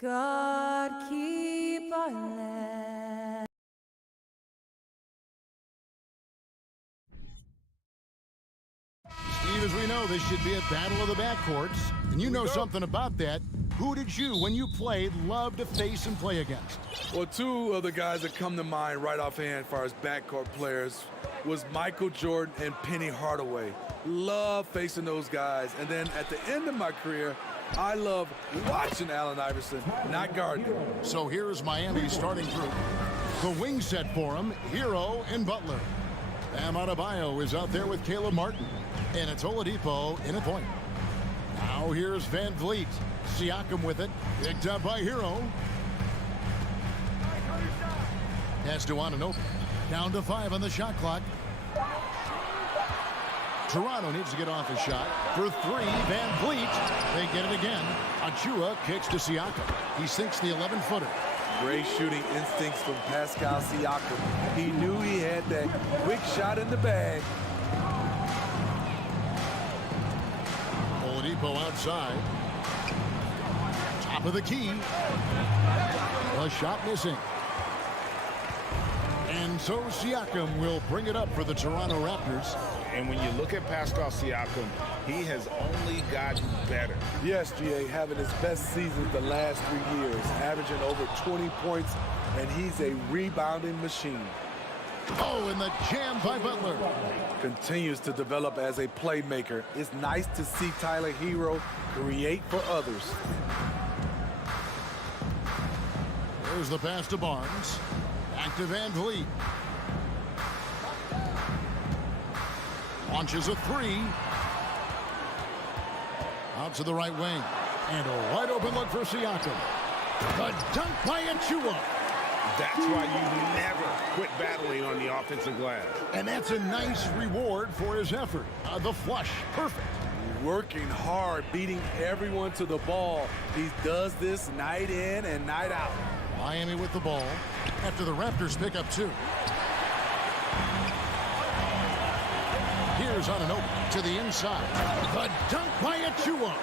God keep our land. Steve, as we know, this should be a battle of the backcourts, and you know something about that. Who did you, when you played, love to face and play against? Well, two of the guys that come to mind right offhand as far as backcourt players was Michael Jordan and Penny Hardaway. Love facing those guys. And then at the end of my career, I love watching Allen Iverson, not guarding him. So here's Miami's starting group. The wing set for him, Hero and Butler. Bam Adebayo is out there with Caleb Martin. And it's Oladipo in a point. Now here's Van Vliet. Siakam with it. Picked up by Hero. Pass to Anunoby. Down to 5 on the shot clock. Toronto needs to get off a shot. For 3, Van Vliet. They get it again. Achua kicks to Siakam. He sinks the 11-footer. Great shooting instincts from Pascal Siakam. He knew he had that quick shot in the bag. Oladipo outside. Top of the key. A shot missing. And so Siakam will bring it up for the Toronto Raptors. And when you look at Pascal Siakam, he has only gotten better. Yes, GA, having his best season the last 3 years, averaging over 20 points, and he's a rebounding machine. Oh, and the jam by Butler. Continues to develop as a playmaker. It's nice to see Tyler Hero create for others. There's the pass to Barnes. Back to Van Vliet. Launches a 3. Out to the right wing. And a wide open look for Siakam. The dunk by Achua. That's why you never quit battling on the offensive glass. And that's a nice reward for his effort. The flush. Perfect. Working hard, beating everyone to the ball. He does this night in and night out. Miami with the ball after the Raptors pick up 2. Here's Anunoby to the inside. The dunk by Achua.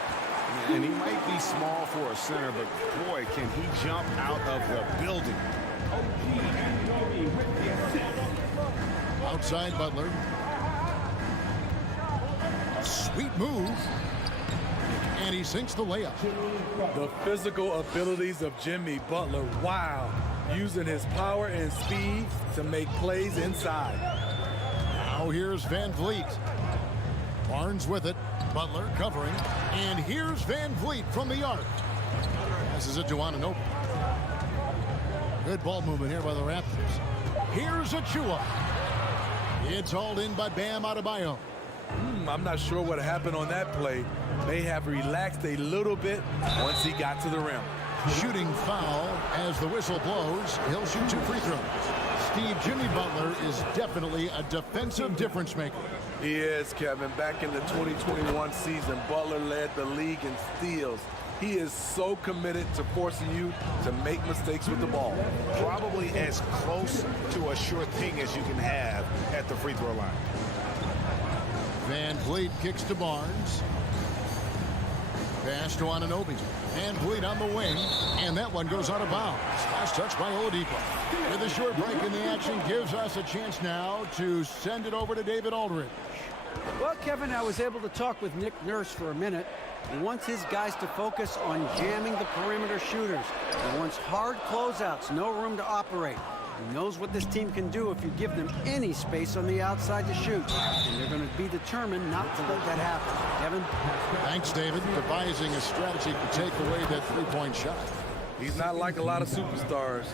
And he might be small for a center, but boy, can he jump out of the building. Outside Butler. Sweet move. And he sinks the layup. The physical abilities of Jimmy Butler, wow. Using his power and speed to make plays inside. Now here's Van Vliet. Barnes with it. Butler covering. And here's Van Vliet from the arc. Passes it to Anunoby. Good ball movement here by the Raptors. Here's Achua. It's hauled in by Bam Adebayo. I'm not sure what happened on that play. May have relaxed a little bit once he got to the rim. Shooting foul as the whistle blows. He'll shoot 2 free throws. Steve, Jimmy Butler is definitely a defensive difference maker. He is, Kevin. Back in the 2021 season, Butler led the league in steals. He is so committed to forcing you to make mistakes with the ball. Probably as close to a sure thing as you can have at the free throw line. Van Vliet kicks to Barnes. Pass to Anunoby. Van Vliet on the wing, and that one goes out of bounds. Last touch by Oladipo. With a short break in the action, gives us a chance now to send it over to David Aldridge. Well, Kevin, I was able to talk with Nick Nurse for a minute. He wants his guys to focus on jamming the perimeter shooters. He wants hard closeouts, no room to operate. He knows what this team can do if you give them any space on the outside to shoot. And they're going to be determined not to let that happen. Kevin? Thanks, David. Devising a strategy to take away that three-point shot. He's not like a lot of superstars.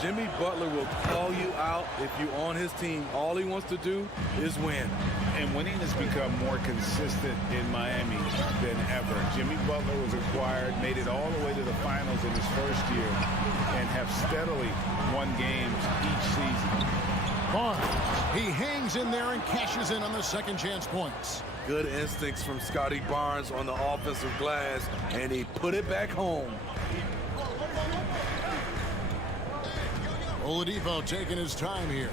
Jimmy Butler will call you out if you're on his team. All he wants to do is win. And winning has become more consistent in Miami than ever. Jimmy Butler was acquired, made it all the way to the finals in his first year, and have steadily won games each season. Barnes, he hangs in there and cashes in on the second chance points. Good instincts from Scotty Barnes on the offensive glass, and he put it back home. Oladipo taking his time here.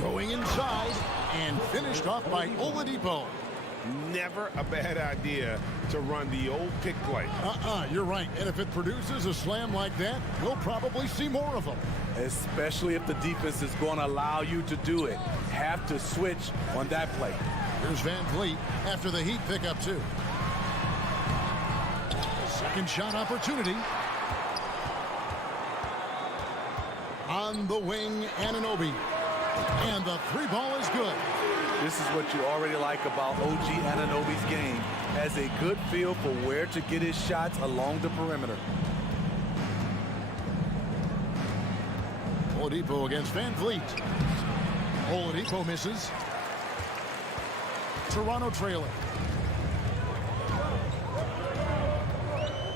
Going inside and finished off by Oladipo. Never a bad idea to run the old pick play. You're right. And if it produces a slam like that, we'll probably see more of them. Especially if the defense is going to allow you to do it. Have to switch on that play. Here's Van Vliet after the Heat pick up 2. Second shot opportunity. On the wing, Anunoby. And the 3-ball is good. This is what you already like about OG Anunoby's game. Has a good feel for where to get his shots along the perimeter. Oladipo against Van Vliet. Oladipo misses. Toronto trailing.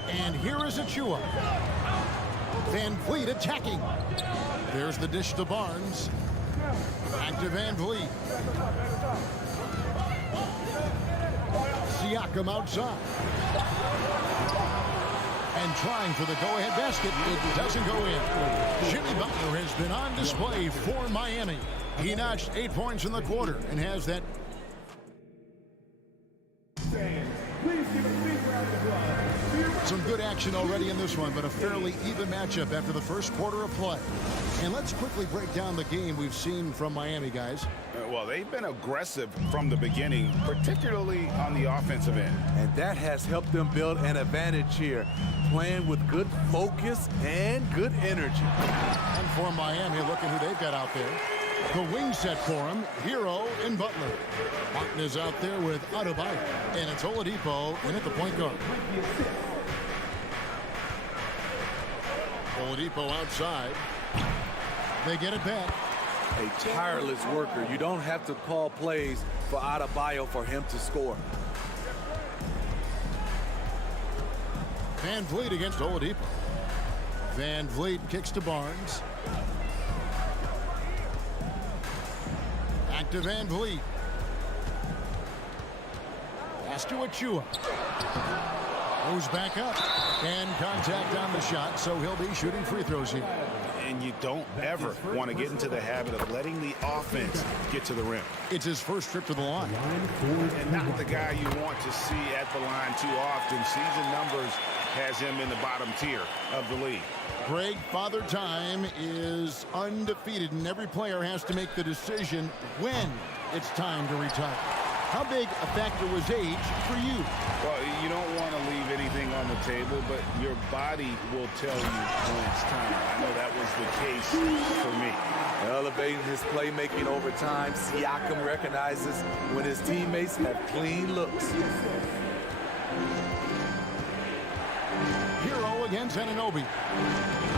And here is Achua. Van Vliet attacking. There's the dish to Barnes. Back to Van Vliet. Siakam outside. And trying for the go-ahead basket. It doesn't go in. Jimmy Butler has been on display for Miami. He notched 8 points in the quarter and has that. Some good action already in this one, but a fairly even matchup after the first quarter of play. And let's quickly break down the game we've seen from Miami, guys. Well, they've been aggressive from the beginning, particularly on the offensive end. And that has helped them build an advantage here, playing with good focus and good energy. And for Miami, look at who they've got out there. The wing set for him, Hero and Butler. Martin is out there with Adebayo, and it's Oladipo in at the point guard. Oladipo outside. They get it back. A tireless worker. You don't have to call plays for Adebayo for him to score. Van Vliet against Oladipo. Van Vliet kicks to Barnes. Back to Van Vliet. Pass to Achua. Goes back up. And contact on the shot, so he'll be shooting free throws here. And you don't ever want to get into the habit of letting the offense get to the rim. It's his first trip to the line. And not the guy you want to see at the line too often. Season numbers has him in the bottom tier of the league. Greg, Father Time is undefeated, and every player has to make the decision when it's time to retire. How big a factor was age for you? Well, you don't want to leave anything on the table, but your body will tell you when it's time. I know that was the case for me. Elevating his playmaking over time, Siakam recognizes when his teammates have clean looks. Hero against Anunoby.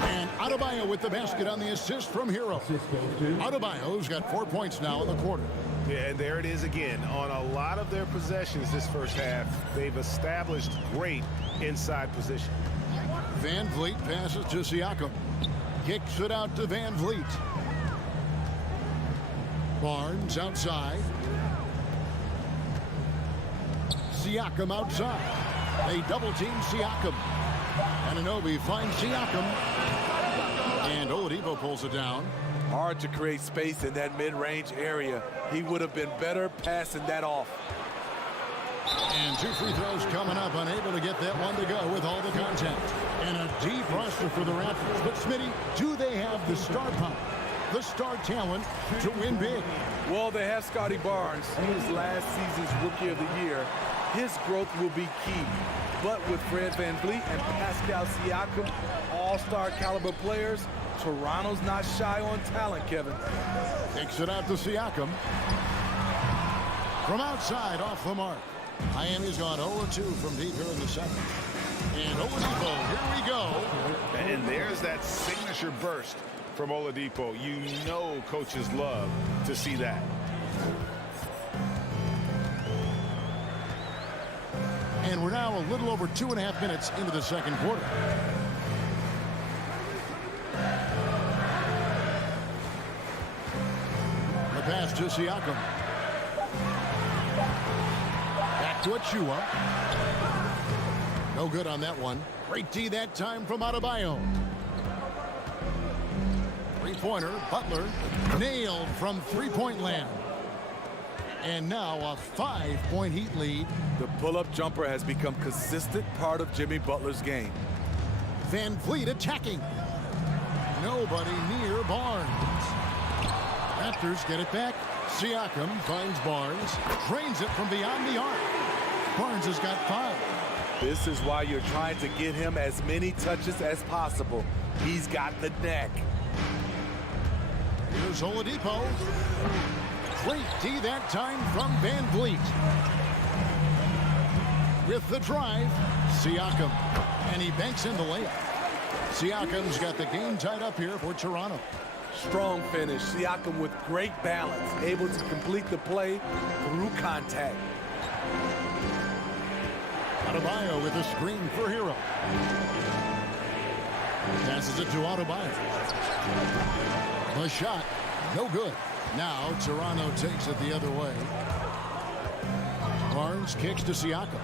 And Adebayo with the basket on the assist from Hero. Adebayo's got 4 points now in the quarter. Yeah, and there it is again. On a lot of their possessions this first half, they've established great inside position. Van Vliet passes to Siakam. Kicks it out to Van Vliet. Barnes outside. Siakam outside. They double team Siakam. Anunoby finds Siakam. And Oladipo pulls it down. Hard to create space in that mid-range area. He would have been better passing that off. And 2 free throws coming up, unable to get that one to go with all the contact. And a deep roster for the Raptors. But Smitty, do they have the star power, the star talent to win big? Well, they have Scotty Barnes. He was last season's Rookie of the Year. His growth will be key. But with Fred Van Vliet and Pascal Siakam, all-star caliber players, Toronto's not shy on talent, Kevin. Takes it out to Siakam. From outside, off the mark. Miami's gone 0-2 from deep here in the second. And Oladipo, here we go. And there's that signature burst from Oladipo. You know coaches love to see that. And we're now a little over 2.5 minutes into the second quarter. The pass to Siakam. Back to Achua. No good on that one. Great D that time from Adebayo. Three-pointer, Butler, nailed from three-point land. And now a 5-point Heat lead. The pull-up jumper has become a consistent part of Jimmy Butler's game. Van Vliet attacking. Nobody near Barnes. Raptors get it back. Siakam finds Barnes. Drains it from beyond the arc. Barnes has got 5. This is why you're trying to get him as many touches as possible. He's got the neck. Here's Oladipo. Great D that time from Van Vliet. With the drive, Siakam. And he banks in the layup. Siakam's got the game tied up here for Toronto. Strong finish. Siakam with great balance. Able to complete the play through contact. Adebayo with a screen for Hero. Passes it to Adebayo. The shot, no good. Now Toronto takes it the other way. Barnes kicks to Siakam.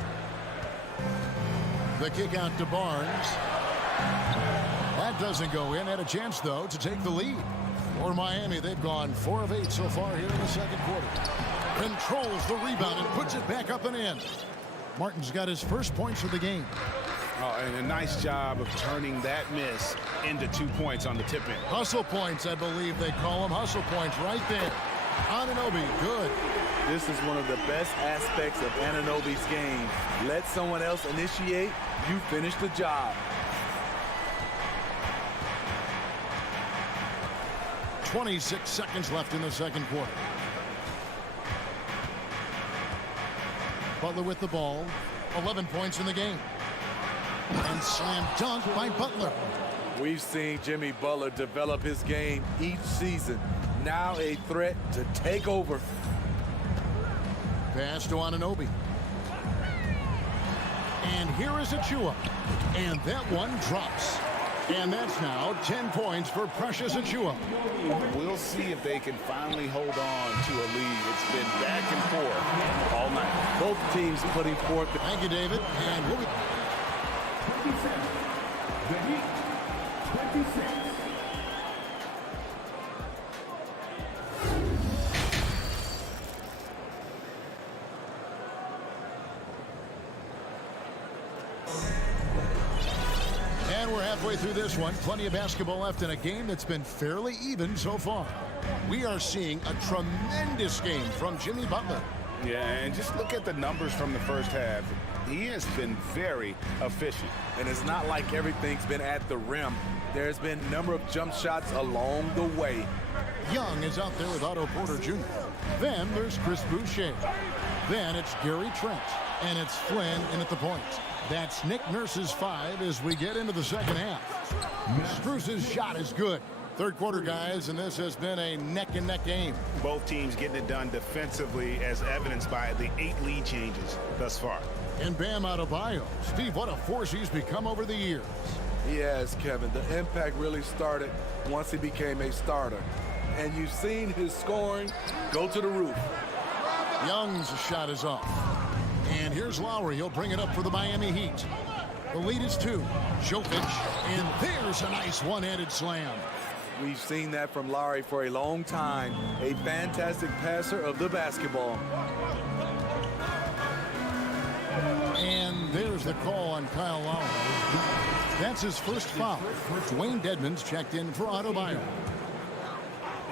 The kick out to Barnes. That doesn't go in. Had a chance, though, to take the lead. For Miami, they've gone 4 of 8 so far here in the second quarter. Controls the rebound and puts it back up and in. Martin's got his first points of the game. Oh, and a nice job of turning that miss into 2 points on the tip-in. Hustle points, I believe they call them. Hustle points right there. Anunoby, good. This is one of the best aspects of Anunoby's game. Let someone else initiate, you finish the job. 26 seconds left in the second quarter. Butler with the ball. 11 points in the game. And slam dunk by Butler. We've seen Jimmy Butler develop his game each season. Now a threat to take over. Pass to Anunoby. And here is Achua. And that one drops. And that's now 10 points for Precious Achua. We'll see if they can finally hold on to a lead. It's been back and forth all night. Both teams putting forth. Thank you, David. And we'll be 27. The Heat, 26. And we're halfway through this one. Plenty of basketball left in a game that's been fairly even so far. We are seeing a tremendous game from Jimmy Butler. Yeah, and just look at the numbers from the first half. He has been very efficient. And it's not like everything's been at the rim. There's been a number of jump shots along the way. Young is out there with Otto Porter Jr. Then there's Chris Boucher. Then it's Gary Trent. And it's Flynn in at the point. That's Nick Nurse's 5 as we get into the second half. Strus's shot is good. Third quarter, guys, and this has been a neck-and-neck game. Both teams getting it done defensively as evidenced by the 8 lead changes thus far. And Bam Adebayo. Steve, what a force he's become over the years. He has, Kevin. The impact really started once he became a starter. And you've seen his scoring go to the roof. Young's shot is off. And here's Lowry. He'll bring it up for the Miami Heat. The lead is 2. Jokic. And there's a nice one-handed slam. We've seen that from Lowry for a long time. A fantastic passer of the basketball. And there's the call on Kyle Lowry. That's his first foul. Dwayne Dedmon's checked in for Adebayo.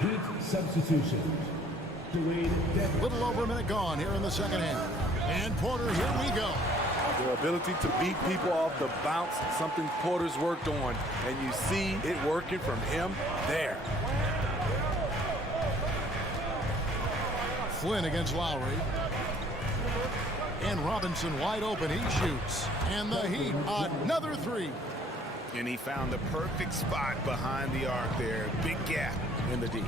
Heat substitution. Dwayne Dedmon. Little over a minute gone here in the second half. And Porter, here we go. The ability to beat people off the bounce, something Porter's worked on. And you see it working from him there. Flynn against Lowry. And Robinson wide open. He shoots. And the Heat, another 3. And he found the perfect spot behind the arc there. Big gap in the D.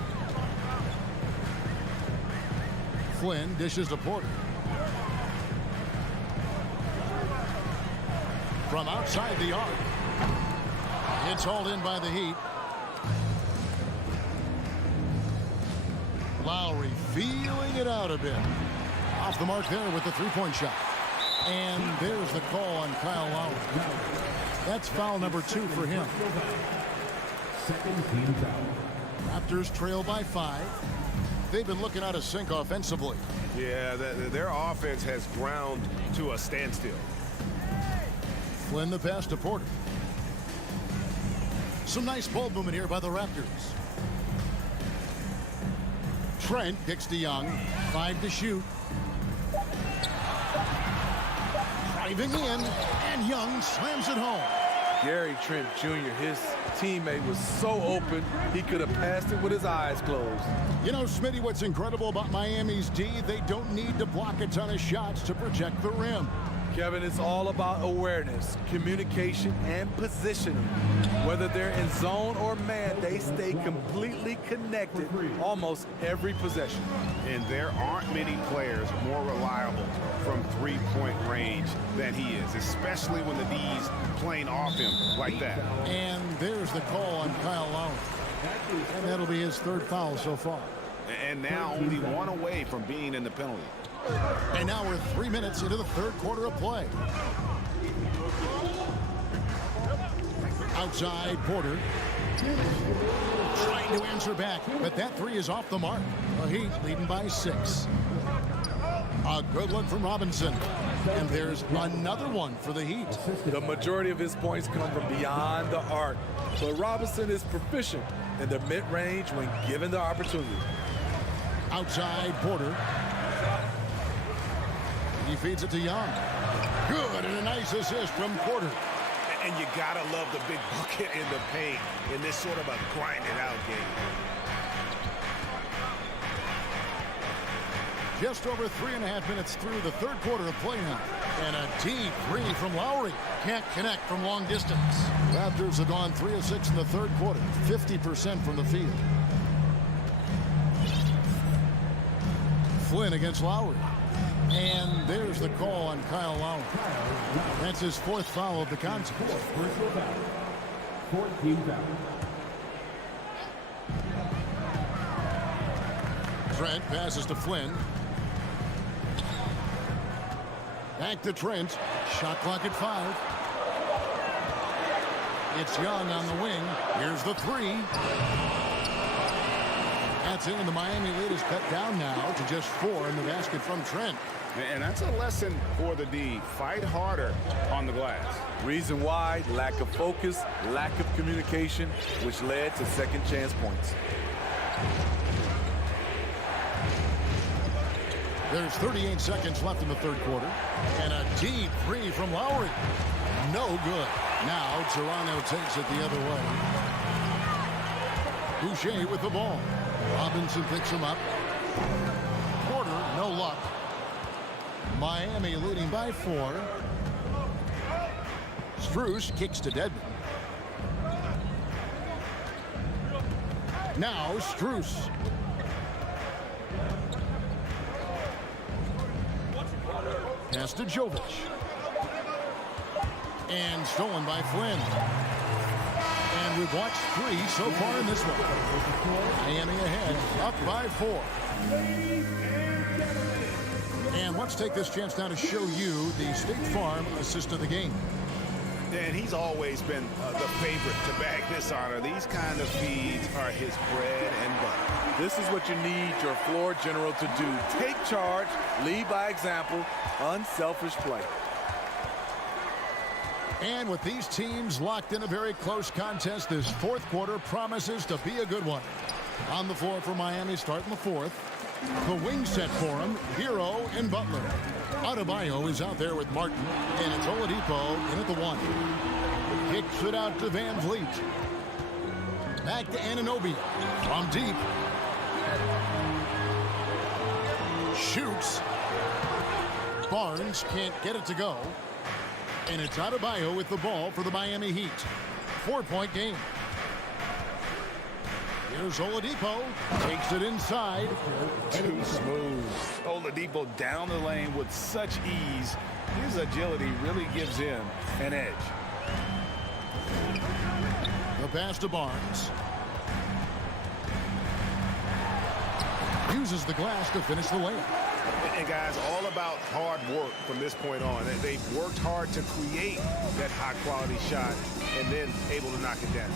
Flynn dishes to Porter. From outside the arc. It's hauled in by the Heat. Lowry feeling it out a bit. Off the mark there with the three-point shot. And there's the call on Kyle Lowry. That's foul number 2 for him. Second team foul. Raptors trail by 5. they've been looking out of sync offensively. Yeah, their offense has ground to a standstill. Flynn the pass to Porter. Some nice ball movement here by the Raptors. Trent kicks to Young. 5 to shoot. Driving in, and Young slams it home. Gary Trent Jr., his teammate, was so open, he could have passed it with his eyes closed. You know, Smitty, what's incredible about Miami's D, they don't need to block a ton of shots to protect the rim. Kevin, it's all about awareness, communication, and positioning. Whether they're in zone or man, they stay completely connected almost every possession. And there aren't many players more reliable from three-point range than he is, especially when the D's playing off him like that. And there's the call on Kyle Lowry. And that'll be his 3rd foul so far. And now only one away from being in the penalty. And now we're 3 minutes into the 3rd quarter of play. Outside, Porter. Trying to answer back, but that 3 is off the mark. The Heat leading by 6. A good look from Robinson. And there's another one for the Heat. The majority of his points come from beyond the arc. But Robinson is proficient in the mid-range when given the opportunity. Outside, Porter. He feeds it to Young. Good, and a nice assist from Porter. And you gotta love the big bucket in the paint in this sort of a grind-it-out game. Just over 3.5 minutes through the 3rd quarter of play now. And a deep 3 from Lowry. Can't connect from long distance. Raptors have gone 3 of 6 in the 3rd quarter. 50% from the field. Flynn against Lowry. And there's the call on Kyle Lowry. That's his 4th foul of the contest. Personal foul. 14 foul. Trent passes to Flynn. Back to Trent. Shot clock at 5. It's Young on the wing. Here's the 3. That's in, and the Miami lead is cut down now to just 4 in the basket from Trent. And that's a lesson for the D. Fight harder on the glass. Reason why: lack of focus, lack of communication, which led to second chance points. There's 38 seconds left in the 3rd quarter. And a deep 3 from Lowry. No good. Now Toronto takes it the other way. Boucher with the ball. Robinson picks him up. Porter, no luck. Miami leading by 4. Strus kicks to Dedmon. Now Strus. Pass to Jovic. And stolen by Flynn. And we've watched 3 so far in this one. Miami ahead, up by 4. And let's take this chance now to show you the State Farm assist of the game. And he's always been the favorite to bag this honor. These kind of feeds are his bread and butter. This is what you need your floor general to do. Take charge, lead by example, unselfish play. And with these teams locked in a very close contest, this 4th quarter promises to be a good one. On the floor for Miami starting the 4th. The wing set for him, Hero and Butler. Adebayo is out there with Martin, and it's Oladipo in at the 1. Kicks it out to Van Vliet. Back to Anunoby from deep. Shoots. Barnes can't get it to go. And it's Adebayo with the ball for the Miami Heat. 4-point game. Here's Oladipo. Takes it inside. Too smooth. Oladipo down the lane with such ease. His agility really gives him an edge. The pass to Barnes. Uses the glass to finish the layup. And guys, all about hard work from this point on. They've worked hard to create that high-quality shot and then able to knock it down.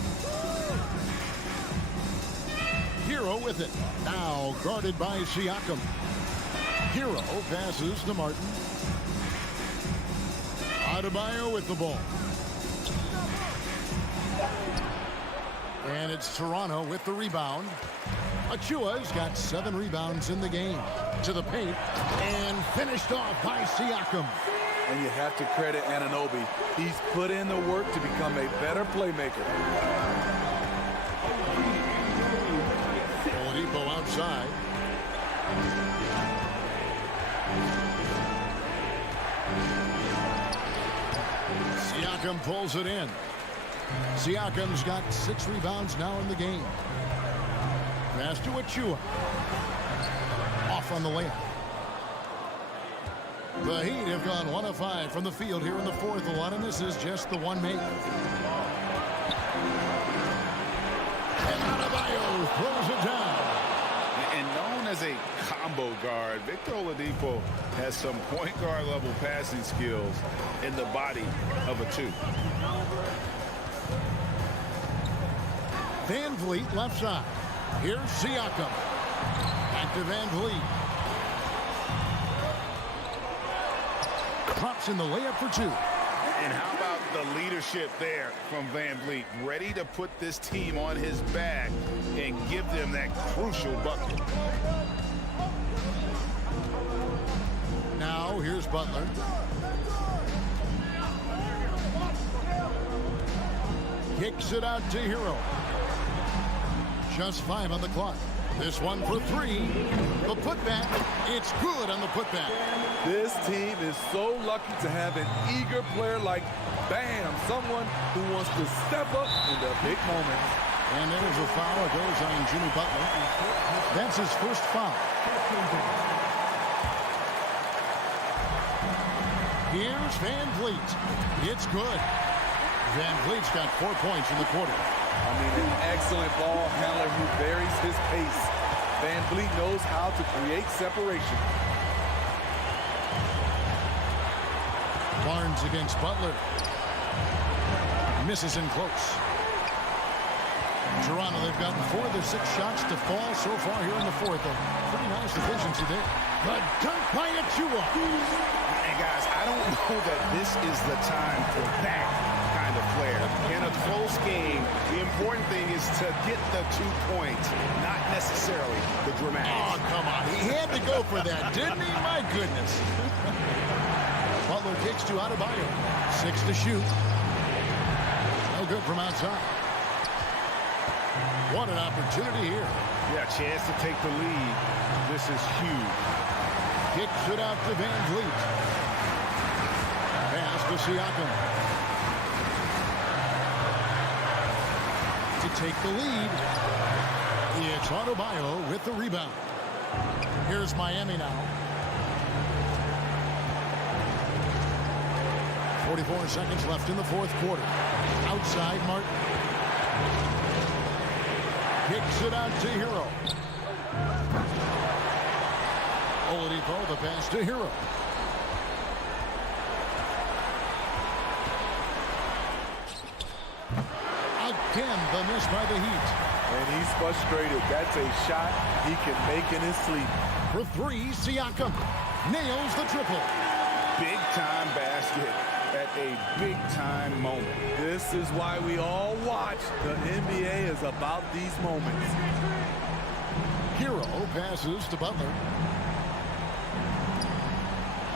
Hero with it. Now guarded by Siakam. Hero passes to Martin. Adebayo with the ball. And it's Toronto with the rebound. Achua's got 7 rebounds in the game. To the paint and finished off by Siakam. And you have to credit Anunoby. He's put in the work to become a better playmaker. Oladipo outside. Siakam pulls it in. Siakam's got 6 rebounds now in the game. Pass to Achua. Off on the layup. The Heat have gone 1 of 5 from the field here in the fourth. A lot of this is just the one make. And Adebayo throws it down. And known as a combo guard, Victor Oladipo has some point guard level passing skills in the body of a 2. Van Vliet left side. Here's Siakam. Back to Van Vliet. Drops in the layup for 2. And how about the leadership there from Van Vliet? Ready to put this team on his back and give them that crucial bucket. Now here's Butler. Kicks it out to Hero. Just 5 on the clock. This one for 3. The putback. It's good on the putback. This team is so lucky to have an eager player like Bam, someone who wants to step up in the big moments. And there's a foul. It goes on Jimmy Butler. That's his first foul. Here's Van Vliet. It's good. Van Vliet's got 4 points in the quarter. I mean, an excellent ball handler who varies his pace. Van Vliet knows how to create separation. Barnes against Butler. Misses in close. Toronto, they've gotten 4 of their 6 shots to fall so far here in the fourth. A pretty nice efficiency there. The dunk by Achua. And guys, I don't know that this is the time for that kind of player. In a close game, the important thing is to get the 2 points, not necessarily the dramatics. Oh, come on. He had to go for that, didn't he? My goodness. Butler kicks to Adebayo. 6 to shoot. No good from outside. What an opportunity here. Yeah, chance to take the lead. This is huge. Kicks it out to Van Vliet. Pass to Siakam. To take the lead. It's Adebayo with the rebound. Here's Miami now. 44 seconds left in the fourth quarter. Outside Martin. Kicks it out to Hero. Oladipo, the pass to Hero. Again, the miss by the Heat. And he's frustrated. That's a shot he can make in his sleep. For 3, Siakam nails the triple. Big time basket at a big time moment. This is why we all watch. The NBA is about these moments. Hero passes to Butler.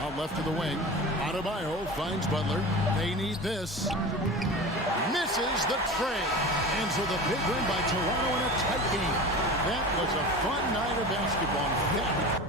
Out left to the wing. Adebayo finds Butler. They need this. Misses the tray. And so the big win by Toronto in a tight game. That was a fun night of basketball. Yeah.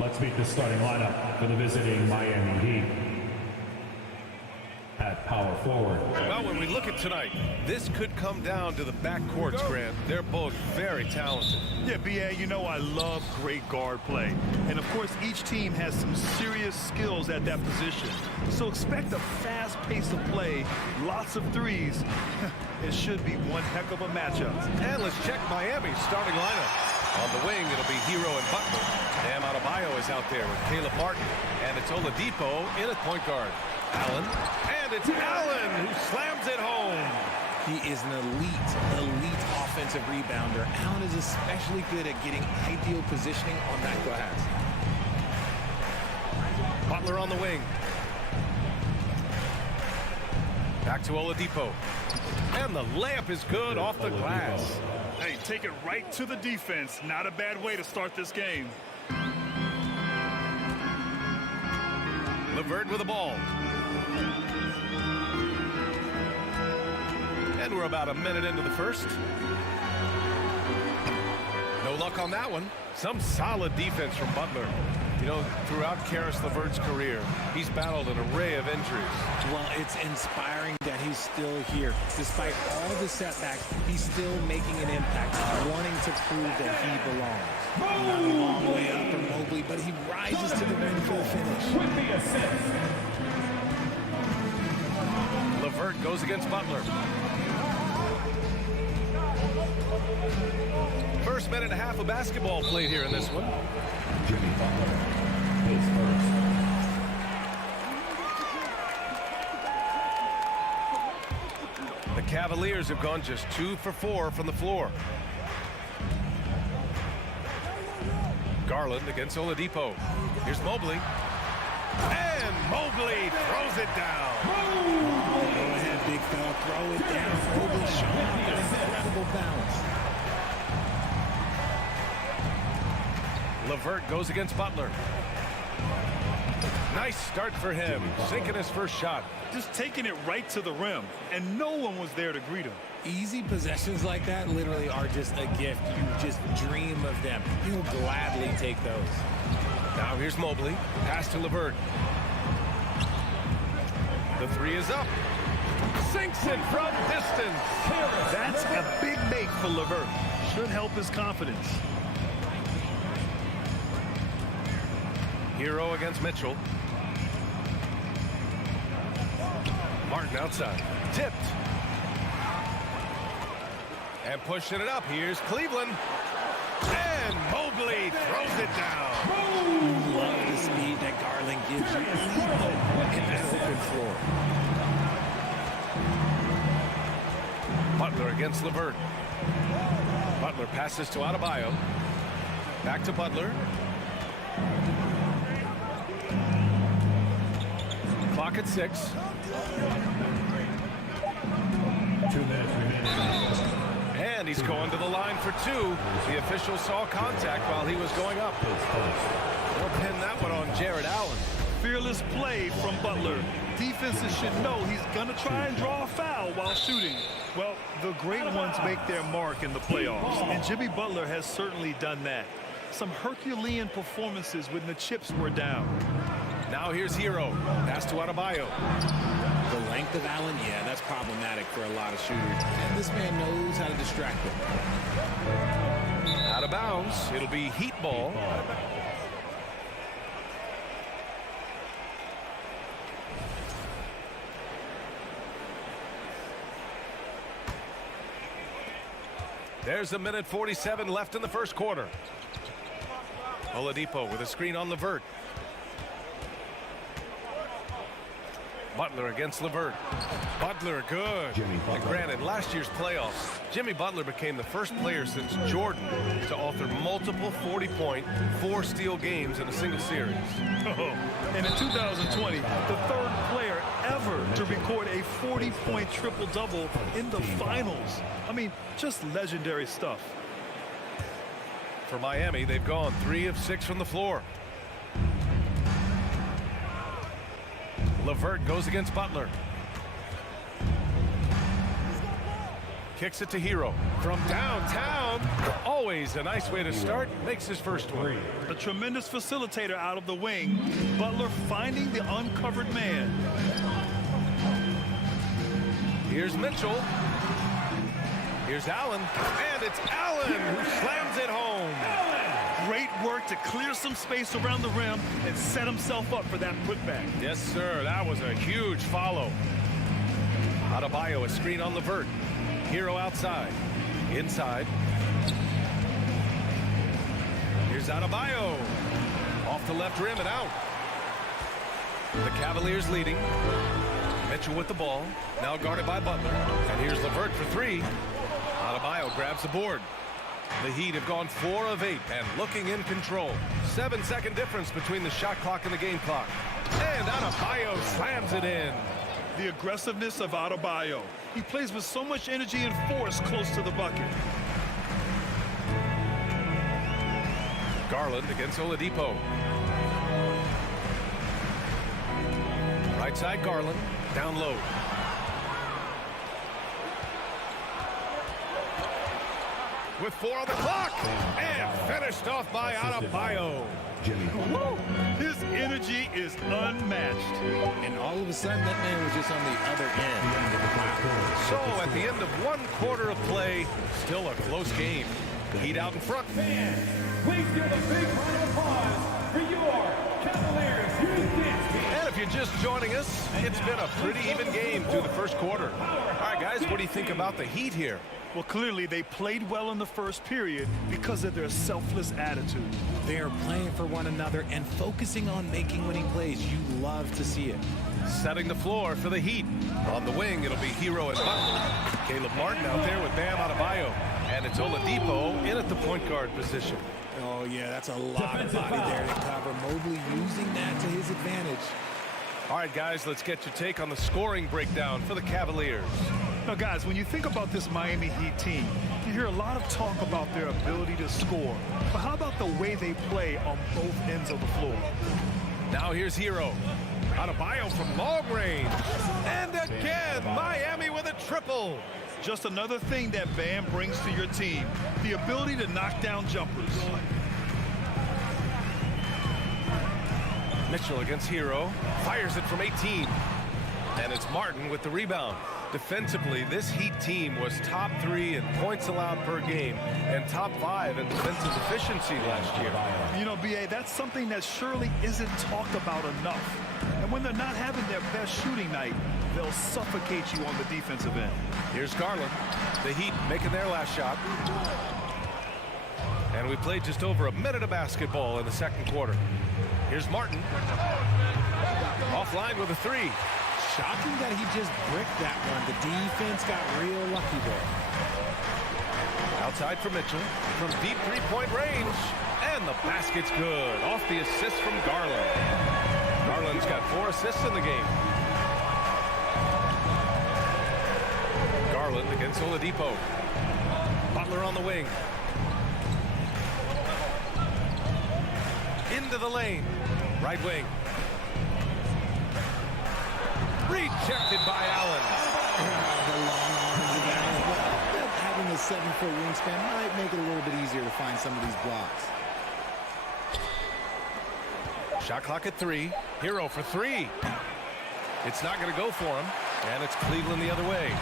Let's meet the starting lineup for the visiting Miami Heat. At power forward. Well, when we look at tonight, this could come down to the backcourts, Grant. They're both very talented. Yeah, B.A., you know I love great guard play. And, of course, each team has some serious skills at that position. So expect a fast pace of play, lots of threes. It should be one heck of a matchup. And let's check Miami's starting lineup. On the wing, it'll be Hero and Butler. Bam Adebayo is out there with Caleb Martin. And it's Oladipo in at point guard. Allen, and it's Allen who slams it home. He is an elite offensive rebounder. Allen is especially good at getting ideal positioning on that glass. Butler on the wing. Back to Oladipo. And the layup is good off the glass. Hey, take it right to the defense. Not a bad way to start this game. LeVert with the ball. And we're about a minute into the first. No luck on that one. Some solid defense from Butler. You know, throughout Karis LeVert's career, he's battled an array of injuries. Well, it's inspiring that he's still here. Despite all the setbacks, he's still making an impact, wanting to prove that he belongs. Not a long way up from Mobley, but he rises to the rim for the finish. With the assist. LeVert goes against Butler. First minute and a half of basketball played here in this one. Jimmy Butler is first. The Cavaliers have gone just 2 for 4 from the floor. Garland against Oladipo. Here's Mobley. And Mobley throws it down. Go ahead, big fella. Throw it down. Mobley showing off that incredible balance. LeVert goes against Butler. Nice start for him, sinking his first shot. Just taking it right to the rim, and no one was there to greet him. Easy possessions like that literally are just a gift. You just dream of them. He'll gladly take those. Now here's Mobley. Pass to LeVert. The three is up. Sinks it from distance. That's a big make for LeVert. Should help his confidence. Hero against Mitchell. Martin outside. Tipped. And pushing it up. Here's Cleveland. And Mobley throws it down. Love the speed that Garland gives you. In that open floor. Butler against LeVert. Butler passes to Adebayo. Back to Butler. Clock at 6. 2 minutes remaining. And he's going to the line for 2. The official saw contact while he was going up. They'll pin that one on Jared Allen. Fearless play from Butler. Defenses should know he's going to try and draw a foul while shooting. Well, the great ones make their mark in the playoffs, and Jimmy Butler has certainly done that. Some Herculean performances when the chips were down. Now here's Hero. Pass to Adebayo. The length of Allen, yeah, that's problematic for a lot of shooters. And this man knows how to distract them. Out of bounds. It'll be Heat ball. There's 1:47 left in the first quarter. Oladipo with a screen on LeVert. Butler against LeVert. Butler good. And granted, last year's playoffs, Jimmy Butler became the first player since Jordan to author multiple 40-point, 4-steal games in a single series. And in 2020, the third player ever to record a 40-point triple-double in the finals. I mean, just legendary stuff. For Miami, they've gone 3 of 6 from the floor. LeVert goes against Butler. Kicks it to Hero. From downtown, down. Always a nice way to start. Makes his first one. A tremendous facilitator out of the wing. Butler finding the uncovered man. Here's Mitchell. Here's Allen. And it's Allen who slams it home. Great work to clear some space around the rim and set himself up for that putback. Yes, sir. That was a huge follow. Adebayo, a screen on Levert. Hero outside. Inside. Here's Adebayo. Off the left rim and out. The Cavaliers leading. Mitchell with the ball. Now guarded by Butler. And here's Levert for three. Adebayo grabs the board. The Heat have gone 4 of 8 and looking in control. 7-second difference between the shot clock and the game clock. And Adebayo slams it in. The aggressiveness of Adebayo. He plays with so much energy and force close to the bucket. Garland against Oladipo. Right side Garland. Down low. With 4 on the clock. And finished off by Adebayo. Woo! His energy is unmatched. And all of a sudden, that man was just on the other end. So at the end of 1 quarter of play, still a close game. Heat out in front. Fans, please give a big round of applause for your Cavaliers. And if you're just joining us, it's been a pretty even game through the first quarter. All right, guys, what do you think about the Heat here? Well, clearly they played well in the first period because of their selfless attitude. They are playing for one another and focusing on making winning plays. You love to see it. Setting the floor for the Heat. On the wing, it'll be Hero and Butler. Caleb Martin out there with Bam Adebayo. And it's Oladipo in at the point guard position. Oh, yeah, that's a lot of body there to cover. Mobley using that to his advantage. All right, guys, let's get your take on the scoring breakdown for the Cavaliers. Now, guys, when you think about this Miami Heat team, you hear a lot of talk about their ability to score. But how about the way they play on both ends of the floor? Now here's Hero. Adebayo from long range. And again, Miami with a triple. Just another thing that Bam brings to your team, the ability to knock down jumpers. Mitchell against Hero. Fires it from 18. And it's Martin with the rebound. Defensively, this Heat team was top 3 in points allowed per game and top 5 in defensive efficiency last year. You know, B.A., that's something that surely isn't talked about enough. And when they're not having their best shooting night, they'll suffocate you on the defensive end. Here's Garland. The Heat making their last shot. And we played just over a minute of basketball in the second quarter. Here's Martin. Offline with a 3. Shocking that he just bricked that one. The defense got real lucky there. Outside for Mitchell from deep 3-point range. And the basket's good. Off the assist from Garland. Garland's got 4 assists in the game. Garland against Oladipo. Butler on the wing. Into the lane. Right wing. Rejected by Allen. The long arms of Allen. Well, having a 7-foot wingspan might make it a little bit easier to find some of these blocks. Shot clock at 3. Hero for 3. It's not going to go for him. And it's Cleveland the other way.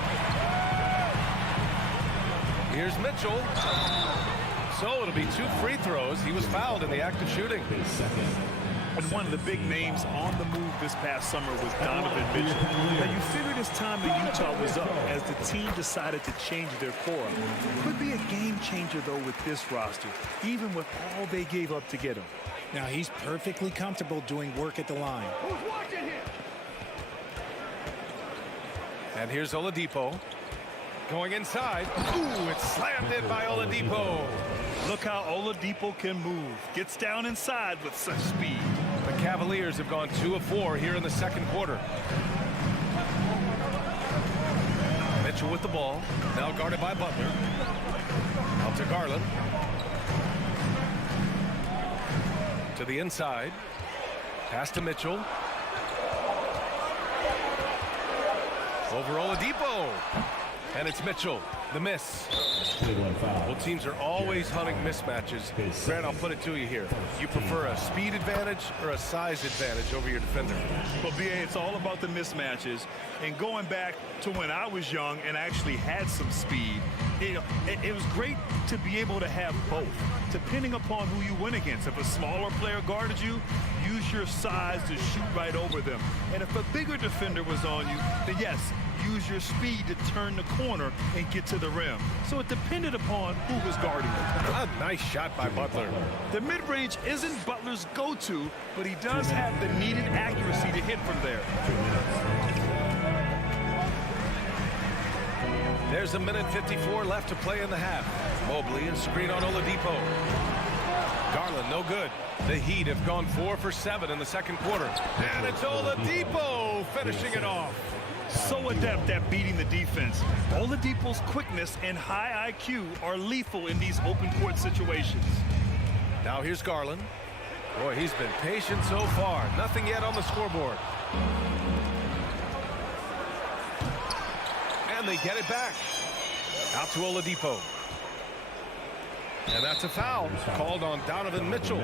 Here's Mitchell. So it'll be 2 free throws. He was fouled in the act of shooting. And one of the big names on the move this past summer was Donovan Mitchell. Now, you figured his time in Utah was up as the team decided to change their core. Could be a game changer, though, with this roster, even with all they gave up to get him. Now, he's perfectly comfortable doing work at the line. And here's Oladipo. Going inside. Ooh, it's slammed in by Oladipo. Look how Oladipo can move. Gets down inside with such speed. The Cavaliers have gone 2 of 4 here in the second quarter. Mitchell with the ball. Now guarded by Butler. Out to Garland. To the inside. Pass to Mitchell. Over Oladipo. And it's Mitchell. The miss. Well, teams are always hunting mismatches. Grant, I'll put it to you here. You prefer a speed advantage or a size advantage over your defender? Well, BA, it's all about the mismatches. And going back to when I was young and actually had some speed, it was great to be able to have both, depending upon who you went against. If a smaller player guarded you, use your size to shoot right over them. And if a bigger defender was on you, then yes, use your speed to turn the corner and get to the rim. So it depended upon who was guarding you. A nice shot by Butler. The mid-range isn't Butler's go-to, but he does have the needed accuracy to hit from there. There's a minute 54 left to play in the half. Mobley, a screen on Oladipo. Garland, no good. The Heat have gone 4 for 7 in the second quarter. And it's Oladipo finishing it off. So adept at beating the defense. Oladipo's quickness and high IQ are lethal in these open court situations. Now here's Garland. Boy, he's been patient so far. Nothing yet on the scoreboard. And they get it back. Out to Oladipo. And that's a foul called on Donovan Mitchell.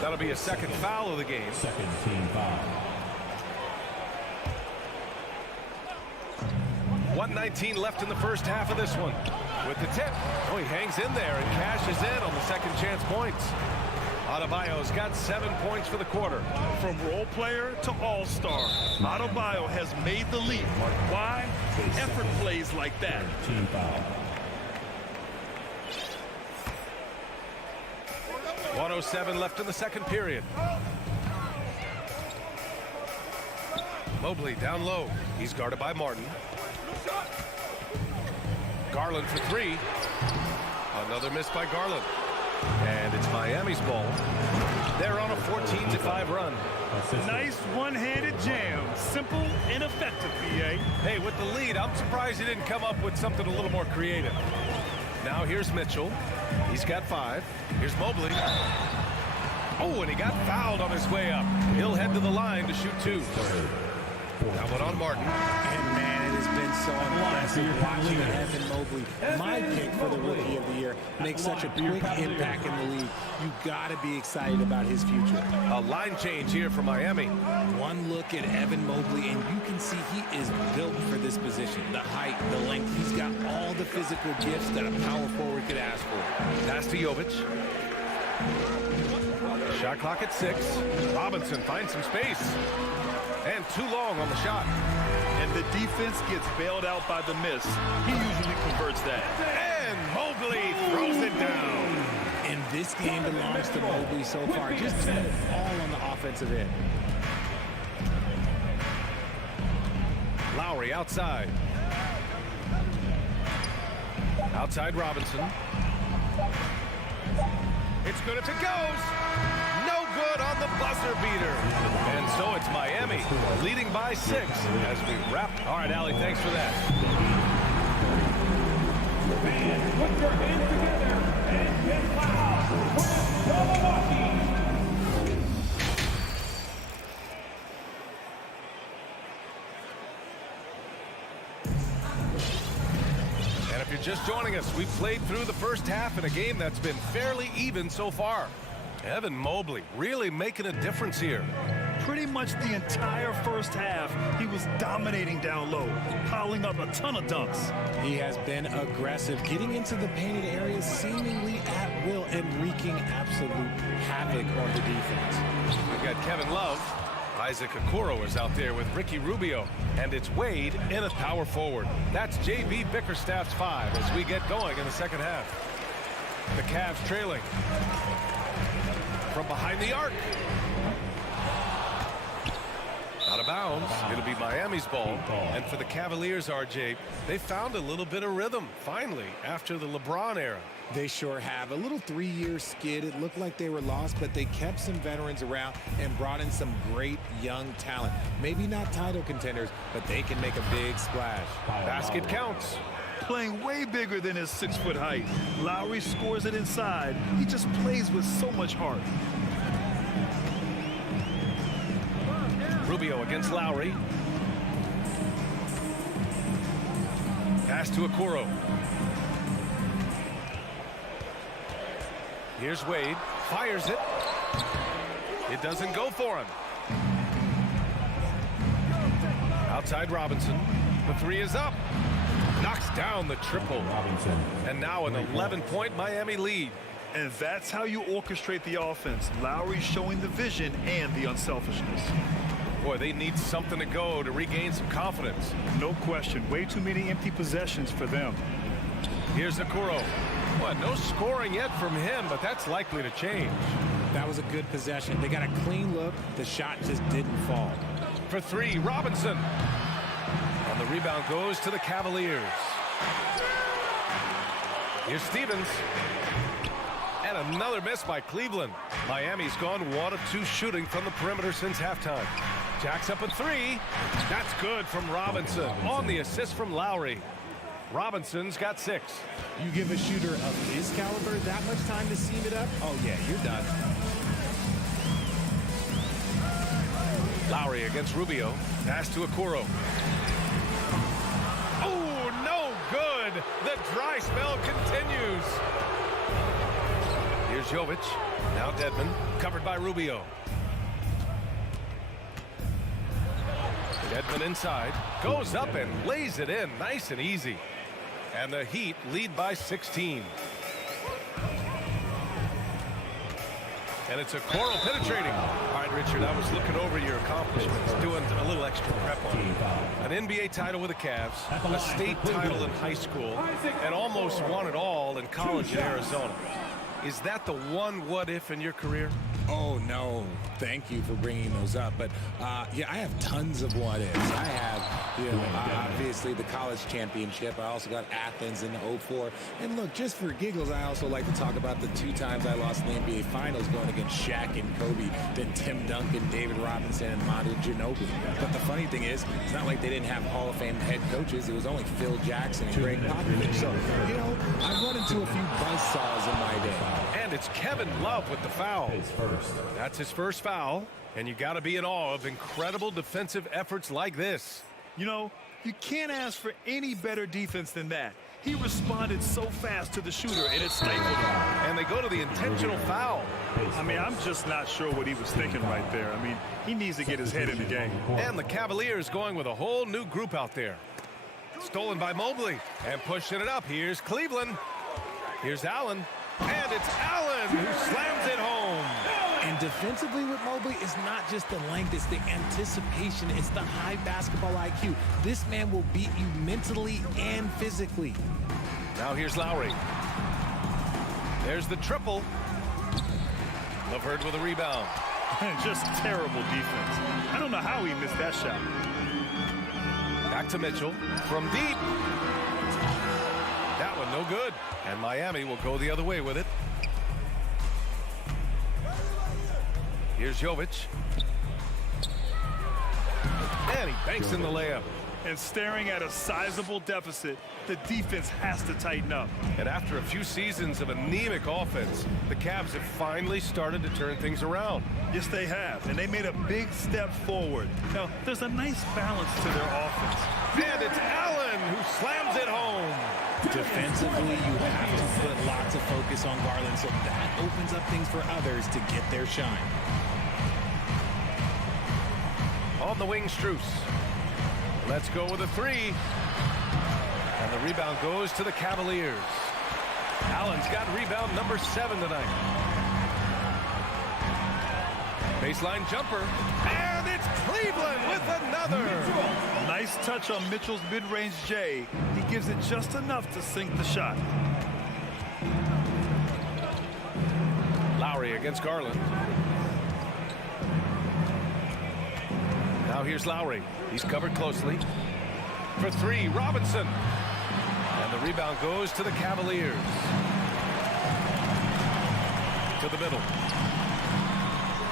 That'll be a second foul of the game. Second team foul. 1:19 left in the first half of this one. With the tip. Oh, he hangs in there and cashes in on the second chance points. Adebayo's got 7 points for the quarter. From role player to all-star, Adebayo has made the leap. Why? Effort plays like that. Team foul. 1:07 left in the second period. Mobley down low. He's guarded by Martin. Garland for 3. Another miss by Garland. And it's Miami's ball. They're on a 14-5 run. Nice one-handed jam. Simple and effective, BA. Hey, with the lead, I'm surprised he didn't come up with something a little more creative. Now here's Mitchell. He's got 5. Here's Mobley. Oh, and he got fouled on his way up. He'll head to the line to shoot 2. That one on Martin. And man, it has been so impressive watching Evan Mobley, my pick for the Rookie of the Year, make such a quick impact in the league. You got to be excited about his future. A line change here for Miami. One look at Evan Mobley, and you can see he is built for this position. The height, the length, he's got all the physical gifts that a power forward could ask for. Pass to Jovic. Shot clock at 6. Robinson finds some space. And too long on the shot. And the defense gets bailed out by the miss. He usually converts that. And Mobley throws it down. And this game belongs to Mobley so far. Just all on the offensive end. Lowry outside. Outside Robinson. It's good if it goes. No good on the buzzer beater. And so it's Miami leading by 6 as we wrap. All right, Allie, thanks for that. Fans, put your hands together and get loud for Milwaukee. And if you're just joining us, we've played through the first half in a game that's been fairly even so far. Evan Mobley really making a difference here. Pretty much the entire first half, he was dominating down low, piling up a ton of dunks. He has been aggressive, getting into the painted areas seemingly at will and wreaking absolute havoc on the defense. We've got Kevin Love. Isaac Okoro is out there with Ricky Rubio. And it's Wade in a power forward. That's J.B. Bickerstaff's 5 as we get going in the second half. The Cavs trailing. From behind the arc. Out of bounds. It'll be Miami's ball. And for the Cavaliers, RJ, they found a little bit of rhythm, finally, after the LeBron era. They sure have. A little 3-year skid. It looked like they were lost, but they kept some veterans around and brought in some great young talent. Maybe not title contenders, but they can make a big splash. Basket counts. Playing way bigger than his 6-foot height. Lowry scores it inside. He just plays with so much heart. Rubio against Lowry. Pass to Okoro. Here's Wade. Fires it. It doesn't go for him. Outside Robinson. The three is up. Knocks down the triple. And now an 11-point Miami lead. And that's how you orchestrate the offense. Lowry showing the vision and the unselfishness. Boy, they need something to go to regain some confidence. No question. Way too many empty possessions for them. Here's Okoro. Well, no scoring yet from him, but that's likely to change. That was a good possession. They got a clean look. The shot just didn't fall. For three, Robinson. And the rebound goes to the Cavaliers. Here's Stevens. And another miss by Cleveland. Miami's gone 1 of 2 shooting from the perimeter since halftime. Jacks up a three. That's good from Robinson. On the assist from Lowry. Robinson's got 6. You give a shooter of his caliber that much time to seam it up? Oh, yeah, you're done. Lowry against Rubio. Pass to Okoro. Oh, no good. The dry spell continues. Here's Jovic. Now Dedmon. Covered by Rubio. Dedmon inside. Goes up and lays it in. Nice and easy. And the Heat lead by 16. And it's Okoro penetrating. All right, Richard, I was looking over your accomplishments, doing a little extra prep on you. An NBA title with the Cavs, a state title in high school, and almost won it all in college in Arizona. Is that the one what-if in your career? Oh, no. Thank you for bringing those up. But, yeah, I have tons of what-ifs. I have, obviously the college championship. I also got Athens in the 04. And, look, just for giggles, I also like to talk about the 2 times I lost in the NBA Finals going against Shaq and Kobe, then Tim Duncan, David Robinson, and Manu Ginobili. But the funny thing is, it's not like they didn't have Hall of Fame head coaches. It was only Phil Jackson and Greg Popovich. So, I've run into a few buzzsaws in my day. And it's Kevin Love with the foul. That's his first foul, and you got to be in awe of incredible defensive efforts like this. You can't ask for any better defense than that. He responded so fast to the shooter, and it stifled him. And they go to the intentional foul. I mean, I'm just not sure what he was thinking right there. I mean, he needs to get his head in the game. And the Cavaliers going with a whole new group out there. Stolen by Mobley, and pushing it up. Here's Cleveland. Here's Allen. And it's Allen who slams it home. And defensively with Mobley, it's not just the length, it's the anticipation, it's the high basketball IQ. This man will beat you mentally and physically. Now here's Lowry. There's the triple. LeVert with a rebound. Just terrible defense. I don't know how he missed that shot. Back to Mitchell from deep. That one no good. And Miami will go the other way with it. Here's Jovic. And he banks in the layup. And staring at a sizable deficit, the defense has to tighten up. And after a few seasons of anemic offense, the Cavs have finally started to turn things around. Yes, they have. And they made a big step forward. Now, there's a nice balance to their offense. And it's Allen who slams it home. Defensively, you have to put lots of focus on Garland, so that opens up things for others to get their shine. On the wing, Strus. Let's go with a three. And the rebound goes to the Cavaliers. Allen's got rebound number 7 tonight. Baseline jumper. And it's Cleveland with another. Nice touch on Mitchell's mid-range J. He gives it just enough to sink the shot. Lowry against Garland. Now here's Lowry. He's covered closely. For three, Robinson. And the rebound goes to the Cavaliers. To the middle.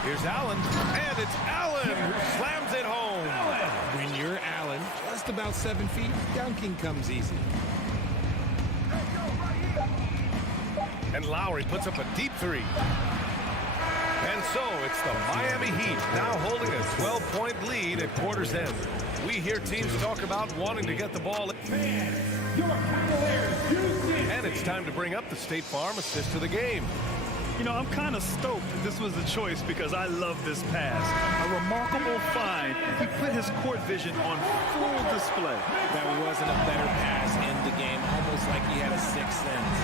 Here's Allen. And it's Allen who slams it home. When you're Allen, just about 7 feet, dunking comes easy. And Lowry puts up a deep three. And so it's the Miami Heat now holding a 12-point lead at quarter's end. We hear teams talk about wanting to get the ball. Your Cavaliers, Houston. And it's time to bring up the State Farm assist of the game. You know, I'm kind of stoked that this was a choice because I love this pass. A remarkable find. He put his court vision on full display. That wasn't a better pass in the game, almost like he had a sixth sense.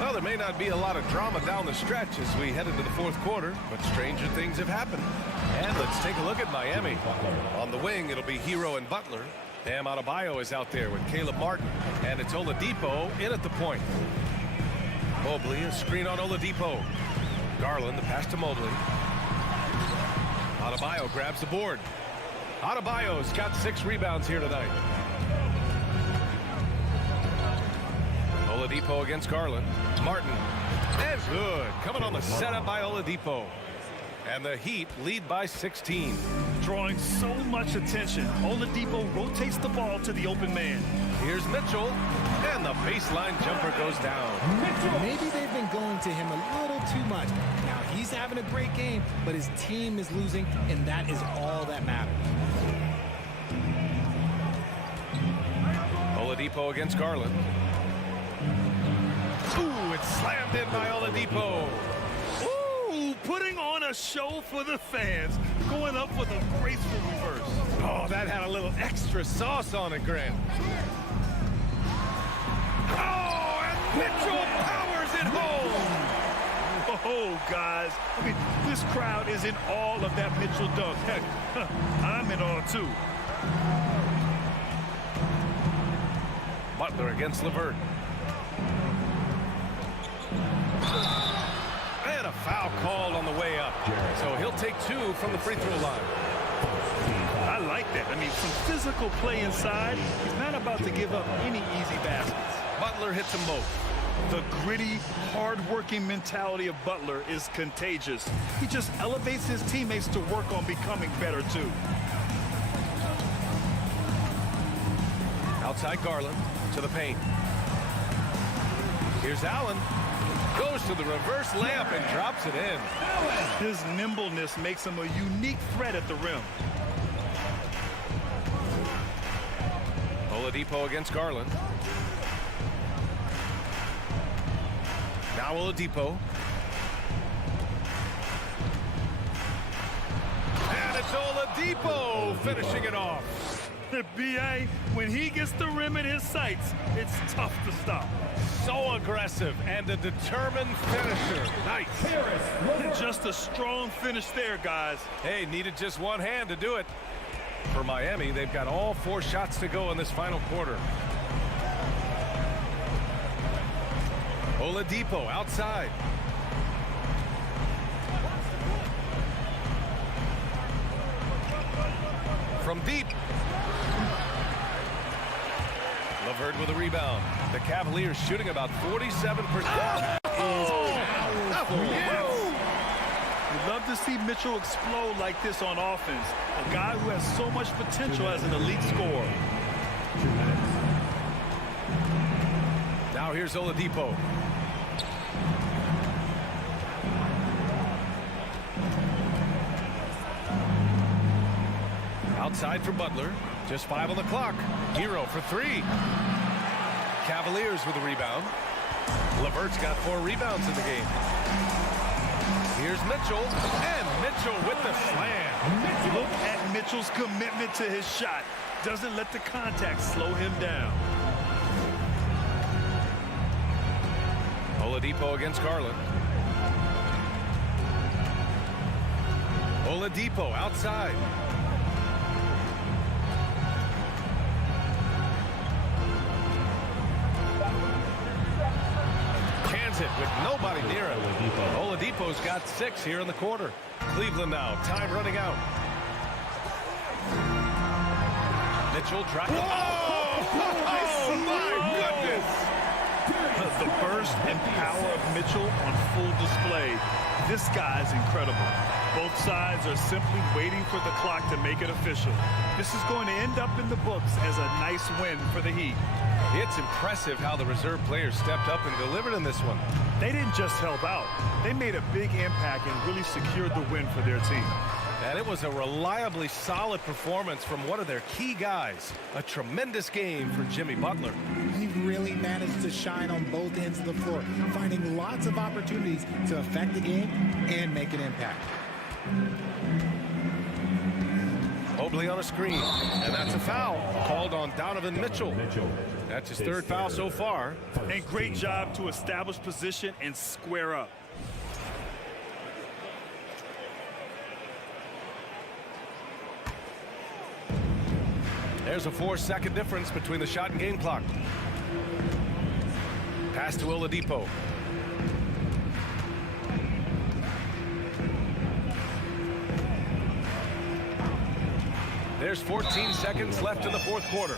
Well, there may not be a lot of drama down the stretch as we head into the fourth quarter, but stranger things have happened. And let's take a look at Miami. On the wing, it'll be Hero and Butler. Bam Adebayo is out there with Caleb Martin, and it's Oladipo in at the point. Mobley, a screen on Oladipo. Garland, the pass to Mobley. Adebayo grabs the board. Adebayo's got 6 rebounds here tonight. Oladipo against Garland. Martin. And good. Coming on the setup by Oladipo. And the Heat lead by 16. Drawing so much attention. Oladipo rotates the ball to the open man. Here's Mitchell. And the baseline jumper goes down. Maybe they've been going to him a little too much. Now he's having a great game, but his team is losing, and that is all that matters. Oladipo against Garland. Ooh, it's slammed in by Oladipo. Ooh, putting on a show for the fans. Going up with a graceful reverse. Oh, that had a little extra sauce on it, Grant. Oh, and Mitchell powers it home. Oh, guys. I mean, this crowd is in awe of that Mitchell dunk. Heck, I'm in awe, too. Butler against LeVert. And a foul called on the way up. So he'll take 2 from the free throw line. I like that. I mean, some physical play inside. He's not about to give up any easy baskets. Butler hits them both. The gritty, hard-working mentality of Butler is contagious. He just elevates his teammates to work on becoming better, too. Outside Garland to the paint. Here's Allen. Goes to the reverse layup and drops it in. His nimbleness makes him a unique threat at the rim. Oladipo against Garland. Now Oladipo. And it's Oladipo finishing it off. B.A., when he gets the rim in his sights, it's tough to stop. So aggressive and a determined finisher. Nice. Just a strong finish there, guys. Hey, needed just one hand to do it. For Miami, they've got all 4 shots to go in this final quarter. Oladipo outside. From deep. LeVert with a rebound. The Cavaliers shooting about 47%. We'd love to see Mitchell explode like this on offense. A guy who has so much potential as an elite scorer. Now here's Oladipo. Outside for Butler. Just 5 on the clock. Hero for 3. Cavaliers with a rebound. LeVert's got 4 rebounds in the game. Here's Mitchell. And Mitchell with the slam. Look at Mitchell's commitment to his shot. Doesn't let the contact slow him down. Oladipo against Garland. Oladipo outside. It with nobody near him. Oladipo's got 6 here in the quarter. Cleveland now. Time running out. Mitchell tries. Oh, my goodness! The burst and power of Mitchell on full display. This guy's incredible. Both sides are simply waiting for the clock to make it official. This is going to end up in the books as a nice win for the Heat. It's impressive how the reserve players stepped up and delivered in this one. They didn't just help out. They made a big impact and really secured the win for their team. And it was a reliably solid performance from one of their key guys. A tremendous game for Jimmy Butler. He really managed to shine on both ends of the floor, finding lots of opportunities to affect the game and make an impact. Mobley on a screen, and that's a foul called on Donovan Mitchell. That's his third foul so far. And great job to establish position and square up. There's a 4-second difference between the shot and game clock. Pass to Oladipo. There's 14 seconds left in the fourth quarter.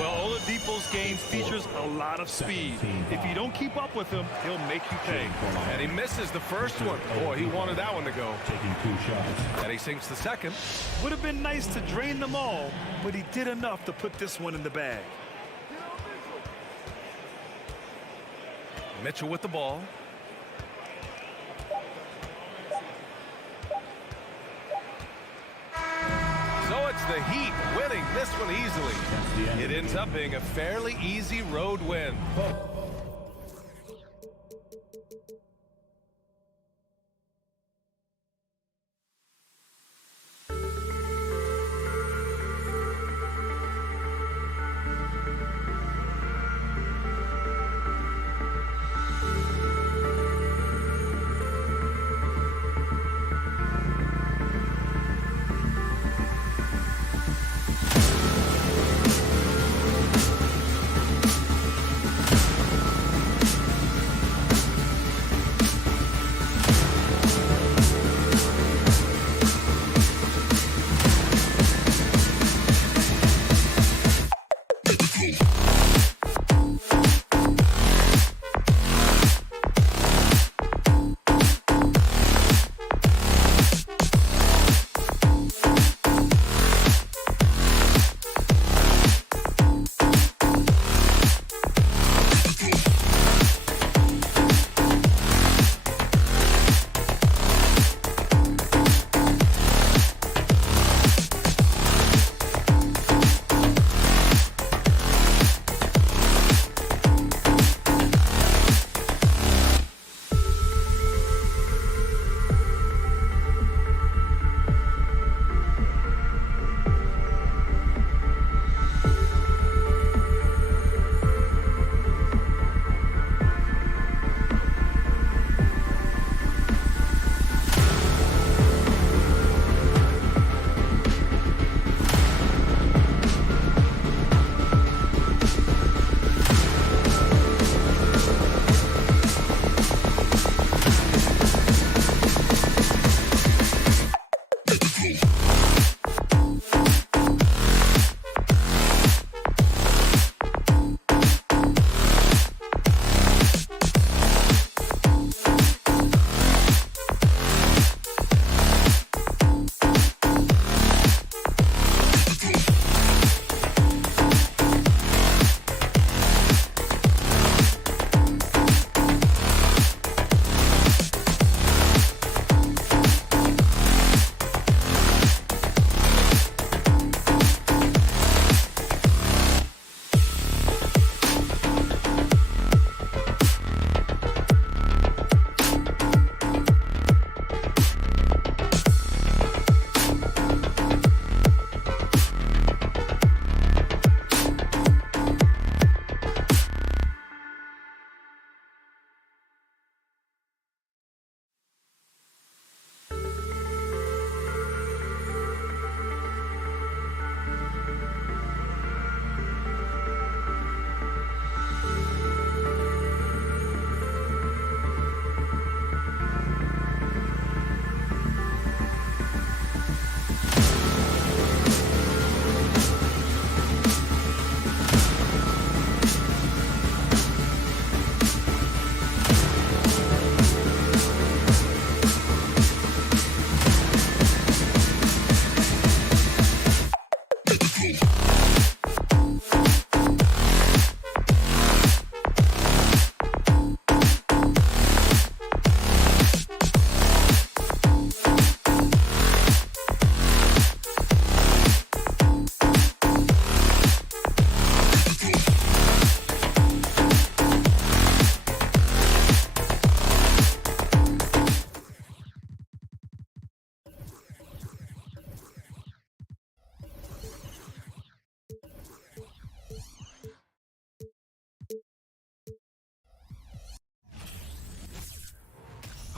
Well, Oladipo's game features a lot of speed. If you don't keep up with him, he'll make you pay. And he misses the first one. Boy, he wanted that one to go. Taking 2 shots. And he sinks the second. Would have been nice to drain them all, but he did enough to put this one in the bag. Mitchell with the ball. So it's the Heat winning this one easily. It ends up being a fairly easy road win.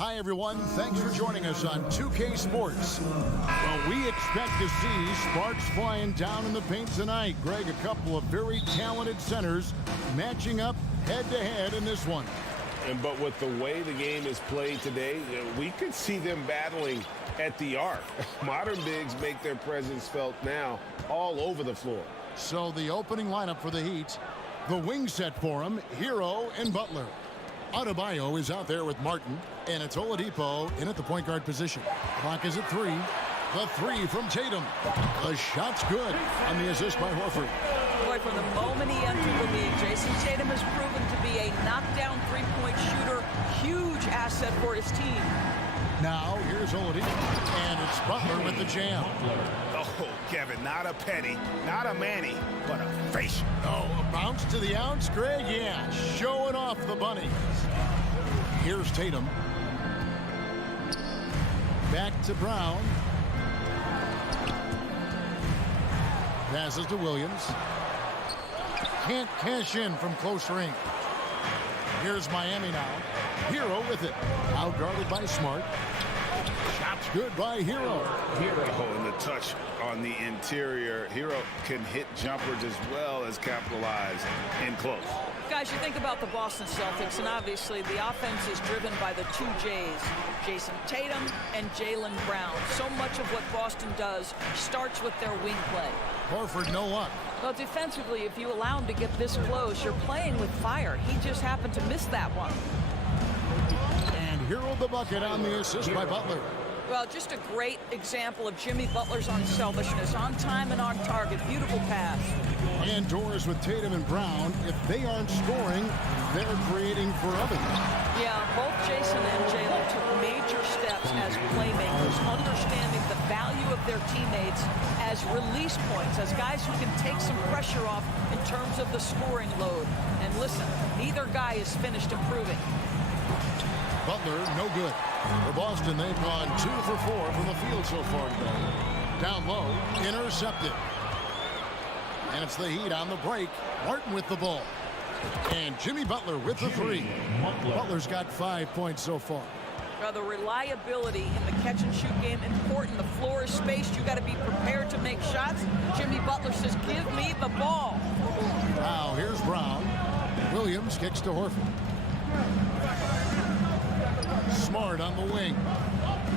Hi, everyone. Thanks for joining us on 2K Sports. Well, we expect to see sparks flying down in the paint tonight. Greg, a couple of very talented centers matching up head-to-head in this one. But with the way the game is played today, we could see them battling at the arc. Modern bigs make their presence felt now all over the floor. So the opening lineup for the Heat, the wing set for him, Hero and Butler. Adebayo is out there with Martin, and it's Oladipo in at the point guard position. Clock is at 3. The 3 from Tatum. The shot's good on the assist by Horford. Boy, from the moment he entered the league, Jason Tatum has proven to be a knockdown three-point shooter. Huge asset for his team. Now, here's Oladipo, and it's Butler with the jam. Oh, Kevin, not a penny, not a Manny, but a facial. Oh, a bounce to the ounce, Greg? Yeah, showing off the bunnies. Here's Tatum. Back to Brown. Passes to Williams. Can't cash in from close range. Here's Miami now. Hero with it. Outguarded by Smart. Shot's good by Hero. Oh, and the touch on the interior. Hero can hit jumpers as well as capitalize in close. Guys, you think about the Boston Celtics, and obviously the offense is driven by the two J's, Jason Tatum and Jaylen Brown. So much of what Boston does starts with their wing play. Horford, no luck. Well, defensively, if you allow him to get this close, you're playing with fire. He just happened to miss that one. And Hero the bucket on the assist by Butler. Well, just a great example of Jimmy Butler's unselfishness. On time and on target. Beautiful pass. And doors with Tatum and Brown. If they aren't scoring, they're creating for others. Yeah, both Jason and Jaylen took major steps as playmakers, understanding the value of their teammates as release points, as guys who can take some pressure off in terms of the scoring load. And listen, neither guy is finished improving. Butler, no good. For Boston, they've gone 2 for 4 from the field so far today. Down low, intercepted. And it's the Heat on the break. Martin with the ball. And Jimmy Butler with the 3. Butler's got 5 points so far. The reliability in the catch-and-shoot game, important. The floor is spaced. You got to be prepared to make shots. Jimmy Butler says, give me the ball. Now, here's Brown. Williams kicks to Horford. Smart on the wing.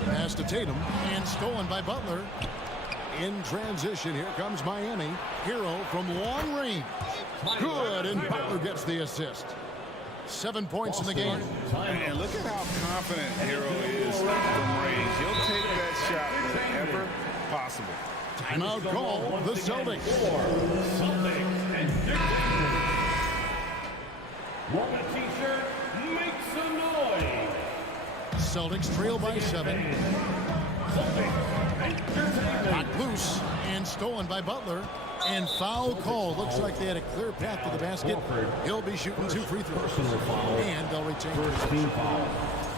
Pass to Tatum, and stolen by Butler. In transition, here comes Miami. Hero from long range. Good, and Butler gets the assist. 7 points in the game. And look at how confident Hero is from range. He'll take that shot whenever possible. Timeout call, the Celtics. Celtics and Roll a t-shirt, make some noise. Celtics trail by 7. Knocked loose and stolen by Butler. And foul call. Looks like they had a clear path to the basket. He'll be shooting 2 free throws. And they'll retain.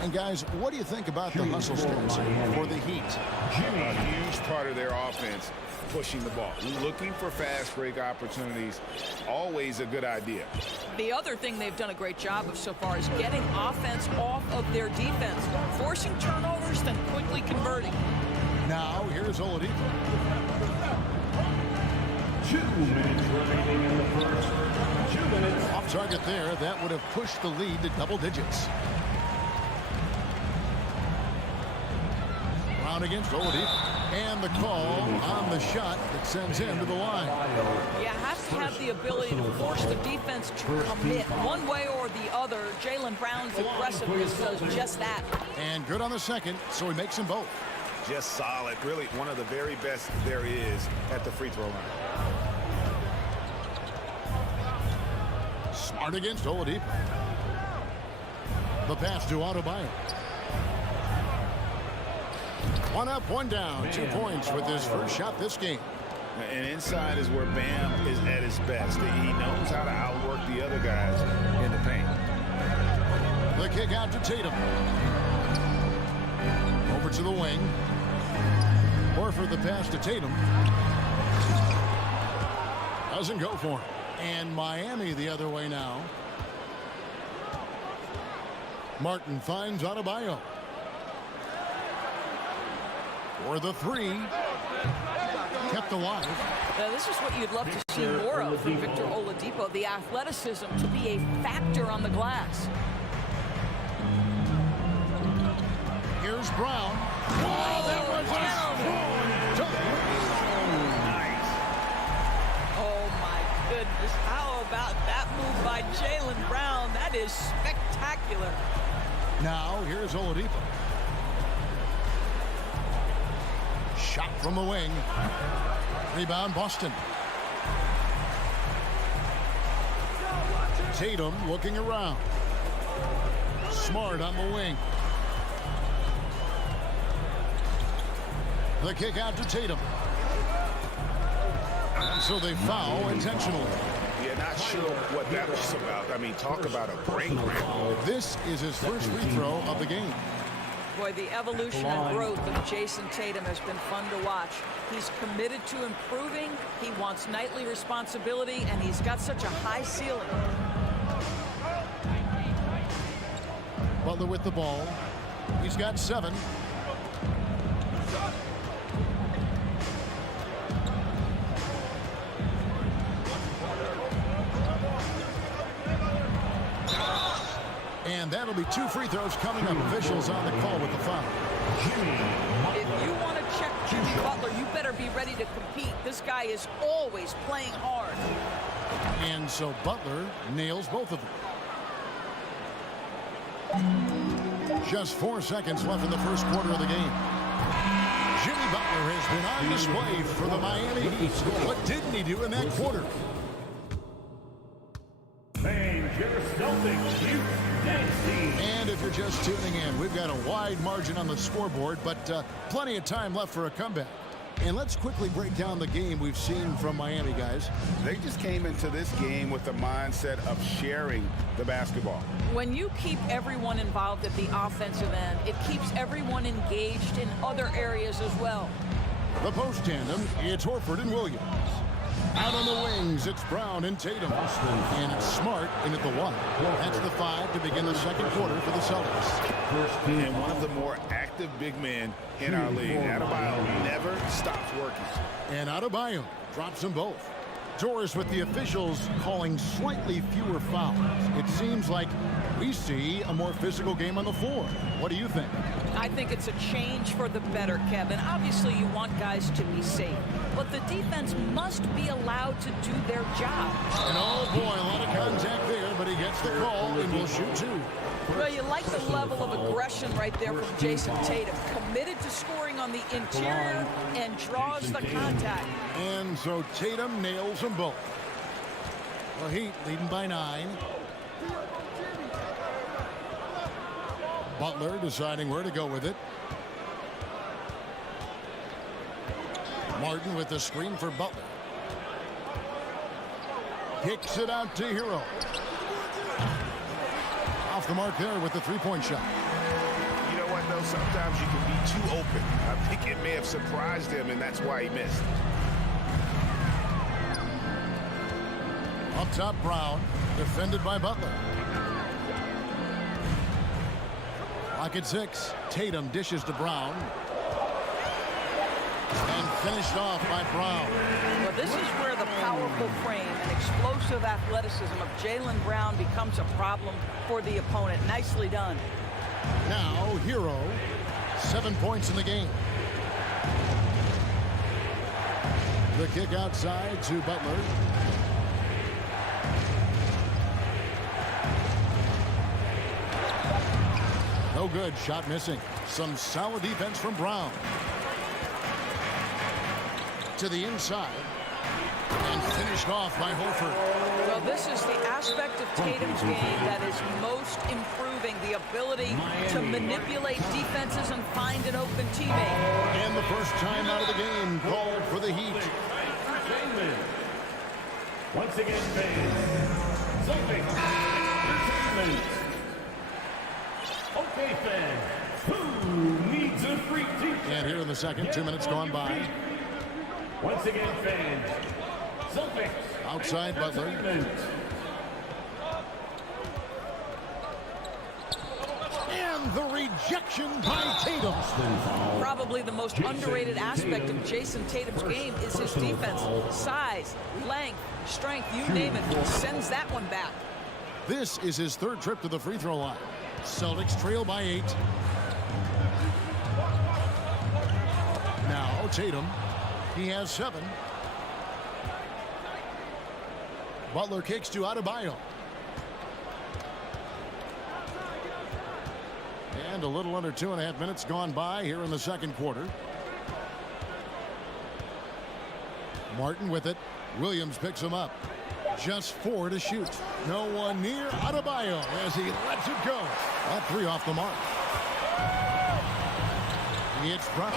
And guys, what do you think about the hustle stance for the Heat? A huge part of their offense, pushing the ball. Looking for fast break opportunities, always a good idea. The other thing they've done a great job of so far is getting offense off of their defense, forcing turnovers, then quickly converting. Now, here's Oladipo. 2 minutes remaining in the first. 2 minutes. Off target there. That would have pushed the lead to double digits. Brown against Oladipo. And the call on the shot that sends him to the line. You have to have the ability to force the defense to commit one way or the other. Jaylen Brown's aggressiveness does just that. And good on the second, so he makes them both. Just solid. Really one of the very best there is at the free throw line. Smart against Oladipo. The pass to Adebayo. 1 up, 1 down. 2 points with his first shot this game. And inside is where Bam is at his best. He knows how to outwork the other guys in the paint. The kick out to Tatum. Over to the wing. Horford the pass to Tatum. Doesn't go for him. And Miami the other way now. Martin finds Adebayo. For the three. Kept alive. Now, this is what you'd love to see more of from Victor Oladipo, the athleticism to be a factor on the glass. Here's Brown. Oh, that was a strong dunk. Nice. Oh, my goodness. How about that move by Jaylen Brown? That is spectacular. Now, here's Oladipo. Shot from the wing. Rebound, Boston. Tatum looking around. Smart on the wing. The kick out to Tatum. And so they foul intentionally. Yeah, not sure what that was about. I mean, talk about a brain cramp. This is his first free throw of the game. Boy, the evolution and growth of Jason Tatum has been fun to watch. He's committed to improving, he wants nightly responsibility, and he's got such a high ceiling. Butler with the ball. He's got 7. And that'll be 2 free throws coming up. Officials on the call with the foul. If you want to check Jimmy Butler, you better be ready to compete. This guy is always playing hard. And so Butler nails both of them. Just 4 seconds left in the first quarter of the game. Jimmy Butler has been on display for the Miami Heat. What didn't he do in that quarter? And if you're just tuning in, we've got a wide margin on the scoreboard, but plenty of time left for a comeback. And let's quickly break down the game we've seen from Miami, guys. They just came into this game with the mindset of sharing the basketball. When you keep everyone involved at the offensive end, it keeps everyone engaged in other areas as well. The post tandem, it's Horford and Williams. Out on the wings, it's Brown and Tatum. And it's Smart in at the 1. That's the 5 to begin the second quarter for the Celtics. And one of the more active big men in our league. Adebayo never stops working. And Adebayo drops them both. Doris with the officials calling slightly fewer fouls. It seems like we see a more physical game on the floor. What do you think? I think it's a change for the better, Kevin. Obviously, you want guys to be safe, but the defense must be allowed to do their job. And oh boy, a lot of contact there, but he gets the call and will shoot 2. Well, you like the level of aggression right there from Jason Tatum. Committed to scoring on the interior and draws the contact. And so Tatum nails them both. The Heat leading by 9. Butler deciding where to go with it. Martin with the screen for Butler. Kicks it out to Hero. Off the mark there with the three-point shot. You know what, though? Sometimes you can be too open. I think it may have surprised him, and that's why he missed. Up top, Brown. Defended by Butler. Clock at 6. Tatum dishes to Brown. And finished off by Brown. Well, this is where the powerful frame and explosive athleticism of Jaylen Brown becomes a problem for the opponent. Nicely done. Now, Hero. 7 points in the game. The kick outside to Butler. No good. Shot missing. Some solid defense from Brown. To the inside. And finished off by Horford. Well, this is the aspect of Tatum's game that is most improving, the ability to manipulate defenses and find an open teammate. And the first time out of the game called for the Heat. Once again, fans, Celtics Entertainment. Okay, fans, who needs a free ticket? And here in the second, 2 minutes gone by. Once again, fans, Celtics outside Butler. And And the rejection by Tatum. Probably the most underrated aspect of Jason Tatum's game is his defense. Size, length, strength, you name it, sends that one back. This is his third trip to the free throw line. Celtics trail by 8. Now Tatum, he has 7. Butler kicks to Adebayo. And a little under 2.5 minutes gone by here in the second quarter. Martin with it. Williams picks him up. Just 4 to shoot. No one near Adebayo as he lets it go. That 3 off the mark. It's Brown.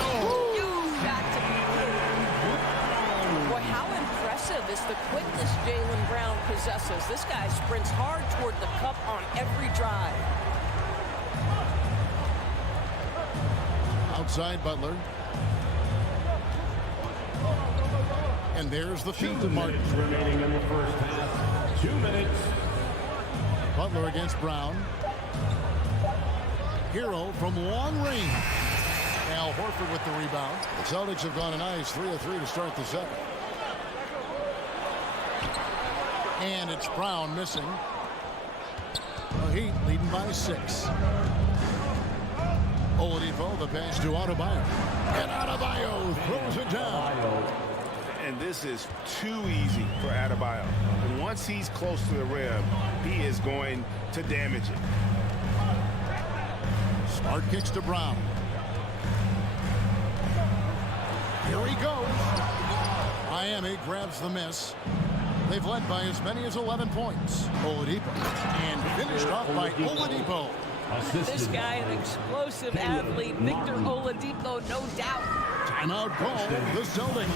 You got to be kidding. Boy, how impressive is the quickness Jaylen Brown possesses. This guy sprints hard toward the cup on every drive. Outside Butler. And there's the feed to Martin. Remaining in the first half. 2 minutes. Butler against Brown. Hero from long range. Al Horford with the rebound. The Celtics have gone a nice 3 of 3 to start the second. And it's Brown missing. The Heat leading by 6. Oladipo, the pass to Adebayo. And Adebayo throws it down. And this is too easy for Adebayo. Once he's close to the rim, he is going to damage it. Smart kicks to Brown. Here he goes. Miami grabs the miss. They've led by as many as 11 points. Oladipo. And finished off by Oladipo. This guy, an explosive athlete, Victor Oladipo, no doubt. Timeout call, the Celtics.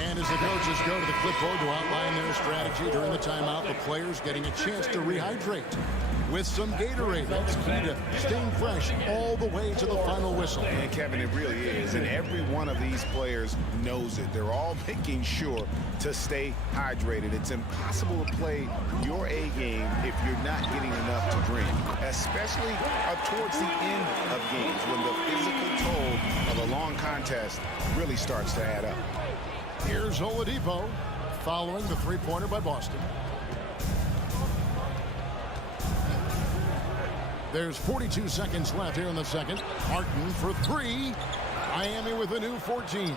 And as the coaches go to the clipboard to outline their strategy during the timeout, the players getting a chance to rehydrate with some Gatorade. That's key to staying fresh all the way to the final whistle. And Kevin, it really is. And every one of these players knows it. They're all making sure to stay hydrated. It's impossible to play your A game if you're not getting enough to drink, especially towards the end of games when the physical toll of a long contest really starts to add up. Here's Oladipo following the three-pointer by Boston. There's 42 seconds left here in the second. Martin for 3. Miami with a new 14.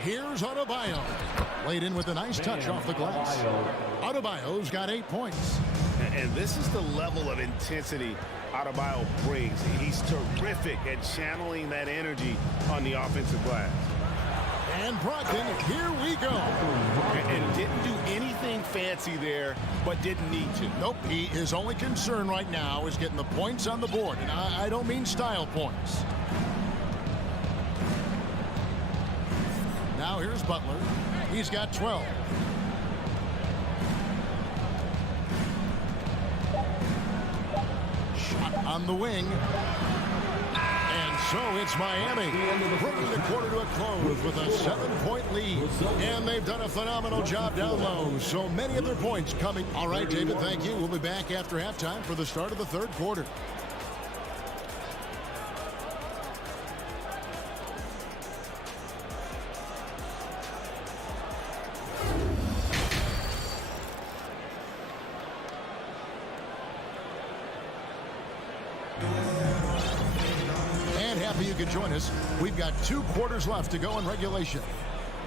Here's Adebayo. Laid in with a nice touch off the glass. Adebayo's got 8 points. And this is the level of intensity Adebayo brings. He's terrific at channeling that energy on the offensive glass. And Brogdon, here we go. And didn't do anything fancy there, but didn't need to. Nope, his only concern right now is getting the points on the board. And I don't mean style points. Now here's Butler. He's got 12. Shot on the wing. And so it's Miami bringing the quarter to a close with a 7-point lead. And they've done a phenomenal job down low. So many of their points coming. All right, David, thank you. We'll be back after halftime for the start of the third quarter. You can join us. We've got 2 quarters left to go in regulation.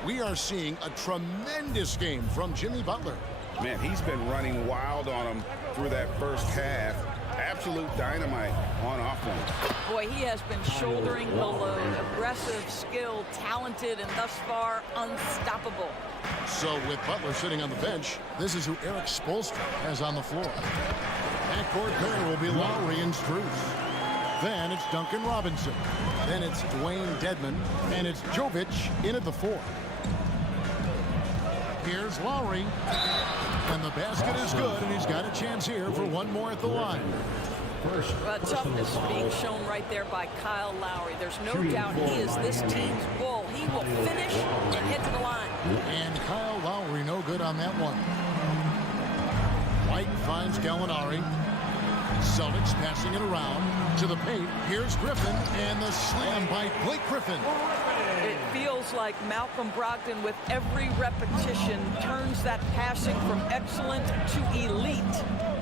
We are seeing a tremendous game from Jimmy Butler. Man, he's been running wild on him through that first half. Absolute dynamite on offense. Boy, he has been shouldering the load. Aggressive, skilled, talented, and thus far unstoppable. So with Butler sitting on the bench, this is who Eric Spoelstra has on the floor. Backcourt pair will be Lowry and Strus. Then it's Duncan Robinson. Then it's Dwayne Dedmon. And it's Jovic in at the 4. Here's Lowry. And the basket is good, and he's got a chance here for one more at the line. Toughness being shown right there by Kyle Lowry. There's no doubt he is this team's bull. He will finish and head to the line. And Kyle Lowry no good on that one. White finds Gallinari. Celtics passing it around to the paint. Here's Griffin, and the slam by Blake Griffin. It feels like Malcolm Brogdon, with every repetition, turns that passing from excellent to elite.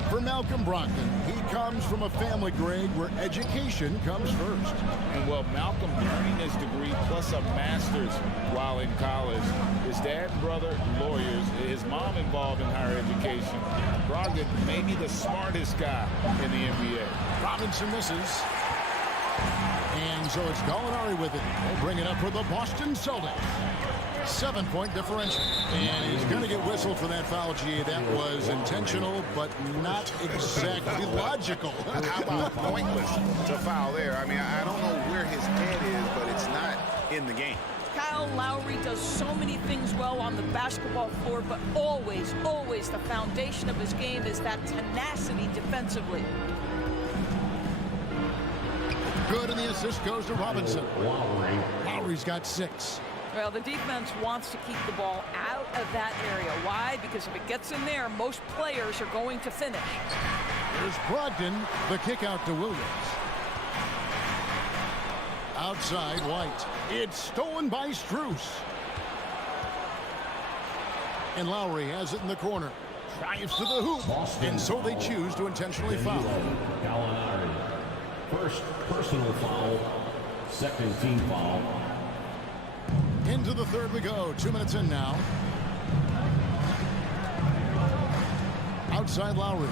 For Malcolm Brogdon, he comes from a family, Greg, where education comes first. And well, Malcolm earning his degree plus a master's while in college. His dad and brother, lawyers. His mom involved in higher education. Brogdon may be the smartest guy in the NBA. Robinson misses. And so it's Gallinari with it. They'll bring it up for the Boston Celtics. 7-point differential. And he's going to get whistled for that foul, G. That was intentional, but not exactly logical. How about pointless to foul there? I mean, I don't know where his head is, but it's not in the game. Kyle Lowry does so many things well on the basketball floor, but always, always the foundation of his game is that tenacity defensively. Good, and the assist goes to Robinson. Lowry's got 6. Well, the defense wants to keep the ball out of that area. Why? Because if it gets in there, most players are going to finish. Here's Brogdon, the kick out to Williams. Outside, White. It's stolen by Strus. And Lowry has it in the corner. Drives to the hoop. And so they choose to intentionally foul. Gallinari. First personal foul. Second team foul. Into the third we go. 2 minutes in now. Outside Lowry.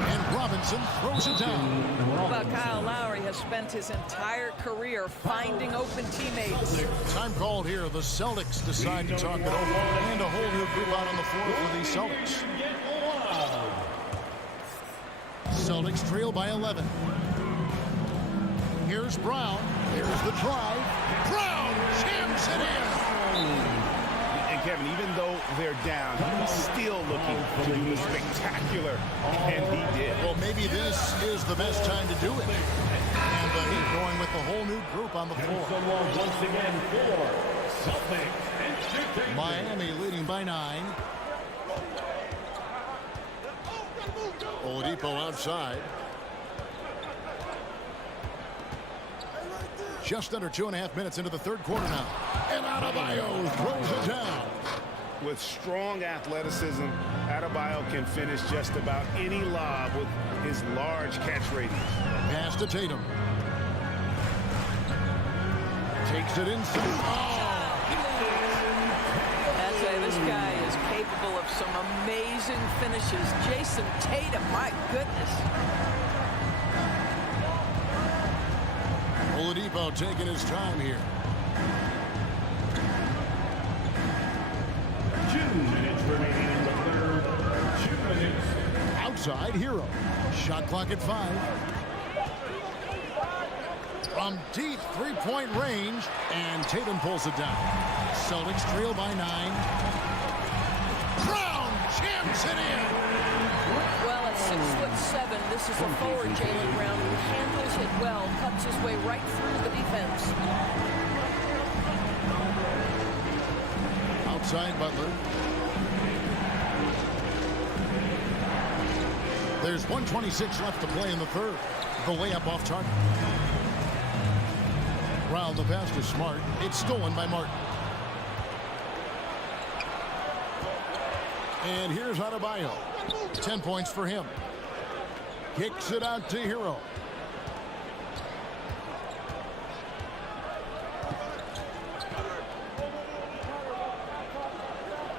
And Robinson throws it down. Well, Kyle Lowry has spent his entire career finding open teammates. Time called here. The Celtics decide to talk it over. And a whole new group out on the floor for the Celtics. Celtics trail by 11. Here's Brown. Here's the drive. Brown jams it in. And Kevin, even though they're down, he's still looking to do the spectacular, and he did. Well, maybe this is the best time to do it. And he's going with the whole new group on the floor. Once again for Celtics. Miami leading by 9. Oladipo outside. Just under 2.5 minutes into the third quarter now. And Adebayo throws it down. With strong athleticism, Adebayo can finish just about any lob with his large catch radius. Pass to Tatum. Takes it inside. I'd say this guy is capable of some amazing finishes. Jason Tatum, my goodness. Oladipo taking his time here. 2 minutes remaining in the third. 2 minutes. Outside, Hero. Shot clock at 5. From deep three-point range, and Tatum pulls it down. Celtics trail by 9. Brown jams it in. Well, at 6'7", this is a forward, Jaylen Brown, who handles it well, cuts his way right through the defense. Outside Butler. There's 1:26 left to play in the third. The layup off target. Brown, the pass to Smart. It's stolen by Martin. And here's Adebayo. 10 points for him. Kicks it out to Hero.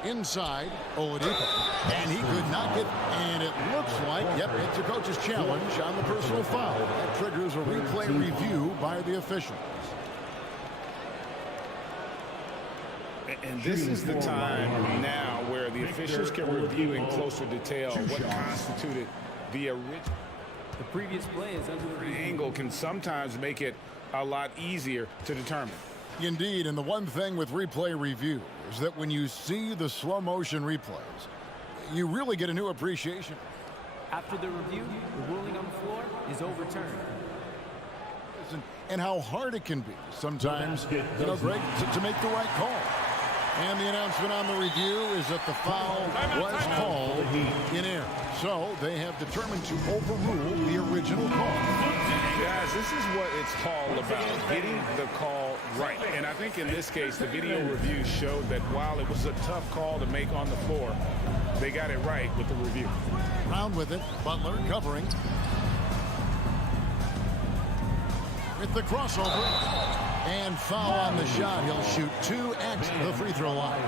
Inside, Oladipo. And he could not get, and it looks like, yep, it's a coach's challenge on the personal foul. That triggers a replay review by the officials. And this is the time now where the officials can review in closer detail what constituted the original. The previous play is under the angle can sometimes make it a lot easier to determine. Indeed, and the one thing with replay review is that when you see the slow motion replays, you really get a new appreciation. After the review, the ruling on the floor is overturned. And how hard it can be sometimes, you know, Greg, to make the right call. And the announcement on the review is that the foul was called in air. So they have determined to overrule the original. This is what it's all about, getting the call right. And I think in this case, the video review showed that while it was a tough call to make on the floor, they got it right with the review. Brown with it. Butler covering. With the crossover. And foul on the shot. He'll shoot 2 at the free throw line.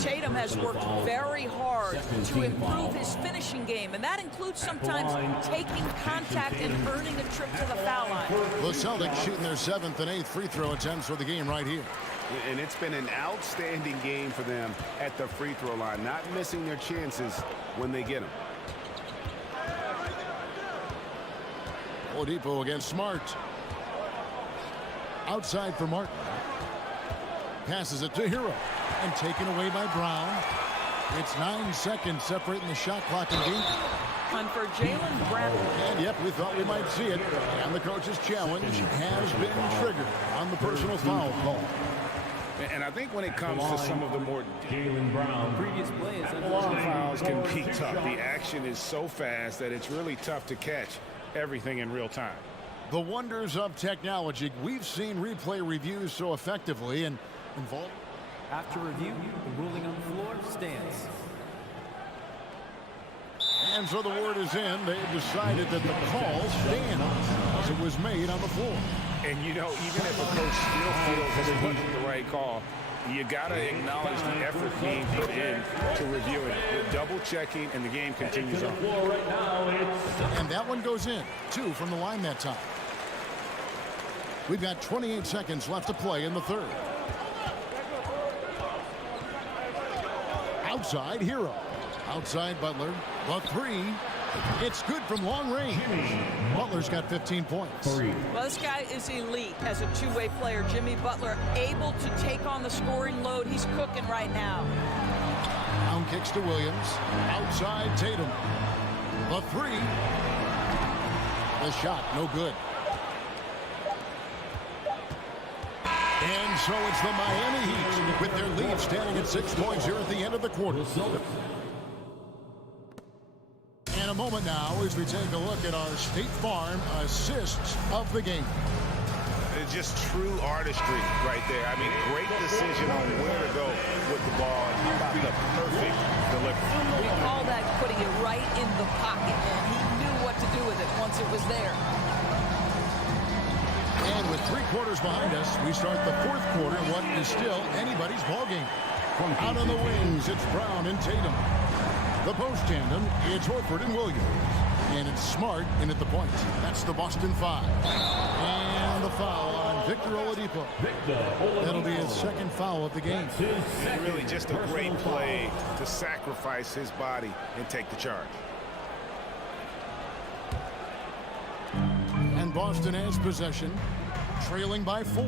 Tatum has worked very hard to improve his finishing game, and that includes sometimes taking contact and earning a trip to the foul line. The Celtics shooting their 7th and 8th free throw attempts for the game right here. And it's been an outstanding game for them at the free throw line, not missing their chances when they get them. Oladipo against Smart. Outside for Martin. Passes it to Hero. And taken away by Brown. It's 9 seconds separating the shot clock and game. And for Jaylen Brown. And yep, we thought we might see it. And the coach's challenge has been triggered on the personal foul call. And I think when it comes to some of the more Jaylen Brown, previous plays, long fouls can be tough. The action is so fast that it's really tough to catch everything in real time. The wonders of technology. We've seen replay reviews so effectively and involved. After review, the ruling on the floor stands. And so the word is in. They've decided that the call stands as it was made on the floor. And, you know, even if a coach still feels it wasn't the right call, you got to acknowledge the effort being put in to reviewing it. They're double-checking, and the game continues on. And that one goes in. 2 from the line that time. We've got 28 seconds left to play in the third. Outside, Hero. Outside, Butler. The 3. It's good from long range. Butler's got 15 points. Well, this guy is elite as a two-way player. Jimmy Butler able to take on the scoring load. He's cooking right now. Down kicks to Williams. Outside, Tatum. The 3. The shot, no good. And so it's the Miami Heat with their lead standing at 6 points here at the end of the quarter. And a moment now as we take a look at our State Farm assists of the game. It's just true artistry right there. I mean, great decision on where to go with the ball. And how about the perfect delivery? We call that putting it right in the pocket, and he knew what to do with it once it was there. And with 3 quarters behind us, we start the 4th quarter, what is still anybody's ballgame. Out on the wings, it's Brown and Tatum. The post tandem, it's Horford and Williams. And it's Smart in at the point. That's the Boston 5. And the foul on Victor Oladipo. That'll be his 2nd foul of the game. And really just a great play to sacrifice his body and take the charge. And Boston has possession, trailing by 4.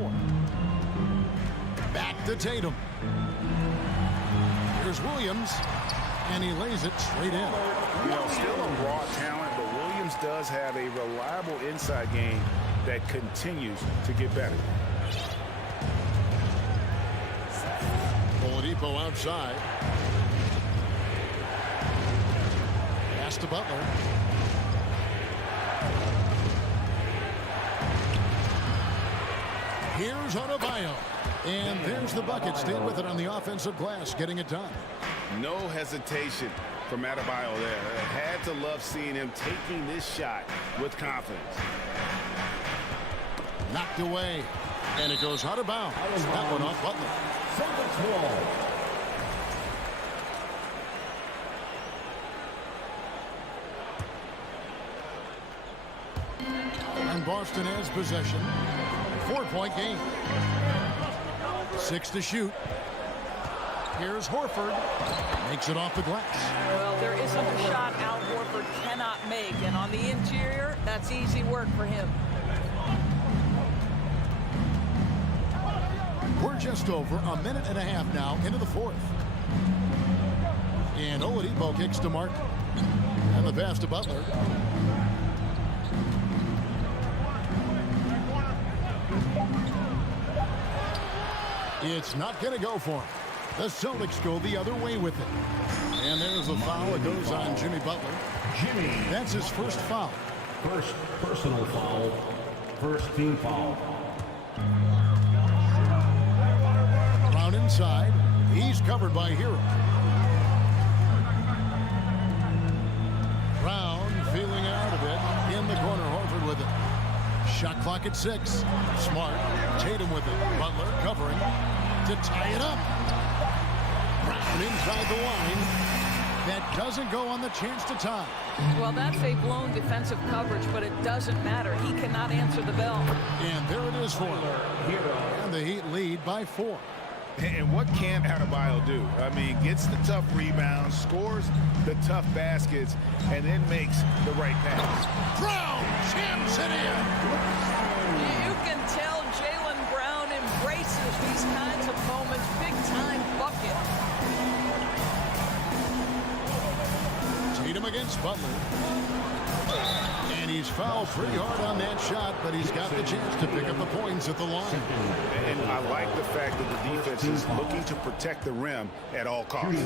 Back to Tatum. Here's Williams. And he lays it straight in. You know, still a raw talent, but Williams does have a reliable inside game that continues to get better. Oladipo outside. Pass to Butler. Here's Adebayo. And there's the bucket. Stayed with it on the offensive glass, getting it done. No hesitation from Adebayo there. I had to love seeing him taking this shot with confidence. Knocked away. And it goes out of bounds. That one off Butler. And Boston has possession. 4-point game. 6 to shoot. Here's Horford. Makes it off the glass. Well, there isn't a shot Al Horford cannot make. And on the interior, that's easy work for him. We're just over a minute and a half now into the 4th. And Oladipo kicks to Martin. And the pass to Butler. It's not going to go for him. The Celtics go the other way with it. And there's the foul. It goes on Jimmy Butler. That's his 1st foul. first personal foul, first team foul. Brown inside. He's covered by Hero. Brown feeling out of it. In the corner, Horford with it. Shot clock at 6. Smart. Tatum with it. Butler covering to tie it up. Brown inside the line. That doesn't go on the chance to tie. Well, that's a blown defensive coverage, but it doesn't matter. He cannot answer the bell. And there it is for him. And the Heat lead by 4. And what can Adebayo do? I mean, gets the tough rebounds, scores the tough baskets, and then makes the right pass. Brown jams it in. You can tell Jaylen Brown embraces these kinds of moments. Big-time bucket. Tatum against Butler. And he's fouled pretty hard on that shot, but he's got the chance to pick up the points at the line. And I like the fact that the defense is looking to protect the rim at all costs.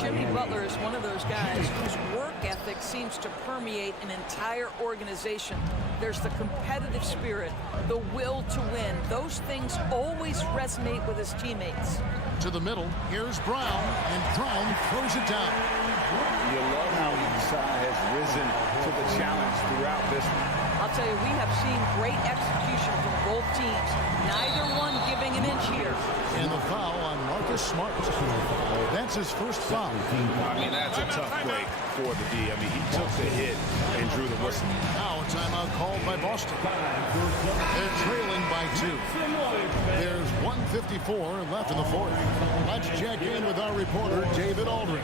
Jimmy Butler is one of those guys whose work ethic seems to permeate an entire organization. There's the competitive spirit, the will to win. Those things always resonate with his teammates. To the middle, here's Brown, and Brown throws it down. You love how each side has risen to the challenge throughout this one. I'll tell you, we have seen great execution from both teams. Neither one giving an inch here. And the foul on Marcus Smart. That's his first foul. I mean, that's a tough break for the D. I mean, he took the hit and drew the whistle. Now a timeout called by Boston. They're trailing by 2. There's 1:54 left in the fourth. Let's check in with our reporter, David Aldridge.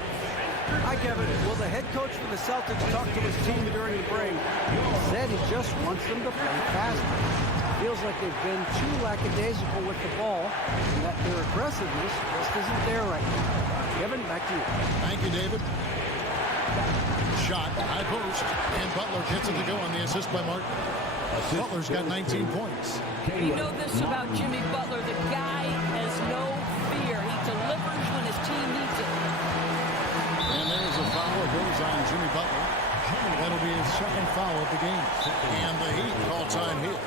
Hi, Kevin. Well, the head coach for the Celtics talked to his team during the break. He said he just wants them to play faster. Feels like they've been too lackadaisical with the ball, and that their aggressiveness just isn't there right now. Kevin, back to you. Thank you, David. Shot, high post, and Butler gets it to go on the assist by Martin. Butler's got 19 points. You know this about Jimmy Butler. The guy has no fear. He delivers when his team needs it. And there's a foul. It goes on Jimmy Butler. That'll be his second foul of the game. And the Heat call time here.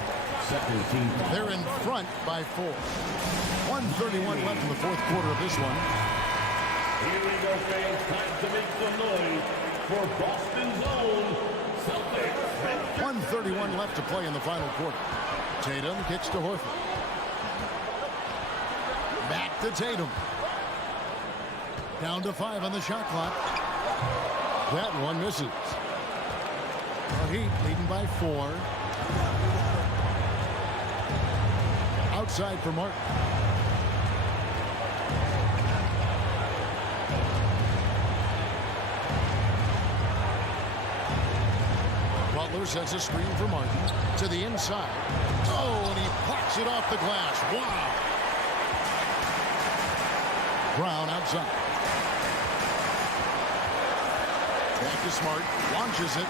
They're in front by 4. 1:31 left in the fourth quarter of this one. Here we go, fans. Time to make some noise for Boston's own Celtics. 1:31 left to play in the final quarter. Tatum kicks to Horford. Back to Tatum. Down to 5 on the shot clock. That one misses. The Heat leading by 4. Outside for Martin. Butler sets a screen for Martin to the inside. Oh, and he plucks it off the glass. Wow. Brown outside. Back to Smart. Launches it.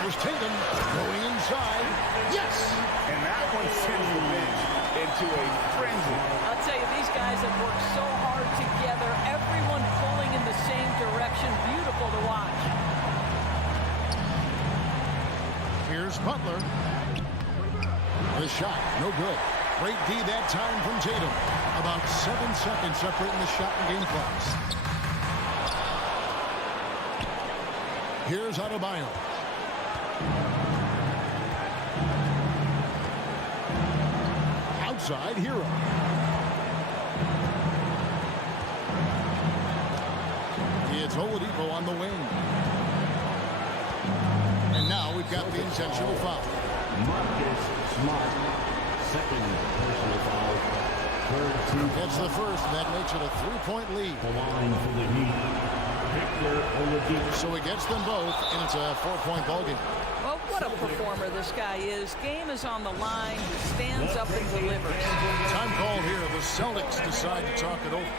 There's Tatum going inside. Yes! And that one sends the bench into a frenzy. I'll tell you, these guys have worked so hard together. Everyone pulling in the same direction. Beautiful to watch. Here's Butler. The shot, no good. Great D that time from Tatum. About 7 seconds separating the shot and game clocks. Here's Adebayo. Outside, Hero. It's Oladipo on the wing. And now we've got the intentional foul. Marcus Smart, second personal foul. That's the first. That makes it a 3-point lead. The line for the Heat. So he gets them both, and it's a 4-point ballgame. Well, what a performer this guy is. Game is on the line. He stands up and delivers. Time called here. The Celtics decide to talk it over.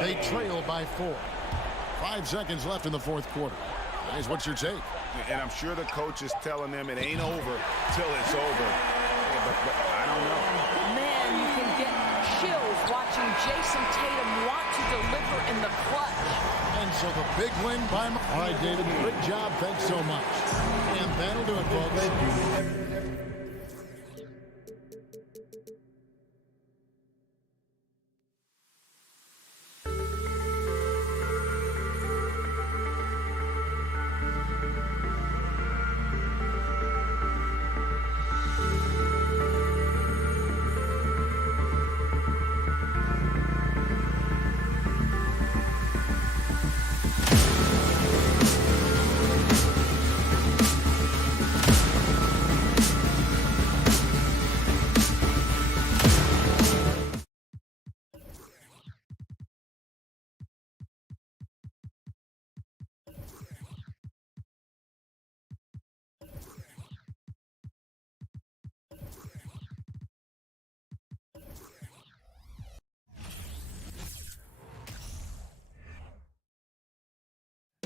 They trail by 4. 5 seconds left in the fourth quarter. Guys, what's your take? And I'm sure the coach is telling them it ain't over till it's over. Yeah, but I don't know. Man, you can get chills watching Jason Tatum want to deliver in the clutch. And so the big win by... All right, David, good job. Thanks so much. And that'll do it, folks.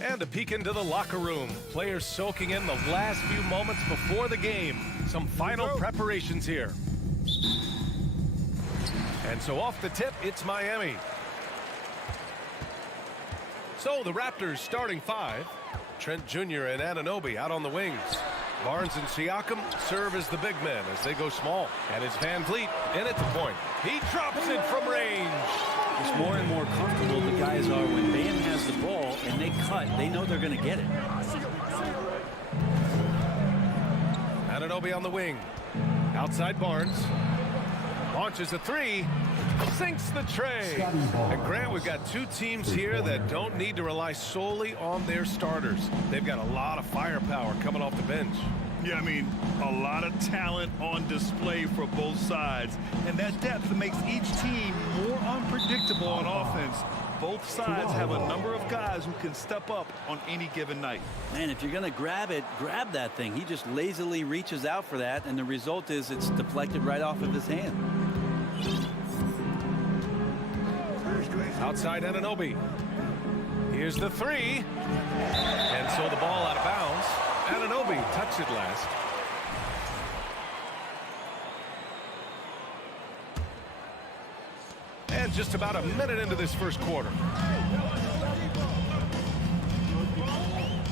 And a peek into the locker room. Players soaking in the last few moments before the game. Some final preparations here. And so off the tip, it's Miami. So the Raptors starting 5. Trent Jr. and Anunoby out on the wings. Barnes and Siakam serve as the big men as they go small. And it's Van Vliet in at the point. He drops it from range. It's more and more comfortable the guys are when Bam has the ball and they cut. They know they're going to get it. Anunoby on the wing. Outside Barnes. Launches a 3. Sinks the tray. And Grant, we've got two teams here that don't need to rely solely on their starters. They've got a lot of firepower coming off the bench. Yeah, I mean, a lot of talent on display for both sides. And that depth makes each team more unpredictable on offense. Both sides have a number of guys who can step up on any given night. Man, if you're going to grab it, grab that thing. He just lazily reaches out for that, and the result is it's deflected right off of his hand. Outside Anunoby. Here's the 3. And so the ball out of bounds. Anunoby touched it last. And just about a minute into this first quarter.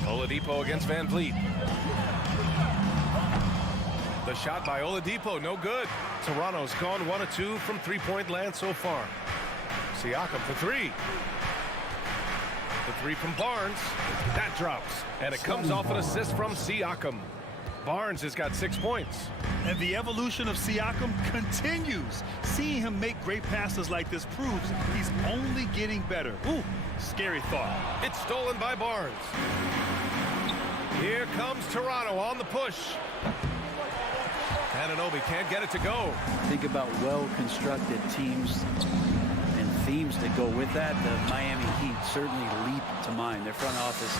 Oladipo against Van Vliet. The shot by Oladipo, no good. Toronto's gone 1 of 2 from three-point land so far. Siakam for 3. The 3 from Barnes. That drops. And it comes off an assist from Siakam. Barnes has got 6 points. And the evolution of Siakam continues. Seeing him make great passes like this proves he's only getting better. Ooh, scary thought. It's stolen by Barnes. Here comes Toronto on the push. Anunoby can't get it to go. Think about well-constructed teams and themes that go with that. The Miami Heat certainly leap to mind. Their front office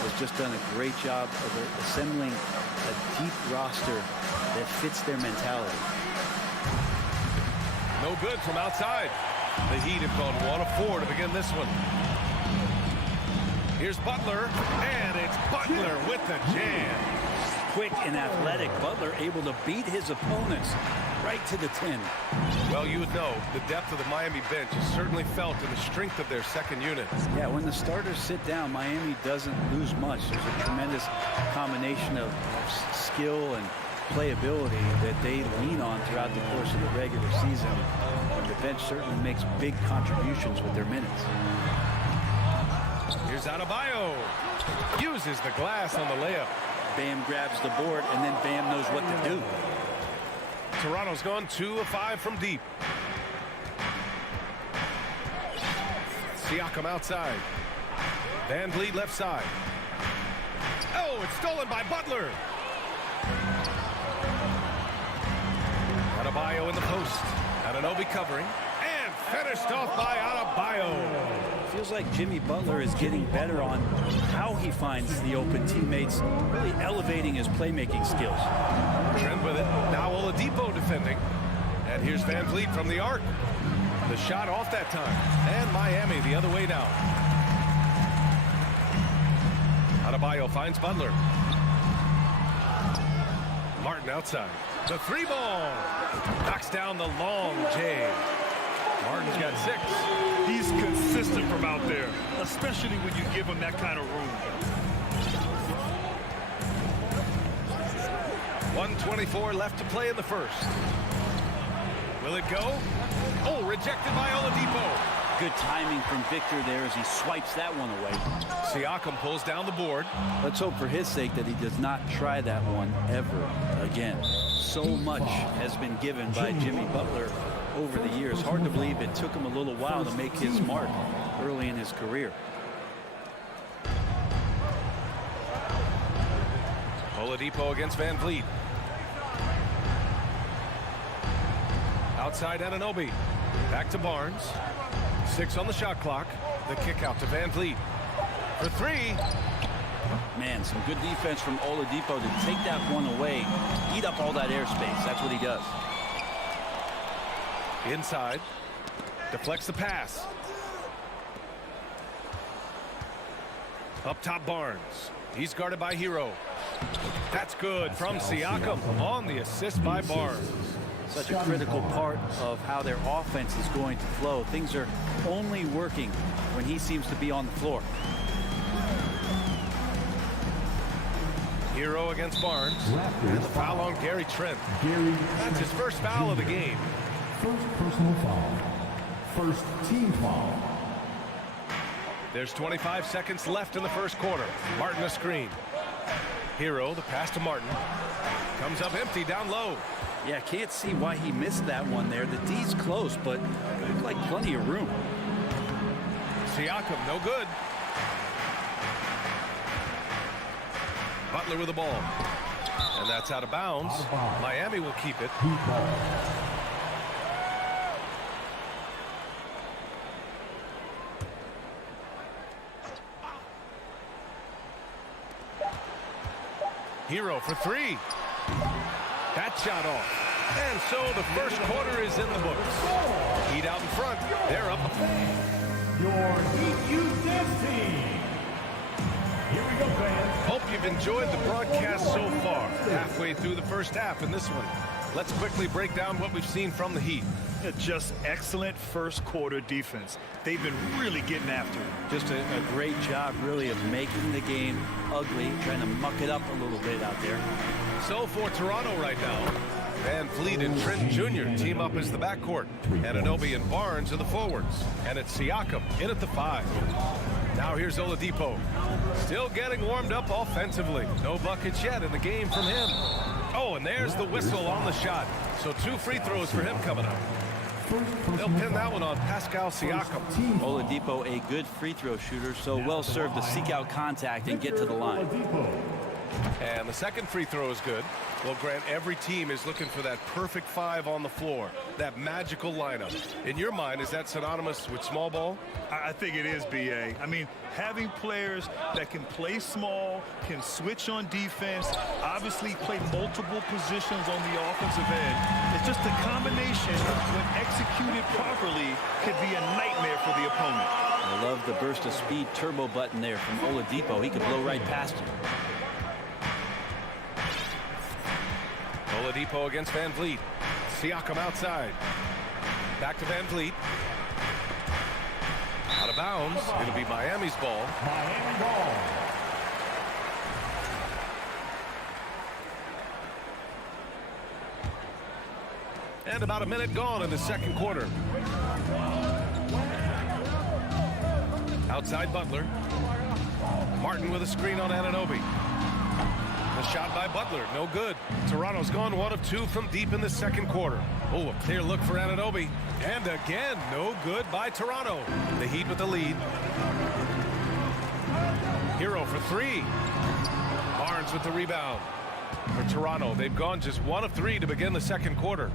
has just done a great job of assembling a deep roster that fits their mentality. No good from outside. The Heat have gone 1 of 4 to begin this one. Here's Butler, and it's Butler with the jam. Quick and athletic, Butler able to beat his opponents right to the 10. Well, you would know the depth of the Miami bench is certainly felt in the strength of their second unit. Yeah, when the starters sit down, Miami doesn't lose much. There's a tremendous combination of skill and playability that they lean on throughout the course of the regular season. The bench certainly makes big contributions with their minutes. Here's Adebayo. Uses the glass on the layup. Bam grabs the board, and then Bam knows what to do. Toronto's gone 2 of 5 from deep. Siakam outside. Van Vliet left side. Oh, it's stolen by Butler. Adebayo in the post. Anunoby covering. And finished off by Adebayo. Feels like Jimmy Butler is getting better on how he finds the open teammates, really elevating his playmaking skills. Trent with it. Now Oladipo defending. And here's Van Vliet from the arc. The shot off that time. And Miami the other way now. Adebayo finds Butler. Martin outside. The 3 ball. Knocks down the long J. Martin's got 6. He's consistent from out there, especially when you give him that kind of room. 1:24 left to play in the first. Will it go? Oh, rejected by Oladipo. Good timing from Victor there as he swipes that one away. Siakam pulls down the board. Let's hope for his sake that he does not try that one ever again. So much has been given by Jimmy Butler over the years. Hard to believe it took him a little while to make his mark early in his career. Oladipo against Van Vliet. Outside Anunoby. Back to Barnes. 6 on the shot clock. The kick out to Van Vliet. For 3. Man, some good defense from Oladipo to take that one away. Eat up all that airspace. That's what he does. Inside. Deflects the pass. Up top Barnes. He's guarded by Hero. That's good from Siakam on the assist by Barnes. Such a critical part of how their offense is going to flow. Things are only working when he seems to be on the floor. Hero against Barnes. And the foul on Gary Trent. That's his first foul of the game. First personal foul. First team foul. There's 25 seconds left in the first quarter. Martin a screen. Hero, the pass to Martin. Comes up empty down low. Yeah, can't see why he missed that one there. The D's close, but looked like plenty of room. Siakam, no good. Butler with the ball. And that's out of bounds. Miami will keep it. Hero for 3. That shot off. And so the first quarter is in the books. Heat out in front. They're up. Your Heat Youth Dance Team. Here we go, fans. Hope you've enjoyed the broadcast so far. Halfway through the first half in this one. Let's quickly break down what we've seen from the Heat. Just excellent first quarter defense. They've been really getting after it. Just a great job, really, of making the game ugly, trying to muck it up a little bit out there. So for Toronto right now, Van Vliet and Trent Jr. team up as the backcourt. Anunoby and Barnes are the forwards. And it's Siakam in at the 5. Now here's Oladipo. Still getting warmed up offensively. No buckets yet in the game from him. Oh, and there's the whistle on the shot. So 2 free throws for him coming up. They'll pin that one on Pascal Siakam. Oladipo, a good free throw shooter, so well served to seek out contact and get to the line. And the second free throw is good. Well, Grant, every team is looking for that perfect 5 on the floor, that magical lineup. In your mind, is that synonymous with small ball? I think it is, B.A. I mean, having players that can play small, can switch on defense, obviously play multiple positions on the offensive end. It's just a combination, when executed properly, could be a nightmare for the opponent. I love the burst of speed turbo button there from Oladipo. He could blow right past him. Oladipo against Van Vliet. Siakam outside. Back to Van Vliet. Out of bounds. It'll be Miami's ball. Miami ball. And about a minute gone in the second quarter. Outside Butler. Martin with a screen on Anunoby. The shot by Butler, no good. Toronto's gone 1 of 2 from deep in the second quarter. Oh, a clear look for Anunoby. And again, no good by Toronto. The Heat with the lead. Hero for 3. Barnes with the rebound. For Toronto, they've gone just 1 of 3 to begin the second quarter.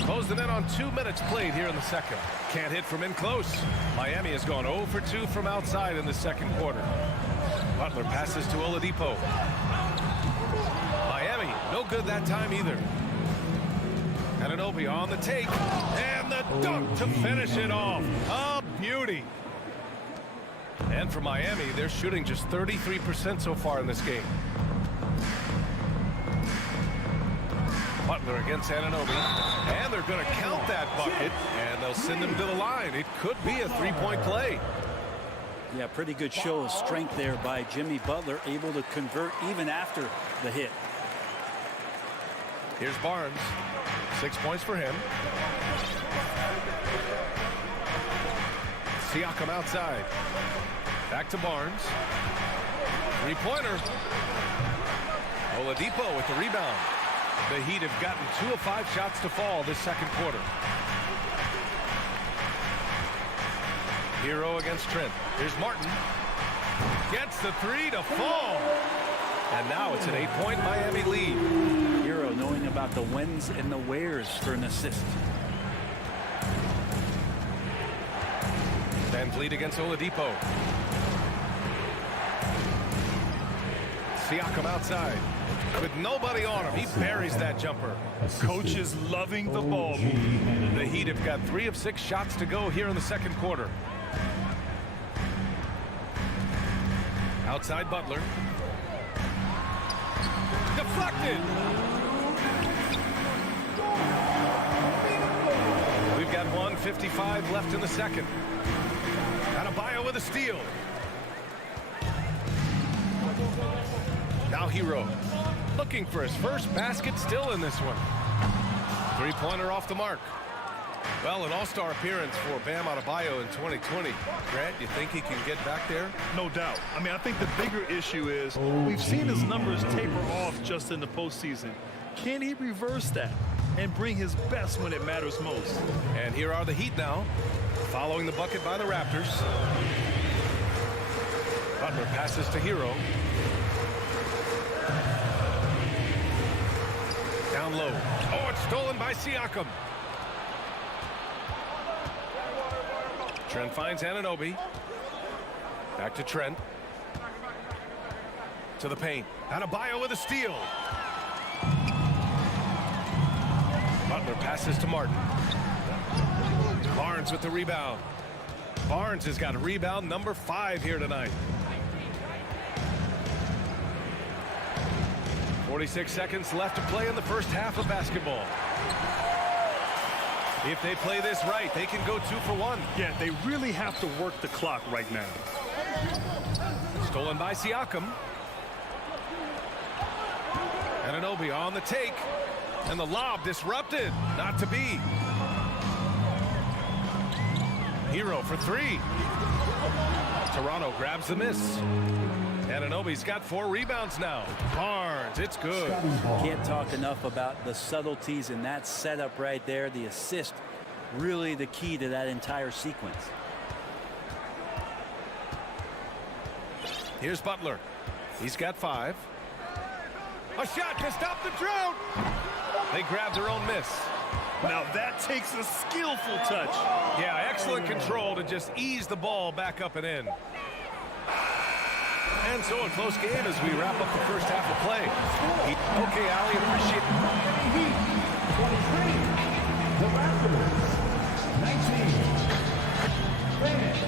Closed it in on 2 minutes played here in the second. Can't hit from in close. Miami has gone 0 for 2 from outside in the second quarter. Butler passes to Oladipo. Miami, no good that time either. Anunoby on the take. And the dunk to finish it off. A beauty. And for Miami, they're shooting just 33% so far in this game. Butler Butler against Anunoby, and they're going to count that bucket, and they'll send him to the line. It could be a three-point play. Yeah, pretty good show of strength there by Jimmy Butler, able to convert even after the hit. Here's Barnes. 6 points for him. Siakam outside. Back to Barnes. Three-pointer. Oladipo with the rebound. The Heat have gotten 2 of 5 shots to fall this second quarter. Hero against Trent. Here's Martin. Gets the 3 to fall. And now it's an 8-point Miami lead. Hero knowing about the whens and the wheres for an assist. Van Vliet against Oladipo. Siakam outside. With nobody on him, he buries that jumper. Coach is loving the ball move. The Heat have got 3 of 6 shots to go here in the second quarter. Outside Butler. Deflected. We've got 1:55 left in the second. Adebayo with a steal. Now Hero looking for his first basket, still in this one. Three-pointer off the mark. Well, an all-star appearance for Bam Adebayo in 2020. Grant, you think he can get back there? No doubt. I mean, I think the bigger issue is we've seen his numbers taper off just in the postseason. Can he reverse that and bring his best when it matters most? And here are the Heat now, following the bucket by the Raptors. Butler passes to Hero. Down low. Oh, it's stolen by Siakam. Trent finds Anunoby. Back to Trent. To the paint. Adebayo with a steal. Butler passes to Martin. Barnes with the rebound. Barnes has got rebound number 5 here tonight. 46 seconds left to play in the first half of basketball. If they play this right, they can go 2 for 1. Yeah, they really have to work the clock right now. Stolen by Siakam. Anunoby on the take. And the lob disrupted. Not to be. Hero for 3. Toronto grabs the miss. Anunoby's got 4 rebounds now. Barnes, it's good. Can't talk enough about the subtleties in that setup right there. The assist, really the key to that entire sequence. Here's Butler. He's got 5. A shot to stop the drought. They grab their own miss. Now that takes a skillful touch. Yeah, excellent control to just ease the ball back up and in. And so a close game as we wrap up the first half of play. Okay, Ali, appreciate it. 23. The Raptors. 19. Fans,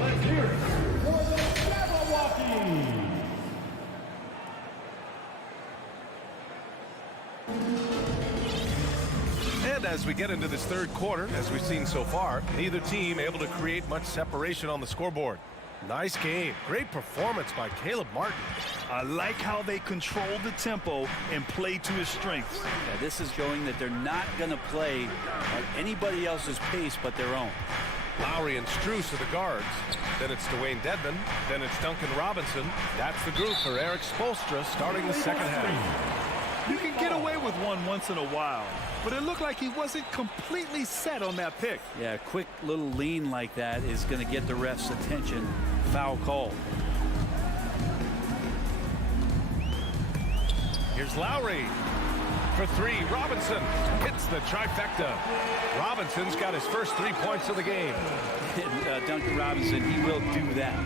let's hear it for the Jabberwockies. And as we get into this third quarter, as we've seen so far, neither team able to create much separation on the scoreboard. Nice game. Great performance by Caleb Martin. I like how they control the tempo and play to his strengths. Yeah, this is showing that they're not going to play at anybody else's pace but their own. Lowry and Strus are the guards. Then it's Dwayne Dedmon. Then it's Duncan Robinson. That's the group for Eric Spoelstra starting the second half. You can get away with one once in a while, but it looked like he wasn't completely set on that pick. Yeah, a quick little lean like that is going to get the ref's attention. Foul call. Here's Lowry for 3. Robinson hits the trifecta. Robinson's got his first 3 points of the game. Duncan Robinson, he will do that.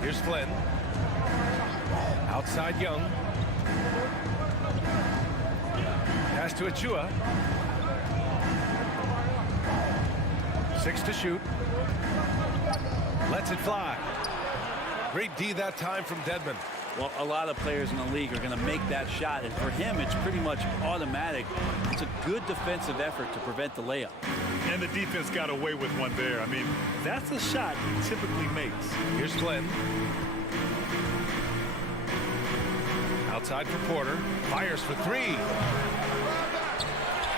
Here's Flynn. Outside Young. Pass to Achua. 6 to shoot. Lets it fly. Great D that time from Dedmon. Well, a lot of players in the league are going to make that shot, and for him, it's pretty much automatic. It's a good defensive effort to prevent the layup. And the defense got away with one there. I mean, that's a shot he typically makes. Here's Flynn. Outside for Porter. Fires for three.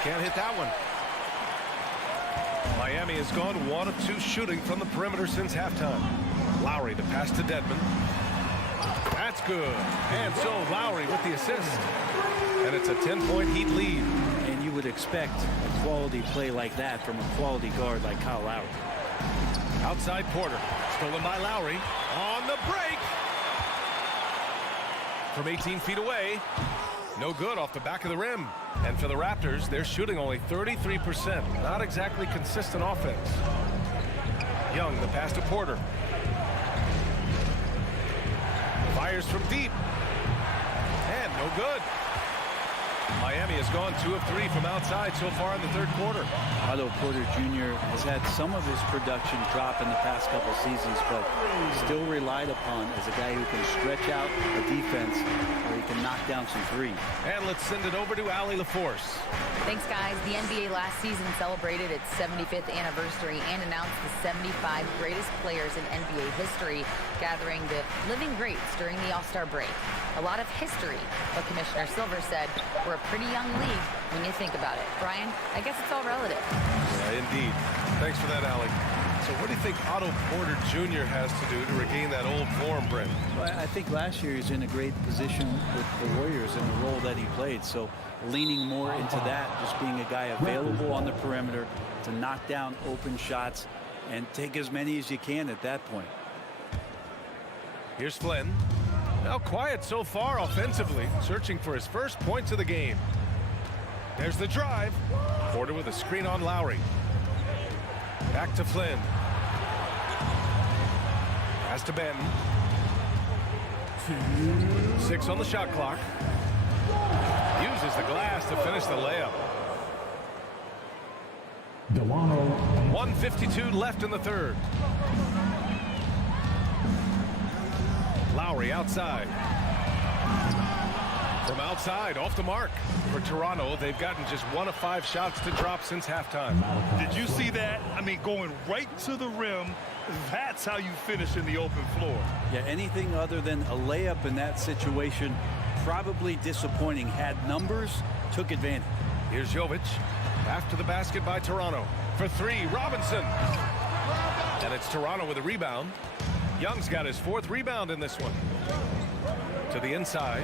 Can't hit that one. Miami has gone 1 of 2 shooting from the perimeter since halftime. Lowry, the pass to Dedmon. That's good. And so Lowry with the assist. And it's a 10-point Heat lead. And you would expect a quality play like that from a quality guard like Kyle Lowry. Outside Porter. Stolen by Lowry. On the break. From 18 feet away. No good off the back of the rim. And for the Raptors, they're shooting only 33%. Not exactly consistent offense. Young, the pass to Porter. Fires from deep. And no good. Miami has gone 2 of 3 from outside so far in the third quarter. Otto Porter Jr. has had some of his production drop in the past couple seasons, but still relied upon as a guy who can stretch out a defense where he can knock down some threes. And let's send it over to Allie LaForce. Thanks, guys. The NBA last season celebrated its 75th anniversary and announced the 75 greatest players in NBA history, gathering the living greats during the All-Star break. A lot of history, but Commissioner Silver said we're a pretty young league when you think about it. Brian, I guess it's all relative. Yeah, indeed. Thanks for that, Allie. So what do you think Otto Porter Jr. has to do to regain that old form, Brent? Well, I think last year he's in a great position with the Warriors in the role that he played. So leaning more into that, just being a guy available on the perimeter to knock down open shots and take as many as you can at that point. Here's Flynn. Now quiet so far offensively, searching for his first points of the game. There's the drive. Porter with a screen on Lowry. Back to Flynn. Pass to Benton. 6 on the shot clock. Uses the glass to finish the layup. 1:52 left in the third. Lowry outside. From outside, off the mark. For Toronto, they've gotten just 1 of 5 shots to drop since halftime. Did you see that? I mean, going right to the rim, that's how you finish in the open floor. Yeah, anything other than a layup in that situation, probably disappointing. Had numbers, took advantage. Here's Jovic. After the basket by Toronto. For 3, Robinson. And it's Toronto with a rebound. Young's got his 4th rebound in this one. To the inside.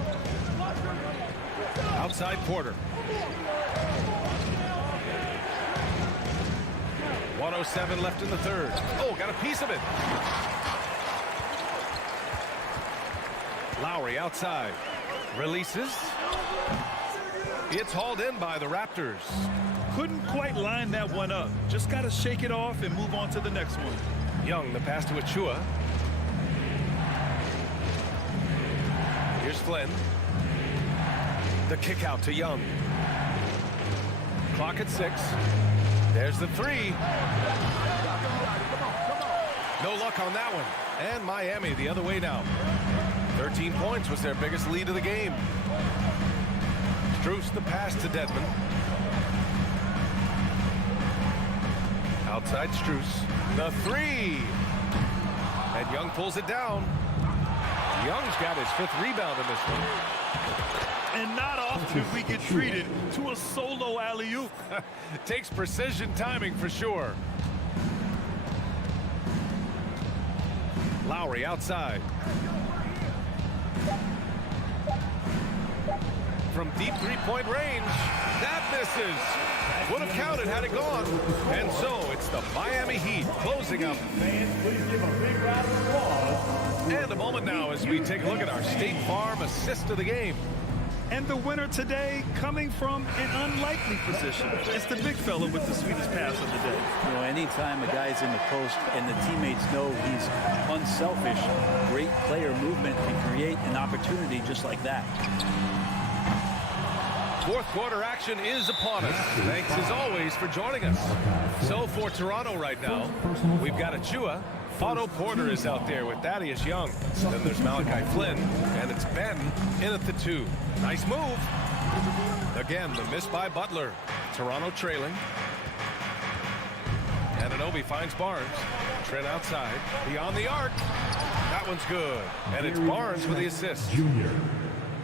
Outside Porter. 1:07 left in the third. Oh, got a piece of it. Lowry outside. Releases. It's hauled in by the Raptors. Couldn't quite line that one up. Just got to shake it off and move on to the next one. Young, the pass to Achua. Here's Flynn. The kick out to Young. Clock at 6. There's the 3. No luck on that one. And Miami the other way now. 13 points was their biggest lead of the game. Strus the pass to Dedmon. Outside Strus. The 3. And Young pulls it down. Young's got his 5th rebound in this one. And not often we get treated to a solo alley-oop. Takes precision timing for sure. Lowry outside. From deep 3-point range. That misses. Would have counted had it gone. And so it's the Miami Heat closing up. And a moment now as we take a look at our State Farm assist of the game. And the winner today coming from an unlikely position. It's the big fella with the sweetest pass of the day. You know, anytime a guy's in the post and the teammates know he's unselfish, great player movement can create an opportunity just like that. 4th quarter action is upon us. Thanks as always for joining us. So for Toronto right now, we've got Achua. Otto Porter is out there with Thaddeus Young. Then there's Malachi Flynn, and it's Ben in at the 2. Nice move. Again, the miss by Butler. Toronto trailing. Anunoby finds Barnes. Trent outside. Beyond the arc. That one's good. And it's Barnes with the assist.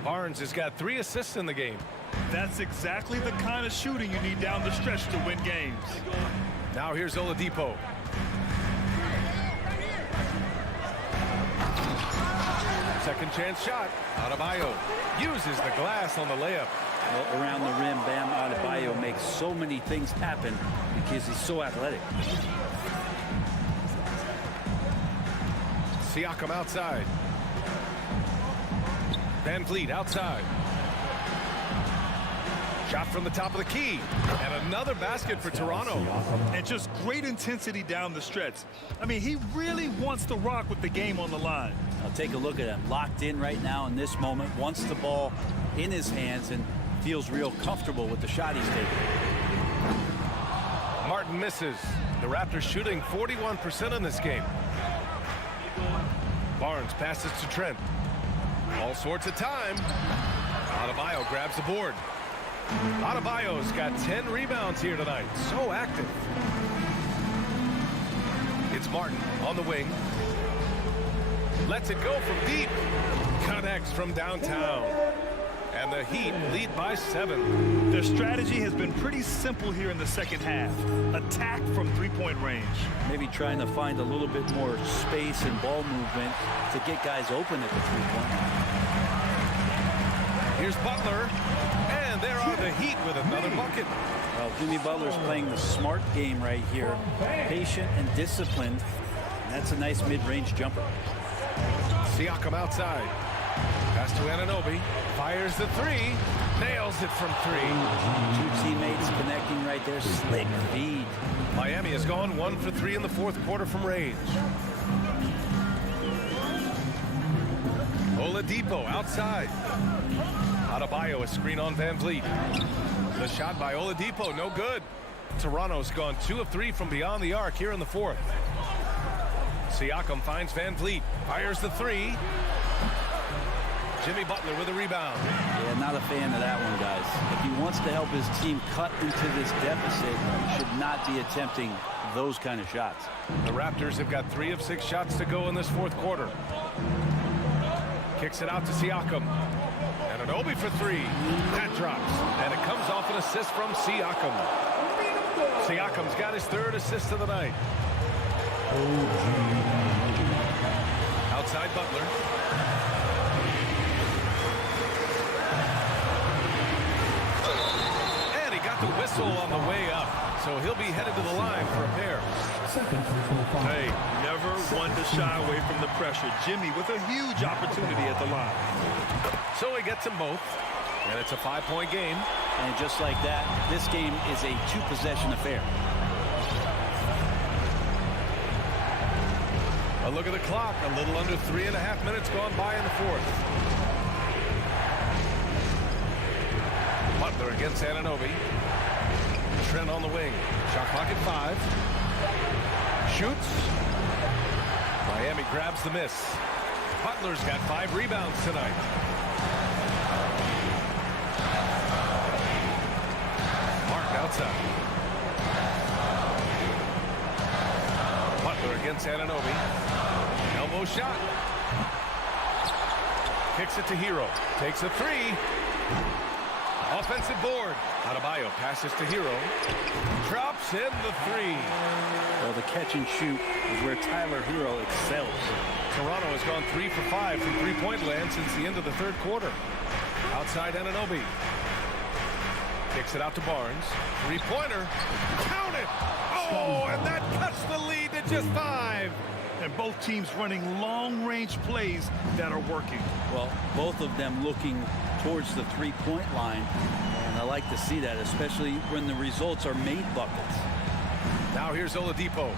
Barnes has got 3 assists in the game. That's exactly the kind of shooting you need down the stretch to win games. Now here's Oladipo. Second chance shot. Adebayo uses the glass on the layup. Well, around the rim, Bam Adebayo makes so many things happen because he's so athletic. Siakam outside. Van Vliet outside. Shot from the top of the key. And another basket for Toronto. And just great intensity down the stretch. I mean, he really wants to rock with the game on the line. I'll take a look at him. Locked in right now in this moment. Wants the ball in his hands and feels real comfortable with the shot he's taking. Martin misses. The Raptors shooting 41% in this game. Barnes passes to Trent. All sorts of time. Adebayo grabs the board. Adebayo's got 10 rebounds here tonight. So active. It's Martin on the wing. Lets it go from deep. Connects from downtown. And the Heat lead by 7. Their strategy has been pretty simple here in the second half. Attack from three-point range. Maybe trying to find a little bit more space and ball movement to get guys open at the three-point line. Here's Butler. And there are the Heat with another bucket. Well, Jimmy Butler's playing the smart game right here. Patient and disciplined. And that's a nice mid-range jumper. Siakam outside. Pass to Anunoby. Fires the 3. Nails it from 3. 2 teammates connecting right there. Slick feed. Miami has gone 1 for 3 in the 4th quarter from range. Oladipo outside. Adebayo, a screen on Van Vliet. The shot by Oladipo, no good. Toronto's gone 2 of 3 from beyond the arc here in the 4th. Siakam finds Van Vliet. Fires the 3. Jimmy Butler with a rebound. Yeah, not a fan of that one, guys. If he wants to help his team cut into this deficit, he should not be attempting those kind of shots. The Raptors have got 3 of 6 shots to go in this 4th quarter. Kicks it out to Siakam. And Anunoby for 3. That drops. And it comes off an assist from Siakam. Siakam's got his 3rd assist of the night. Outside Butler. And he got the whistle on the way up. So he'll be headed to the line for a pair. Hey, never one to shy away from the pressure. Jimmy with a huge opportunity at the line. So he gets them both. And it's a 5-point game. And just like that, this game is a 2-possession affair. A look at the clock. A little under 3.5 minutes gone by in the 4th. Butler against Anunoby. Trent on the wing. Shot clock at 5. Shoots. Miami grabs the miss. Butler's got 5 rebounds tonight. Mark outside. Butler against Anunoby. Elbow shot. Kicks it to Hero. Takes a 3. Offensive board. Adebayo passes to Hero. Drops in the 3. Well, the catch and shoot is where Tyler Hero excels. Toronto has gone 3 for 5 from three-point land since the end of the 3rd quarter. Outside Anunoby. Kicks it out to Barnes. 3-pointer. Count it! Oh, and that cuts the lead to just 5. And both teams running long-range plays that are working. Well, both of them looking towards the 3-point line. And I like to see that, especially when the results are made buckets. Now here's Oladipo.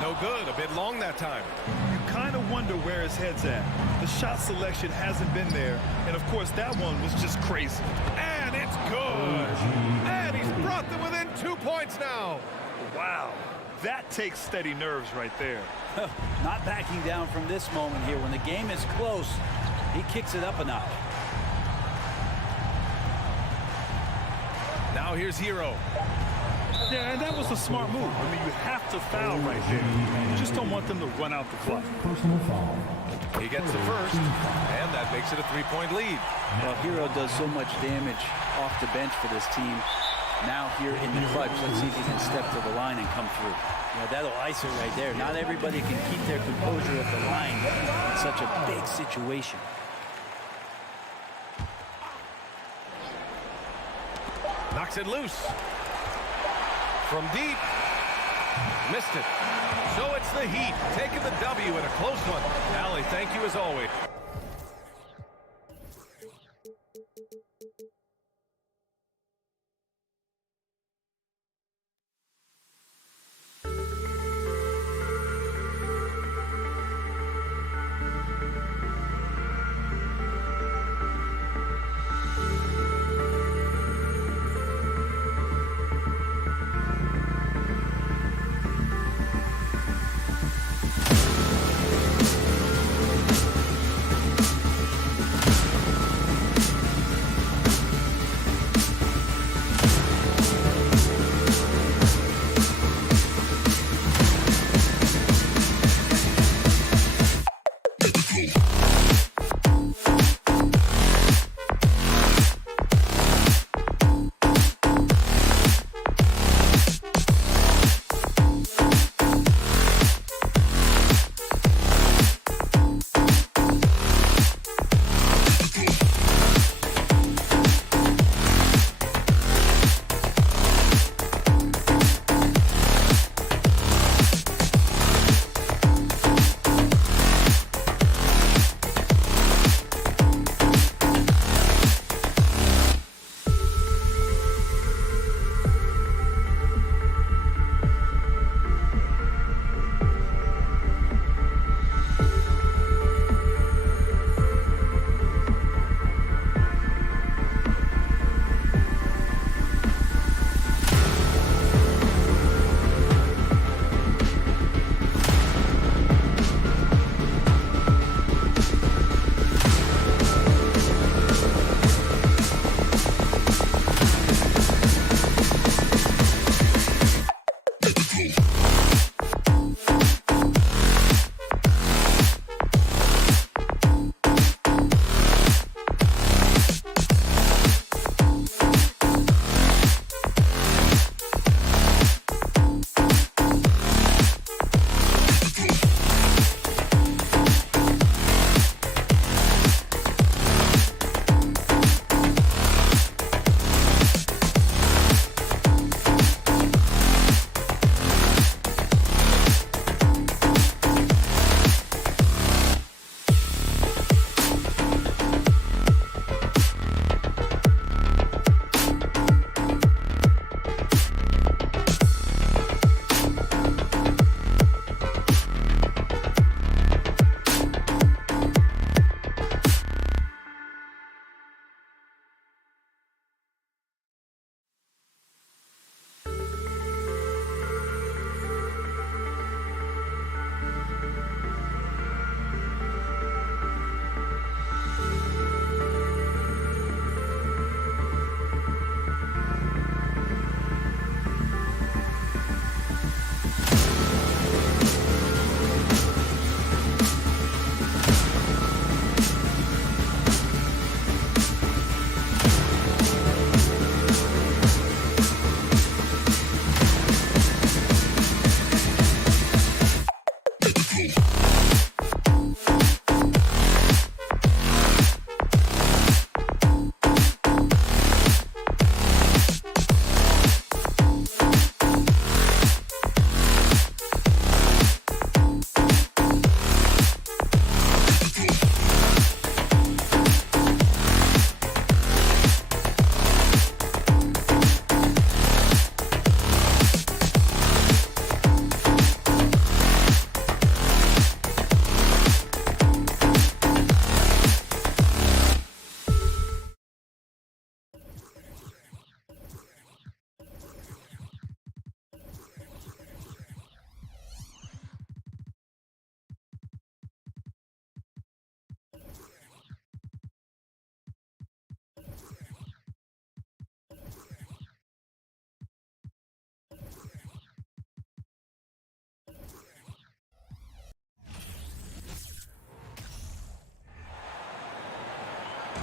No good. A bit long that time. You kind of wonder where his head's at. The shot selection hasn't been there, and of course that one was just crazy. And it's good. And he's brought them within 2 points now. Wow, that takes steady nerves right there. Not backing down from this moment here. When the game is close, he kicks it up a notch. Now here's Hero. Yeah, and that was a smart move. I mean, you have to foul right there. You just don't want them to run out the clock. He gets the first, and that makes it a 3-point lead. Well, Hero does so much damage off the bench for this team. Now here in the clutch, let's see if he can step to the line and come through. Yeah, that'll ice it right there. Not everybody can keep their composure at the line in such a big situation. Knocks it loose. From deep. Missed it. So it's the Heat taking the W in a close one. Allie, thank you as always.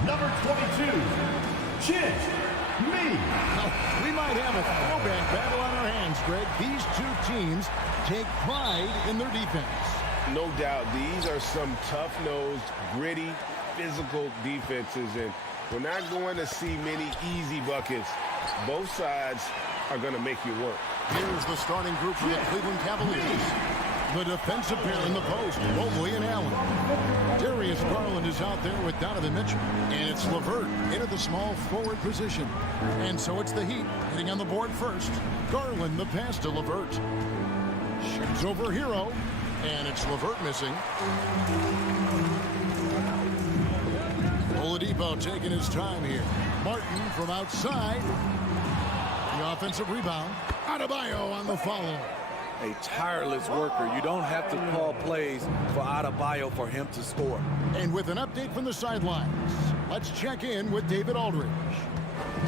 number 22, Chit Me. Now, we might have a throwback battle on our hands, Greg. These two teams take pride in their defense. No doubt, these are some tough-nosed, gritty, physical defenses, and we're not going to see many easy buckets. Both sides are going to make you work. Here's the starting group for the Cleveland Cavaliers. The defensive pair in the post, Mobley and Allen. Darius Garland is out there with Donovan Mitchell. And it's LeVert into the small forward position. And so it's the Heat hitting on the board first. Garland the pass to LeVert. Shoots over Hero. And it's LeVert missing. Oladipo taking his time here. Martin from outside. The offensive rebound. Adebayo on the follow. A tireless worker. You don't have to call plays for Adebayo for him to score. And with an update from the sidelines, let's check in with David Aldridge.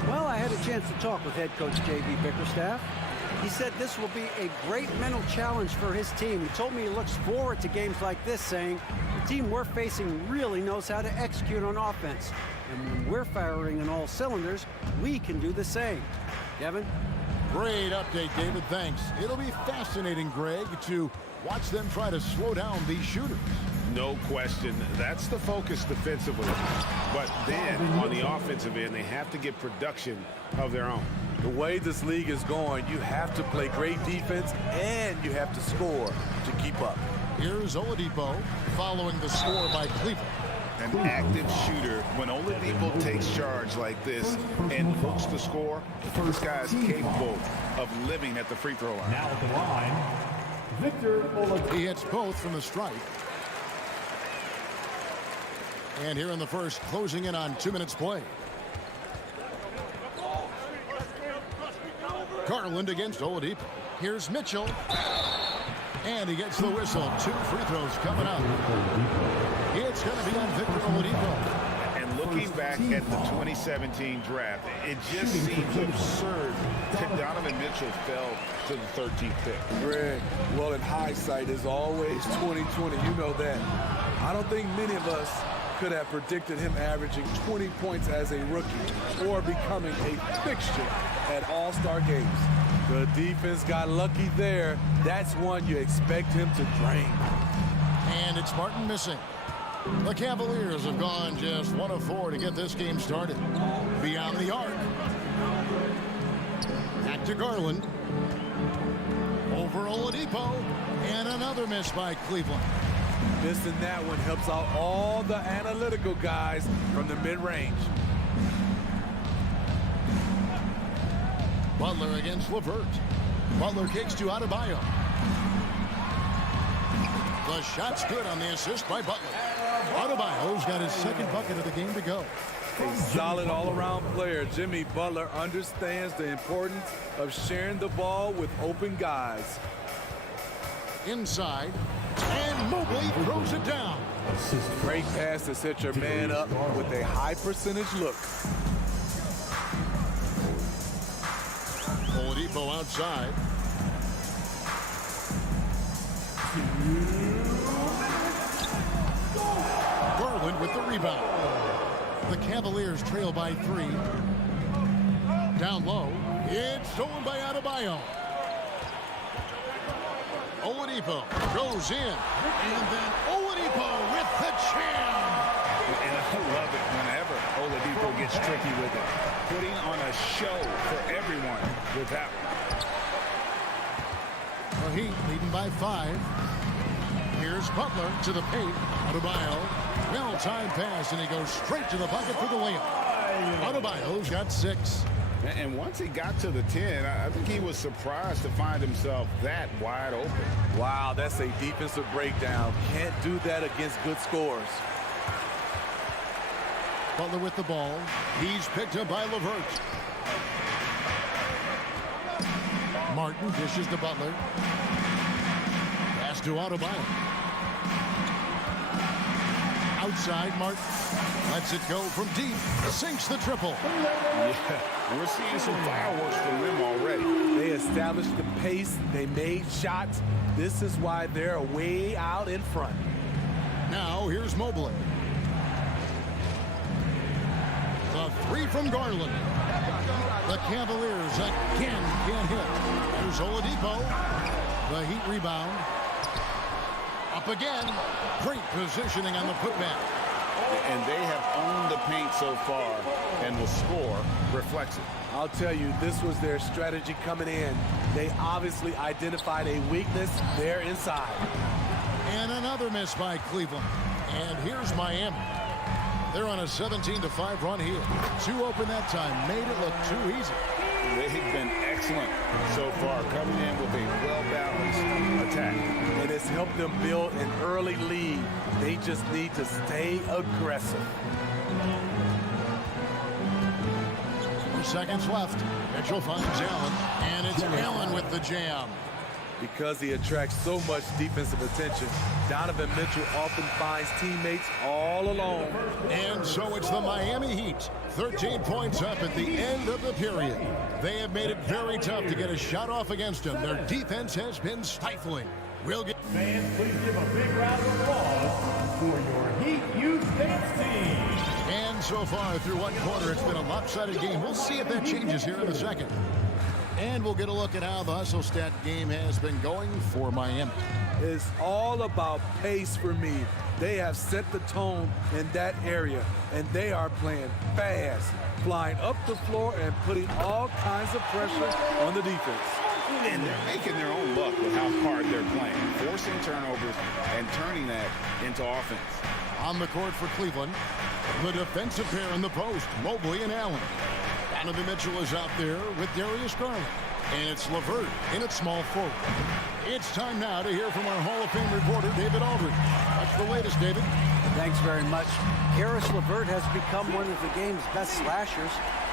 Well, I had a chance to talk with head coach J.B. Bickerstaff. He said this will be a great mental challenge for his team. He told me he looks forward to games like this, saying the team we're facing really knows how to execute on offense. And when we're firing on all cylinders, we can do the same. Kevin? Great update, David. Thanks. It'll be fascinating, Greg, to watch them try to slow down these shooters. No question. That's the focus defensively. But then, on the offensive end, they have to get production of their own. The way this league is going, you have to play great defense and you have to score to keep up. Here's Oladipo following the score by Cleveland. An active shooter, when Oladipo takes charge like this and looks to score, this guy is capable of living at the free throw line. Now at the line, Victor Oladipo. He hits both from the stripe. And here in the first, closing in on 2 minutes play. Garland against Oladipo. Here's Mitchell. And he gets the whistle. 2 free throws coming up. It's going to be on Victor Oladipo. And looking back at the 2017 draft, it just seems absurd that Donovan Mitchell fell to the 13th pick. Greg, well, in hindsight is always 20/20. You know that. I don't think many of us could have predicted him averaging 20 points as a rookie or becoming a fixture at All-Star games. The defense got lucky there. That's one you expect him to drain. And it's Martin missing. The Cavaliers have gone just 1 of 4 to get this game started. Beyond the arc. Back to Garland. Over Oladipo. And another miss by Cleveland. Missing that one helps out all the analytical guys from the mid-range. Butler against LeVert. Butler kicks to Adebayo. The shot's good on the assist by Butler. Adebayo's got his second bucket of the game to go. A solid all-around player. Jimmy Butler understands the importance of sharing the ball with open guys. Inside. And Mobley throws it down. Great pass to set your man up with a high percentage look. Oladipo outside. Garland with the rebound. The Cavaliers trail by 3. Down low. It's stolen by Adebayo. Oladipo goes in. And then Oladipo with the jam. And I love it whenever Oladipo gets tricky with it. Putting on a show for everyone with that one. The Heat leading by 5. Here's Butler to the paint. Adebayo, well-timed pass, and he goes straight to the bucket for the layup. Adebayo's got 6. And once he got to the 10, I think he was surprised to find himself that wide open. Wow, that's a defensive breakdown. Can't do that against good scores. Butler with the ball. He's picked up by LeVert. Martin dishes to Butler. Pass to Adebayo. Outside, Martin lets it go from deep. Sinks the triple. Yeah, we're seeing some fireworks from them already. They established the pace. They made shots. This is why they're way out in front. Now, here's Mobley. from Garland. The Cavaliers again can't hit. There's Oladipo. The Heat rebound. Up again. Great positioning on the putback. And they have owned the paint so far, and the score reflects it. I'll tell you, this was their strategy coming in. They obviously identified a weakness there inside. And another miss by Cleveland. And here's Miami. They're on a 17-5 run here. 2 open that time. Made it look too easy. They've been excellent so far, coming in with a well-balanced attack. And it's helped them build an early lead. They just need to stay aggressive. 4 seconds left. Mitchell finds Allen, and it's Allen with the jam. Because he attracts so much defensive attention, Donovan Mitchell often finds teammates all alone. And so it's the Miami Heat. 13 points up at the end of the period. They have made it very tough to get a shot off against them. Their defense has been stifling. We'll get... Fans, please give a big round of applause for your Heat Youth Dance Team. And so far through one quarter, it's been a lopsided game. We'll see if that changes here in a second. And we'll get a look at how the hustle stat game has been going for Miami. It's all about pace for me. They have set the tone in that area, and they are playing fast, flying up the floor and putting all kinds of pressure on the defense. And they're making their own luck with how hard they're playing, forcing turnovers and turning that into offense. On the court for Cleveland, the defensive pair in the post, Mobley and Allen. Donovan Mitchell is out there with Darius Garland. And it's LeVert in at small forward. It's time now to hear from our Hall of Fame reporter, David Aldridge. What's the latest, David? Thanks very much. Karis LeVert has become one of the game's best slashers.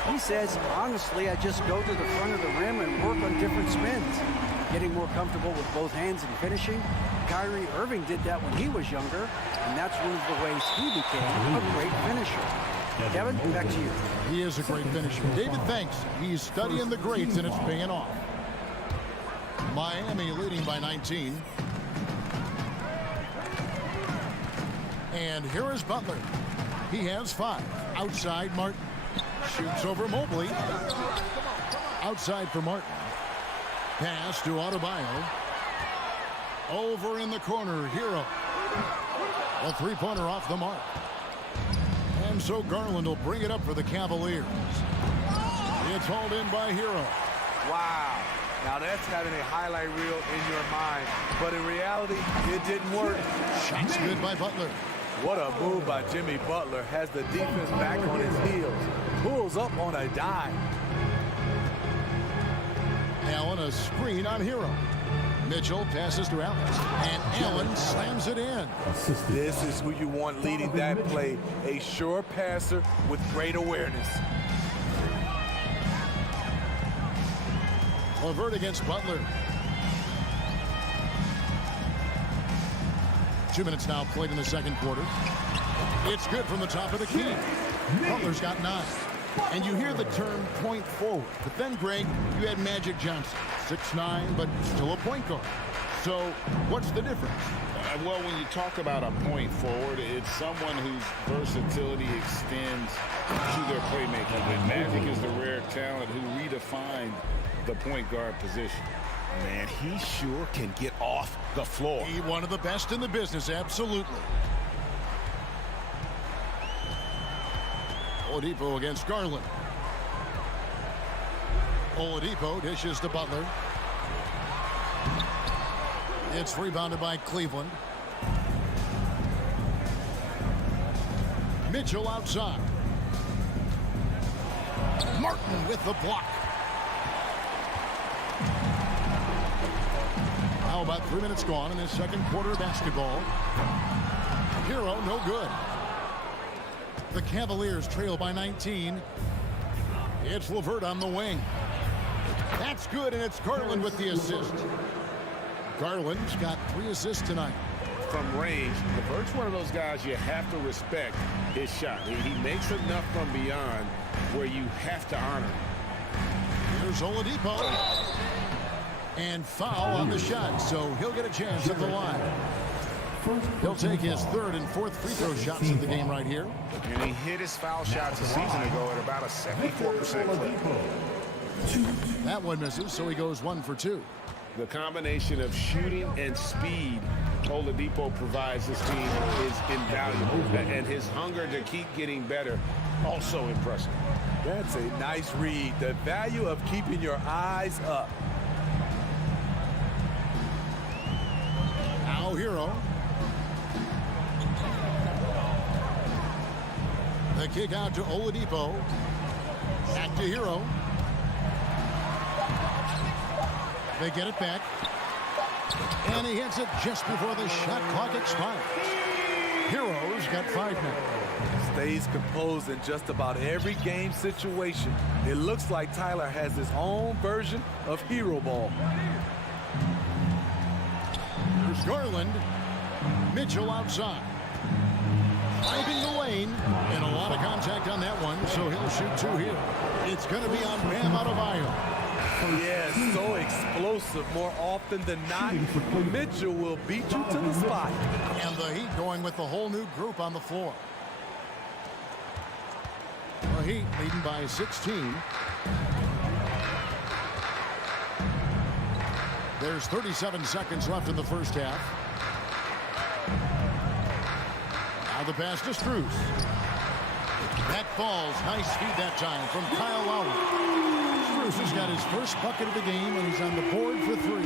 He says, honestly, I just go to the front of the rim and work on different spins. Getting more comfortable with both hands and finishing. Kyrie Irving did that when he was younger, and that's one of the ways he became a great finisher. Kevin, back to you. He is a great finisher. David, thanks. He's studying the greats, and it's paying off. Miami leading by 19. And here is Butler. He has 5. Outside, Martin. Shoots over Mobley. Outside for Martin. Pass to Adebayo. Over in the corner, Hero. A 3-pointer off the mark. And so Garland will bring it up for the Cavaliers. It's hauled in by Hero. Wow. Now that's having a highlight reel in your mind. But in reality, it didn't work. Shot's good by Butler. What a move by Jimmy Butler. Has the defense back on his heels. Pulls up on a dime. Allen a screen on Hero. Mitchell passes to Allen. And Allen slams it in. This is who you want leading that play. A sure passer with great awareness. LeVert against Butler. 2 minutes now played in the second quarter. It's good from the top of the key. Butler's got 9. And you hear the term point forward. But then, Greg, you had Magic Johnson. 6'9", but still a point guard. So what's the difference? Well, when you talk about a point forward, it's someone whose versatility extends to their playmaking. And Magic is the rare talent who redefined the point guard position. Man, he sure can get off the floor. He's one of the best in the business, absolutely. Oladipo against Garland. Oladipo dishes to Butler. It's rebounded by Cleveland. Mitchell outside. Martin with the block. How about 3 minutes gone in this second quarter of basketball? Hero, no good. The Cavaliers trail by 19. It's LeVert on the wing. That's good, and it's Garland with the assist. Garland's got 3 assists tonight. From range, LeVert's one of those guys you have to respect his shot. He makes enough from beyond where you have to honor him. Here's Oladipo. And foul on the shot, so he'll get a chance at the line. He'll take his third and fourth free throw shots in the game right here. And he hit his foul shots a season ago at about a 74% clip. That one misses, so he goes 1 for 2. The combination of shooting and speed Oladipo provides this team is invaluable. And his hunger to keep getting better, also impressive. That's a nice read. The value of keeping your eyes up. Now Hero. The kick out to Oladipo. Back to Hero. They get it back. And he hits it just before the shot clock expires. Hero's got 5 now. Stays composed in just about every game situation. It looks like Tyler has his own version of hero ball. Here's Garland. Mitchell outside. Driving the lane. And a lot of contact on that one, so he'll shoot 2 here. It's going to be on Bam Adebayo. Yes, so explosive more often than not. Mitchell will beat you to the spot. And the Heat going with the whole new group on the floor. The Heat leading by 16. There's 37 seconds left in the first half. Now the pass to Strus. That falls. Nice feed that time from Kyle Lowry. Strus has got his first bucket of the game, and he's on the board for 3.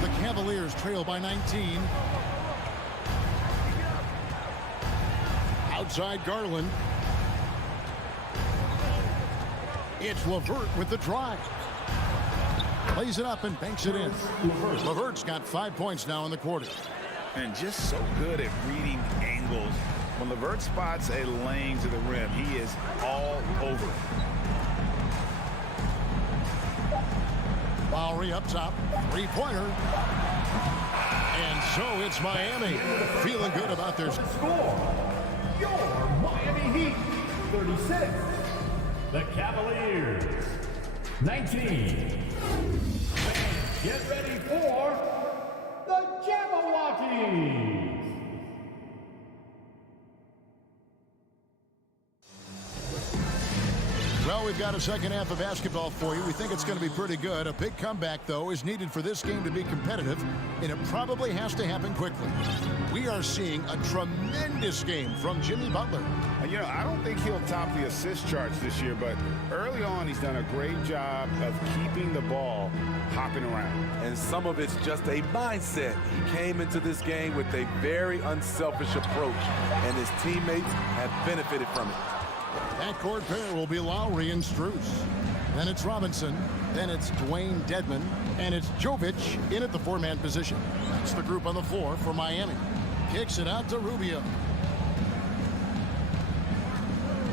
The Cavaliers trail by 19. Outside Garland. It's LeVert with the drive. Plays it up and banks it in. LeVert's got 5 points now in the quarter. And just so good at reading angles. When LeVert spots a lane to the rim, he is all over it. Lowry up top, 3-pointer. And so it's Miami feeling good about their score. Your Miami Heat 36. The Cavaliers 19. Get ready for the Jabberwockies. Well, we've got a second half of basketball for you. We think it's going to be pretty good. A big comeback, though, is needed for this game to be competitive, and it probably has to happen quickly. We are seeing a tremendous game from Jimmy Butler. You know, I don't think he'll top the assist charts this year, but early on he's done a great job of keeping the ball hopping around. And some of it's just a mindset. He came into this game with a very unselfish approach, and his teammates have benefited from it. Backcourt pair will be Lowry and Strus. Then it's Robinson. Then it's Dwayne Dedmon. And it's Jovic in at the 4-man position. That's the group on the floor for Miami. Kicks it out to Rubio.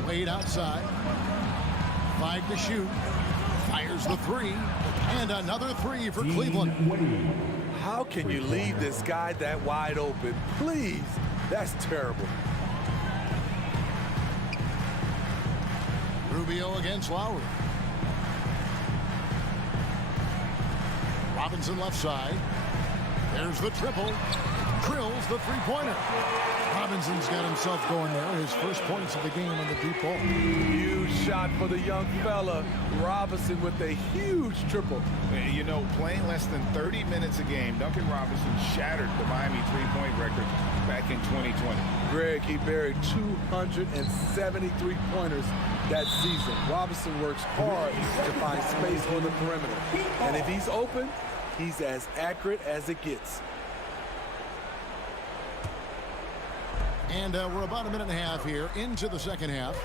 Wade outside. 5 to shoot. Fires the 3. And another 3 for Cleveland. How can you leave this guy that wide open? Please. That's terrible. Rubio against Lowry. Robinson left side. There's the triple. Drills the 3-pointer. Robinson's got himself going there. His first points of the game on the deep ball. Huge shot for the young fella. Robinson with a huge triple. You know, playing less than 30 minutes a game, Duncan Robinson shattered the Miami 3-point record back in 2020. Greg, he buried 273 pointers that season. Robinson works hard to find space on the perimeter. And if he's open, he's as accurate as it gets. And we're about a minute and a half here into the second half.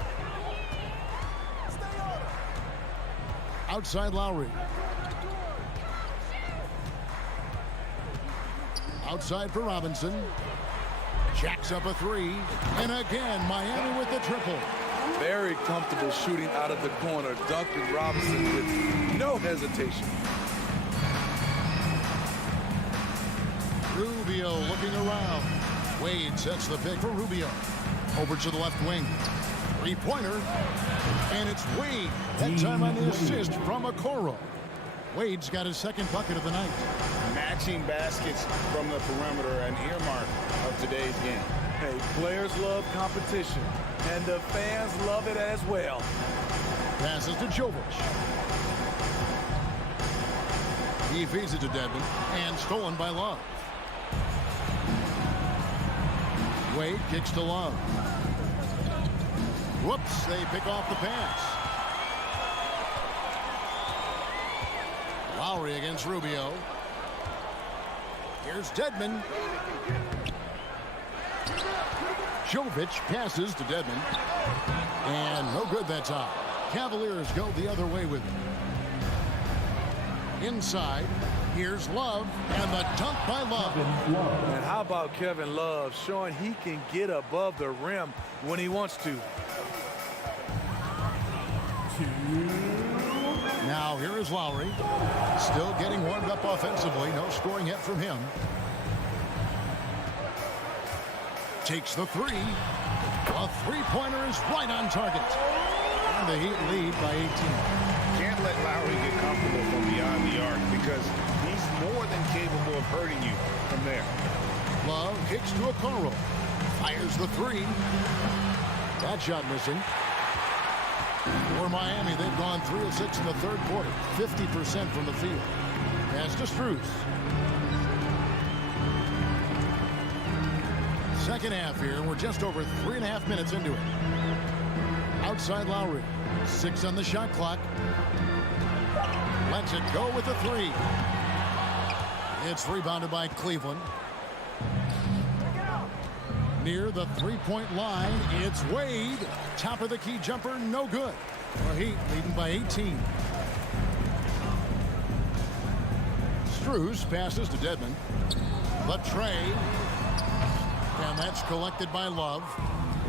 Outside Lowry. Outside for Robinson. Jacks up a 3. And again, Miami with the triple. Very comfortable shooting out of the corner. Duncan Robinson with no hesitation. Rubio looking around. Wade sets the pick for Rubio. Over to the left wing. 3-pointer. And it's Wade. That time on the assist from Okoro. Wade's got his second bucket of the night. Matching baskets from the perimeter and earmark of today's game. Hey, players love competition, and the fans love it as well. Passes to Jovic. He feeds it to Dedmon, and stolen by Love. Wade kicks to Love. Whoops, they pick off the pass. Lowry against Rubio. Here's Dedmon. Jovic passes to Dedmon. And no good that time. Cavaliers go the other way with it. Inside, here's Love, and the dunk by Love. And how about Kevin Love showing he can get above the rim when he wants to. Now here is Lowry. Still getting warmed up offensively. No scoring yet from him. Takes the three. A three-pointer is right on target. And the Heat lead by 18. Can't let Lowry get comfortable from beyond the arc because he's more than capable of hurting you from there. Love kicks to Okoro. Fires the three. That shot missing. For Miami, they've gone 3 of 6 in the third quarter. 50% from the field. Pass to Strus. Second half here, and we're just over 3.5 minutes into it. Outside Lowry. 6 on the shot clock. Lets it go with a three. It's rebounded by Cleveland. Near the three-point line, it's Wade. Top of the key jumper, no good. The Heat leading by 18. Strus passes to Dedmon. The tray. And that's collected by Love.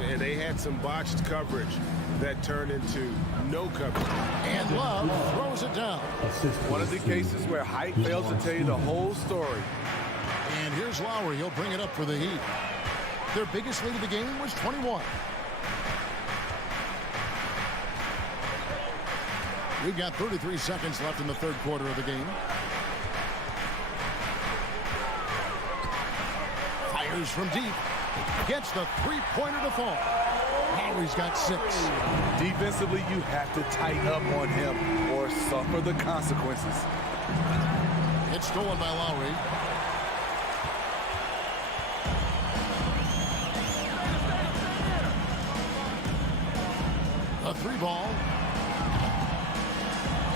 And they had some botched coverage that turned into no coverage. And Love throws it down. One of the cases where height fails to tell you the whole story. And here's Lowry. He'll bring it up for the Heat. Their biggest lead of the game was 21. We've got 33 seconds left in the third quarter of the game. Fires from deep. Gets the three-pointer to fall. Lowry's got 6. Defensively, you have to tighten up on him or suffer the consequences. It's stolen by Lowry. A three ball.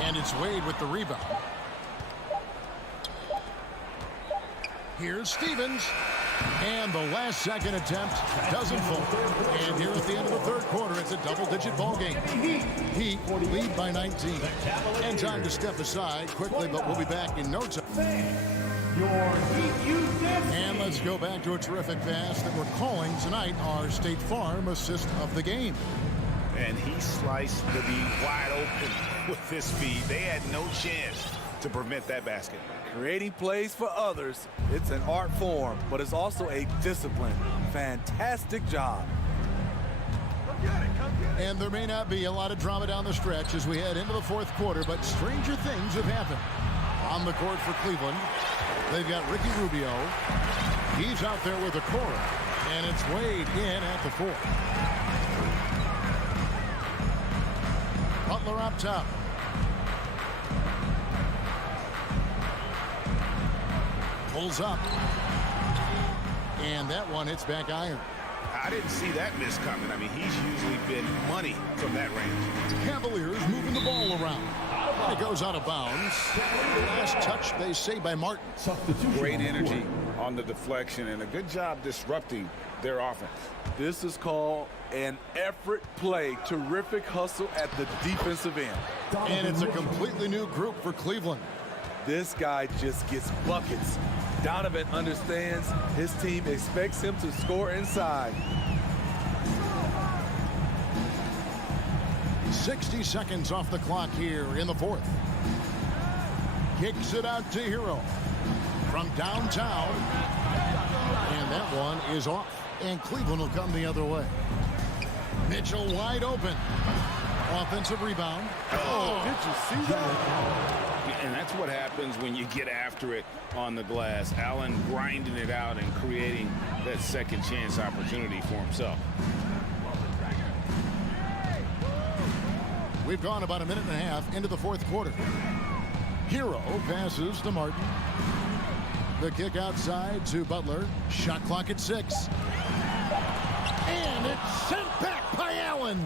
And it's Wade with the rebound. Here's Stevens. And the last second attempt doesn't fall. And here at the end of the third quarter, it's a double-digit ball game. Heat lead by 19. And time to step aside quickly, but we'll be back in no time. And let's go back to a terrific pass that we're calling tonight our State Farm assist of the game. And he sliced the D wide open with this speed. They had no chance to prevent that basket. Creating plays for others, it's an art form, but it's also a discipline. Fantastic job. And there may not be a lot of drama down the stretch as we head into the fourth quarter, but stranger things have happened. On the court for Cleveland, they've got Ricky Rubio. He's out there with Okoro, and it's Wade in at the 4. Butler up top. Pulls up. And that one hits back iron. I didn't see that miss coming. I mean, he's usually been money from that range. Cavaliers moving the ball around. It goes out of bounds. Last touch, they say, by Martin. Great energy on the deflection and a good job disrupting their offense. This is called an effort play. Terrific hustle at the defensive end. And it's a completely new group for Cleveland. This guy just gets buckets. Donovan understands his team expects him to score inside. 60 seconds off the clock here in the fourth. Kicks it out to Hero from downtown. And that one is off. And Cleveland will come the other way. Mitchell wide open. Offensive rebound. Oh, did you see that? And that's what happens when you get after it on the glass. Allen grinding it out and creating that second chance opportunity for himself. We've gone about a minute and a half into the fourth quarter. Hero passes to Martin. The kick outside to Butler. Shot clock at 6. And it's sent back by Allen.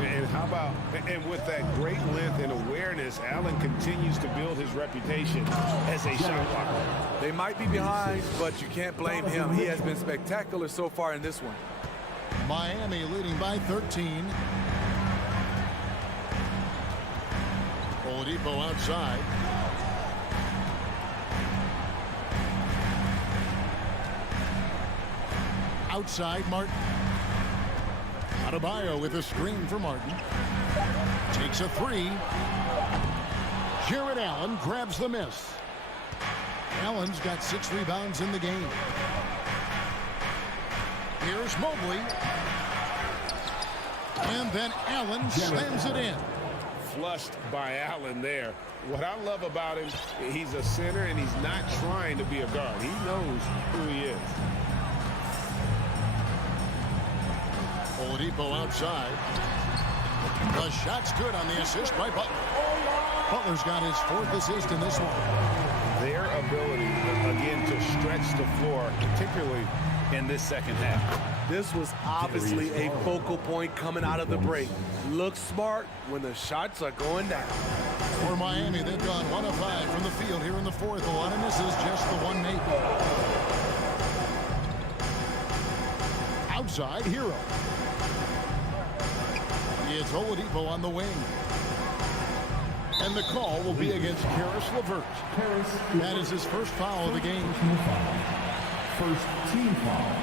And how about, and with that great length and awareness, Allen continues to build his reputation as a shot blocker. They might be behind, but you can't blame him. He has been spectacular so far in this one. Miami leading by 13. Oladipo outside. Outside, Martin. Adebayo with a screen for Martin. Takes a 3. Jared Allen grabs the miss. Allen's got 6 rebounds in the game. Here's Mobley. And then Allen slams it in. Flushed by Allen there. What I love about him, he's a center and he's not trying to be a guard. He knows who he is. Oladipo outside. The shot's good on the assist by Butler. Butler's got his 4th assist in this one. Their ability, again, to stretch the floor, particularly in this second half. This was obviously a focal point coming out of the break. Looks smart when the shots are going down. For Miami, they've gone 1 of 5 from the field here in the fourth. A lot of misses, just the one made. Outside, Hero. It's Oladipo on the wing. And the call will be against Karis LeVert. That is his first foul of the game. First team foul.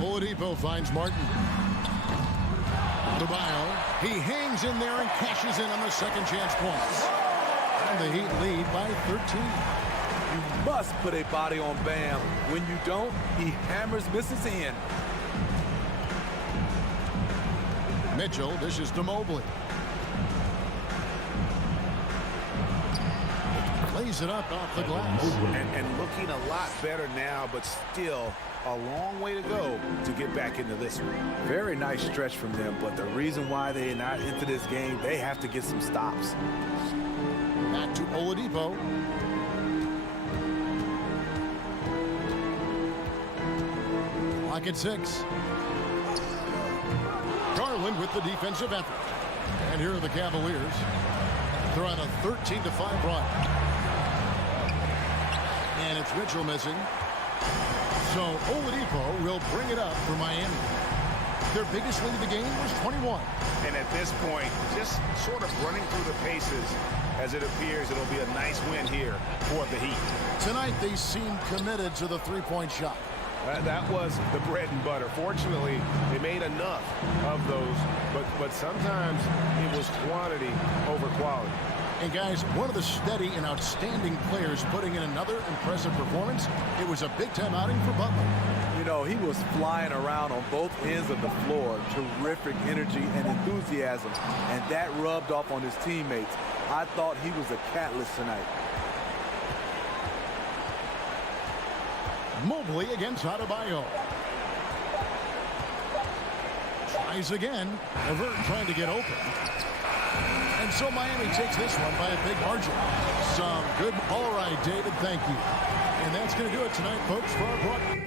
Oladipo finds Martin. Adebayo, he hangs in there and cashes in on the second chance points. And the Heat lead by 13. You must put a body on Bam. When you don't, he hammers misses in. Mitchell dishes to Mobley. Lays it up off the glass. And looking a lot better now, but still a long way to go to get back into this one. Very nice stretch from them, but the reason why they are not into this game, they have to get some stops. Back to Oladipo. Clock at 6. Garland with the defensive effort. And here are the Cavaliers. They're on a 13-5 run. And it's Mitchell missing. So Oladipo will bring it up for Miami. Their biggest lead of the game was 21. And at this point, just sort of running through the paces, as it appears it'll be a nice win here for the Heat. Tonight they seem committed to the three-point shot. That was the bread and butter. Fortunately, they made enough of those, but sometimes it was quantity over quality. And guys, one of the steady and outstanding players putting in another impressive performance. It was a big-time outing for Butler. You know, he was flying around on both ends of the floor. Terrific energy and enthusiasm, and that rubbed off on his teammates. I thought he was a catalyst tonight. Mobley against Adebayo. Tries again. LeVert trying to get open. And so Miami takes this one by a big margin. Some good. All right, David, thank you. And that's going to do it tonight, folks, for our broadcast.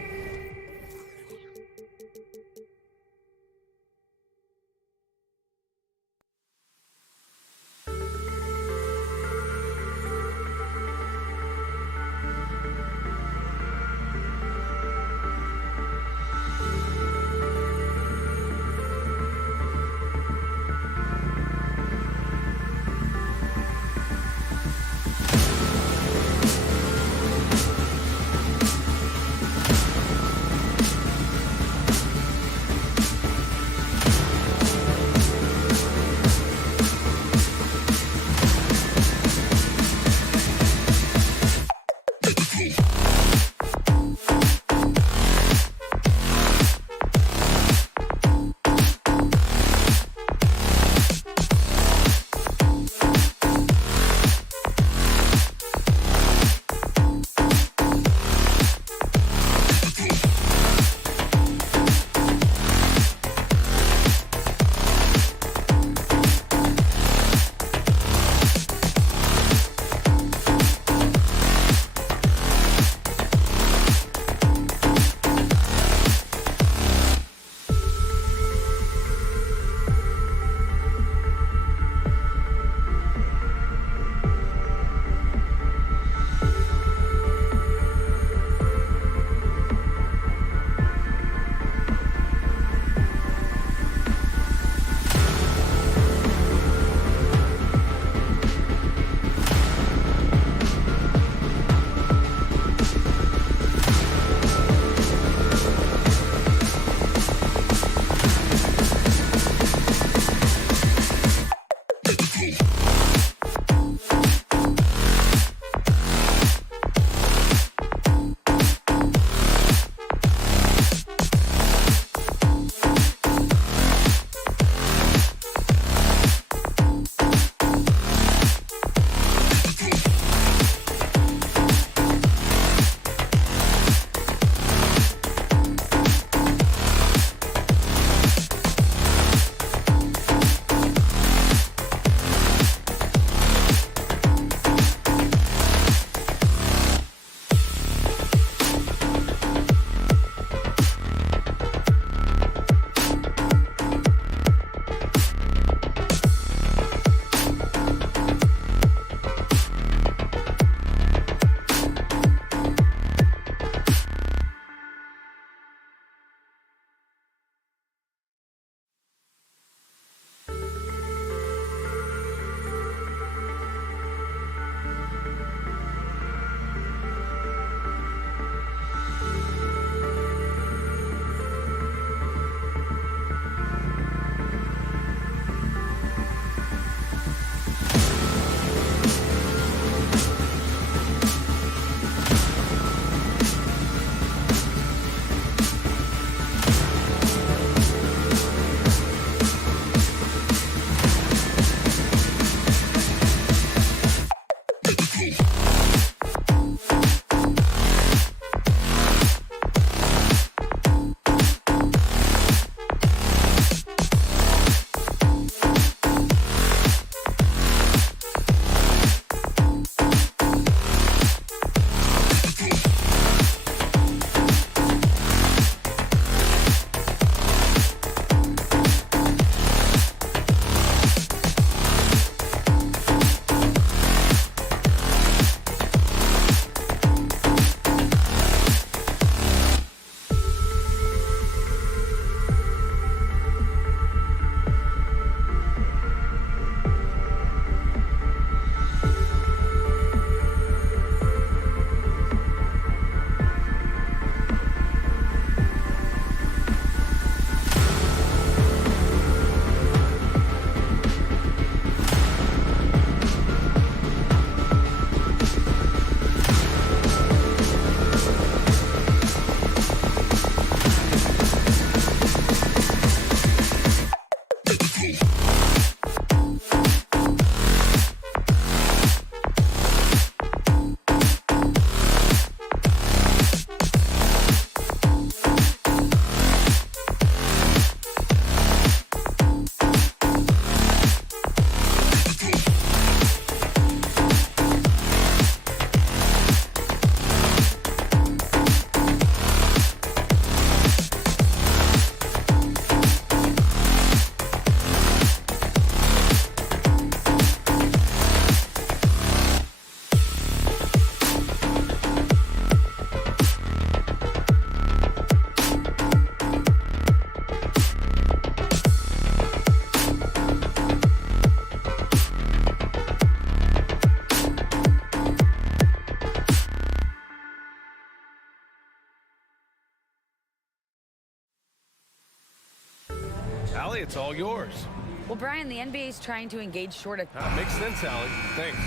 Allie, it's all yours. Well, Brian, the NBA is trying to engage short of... Makes sense, Allie. Thanks.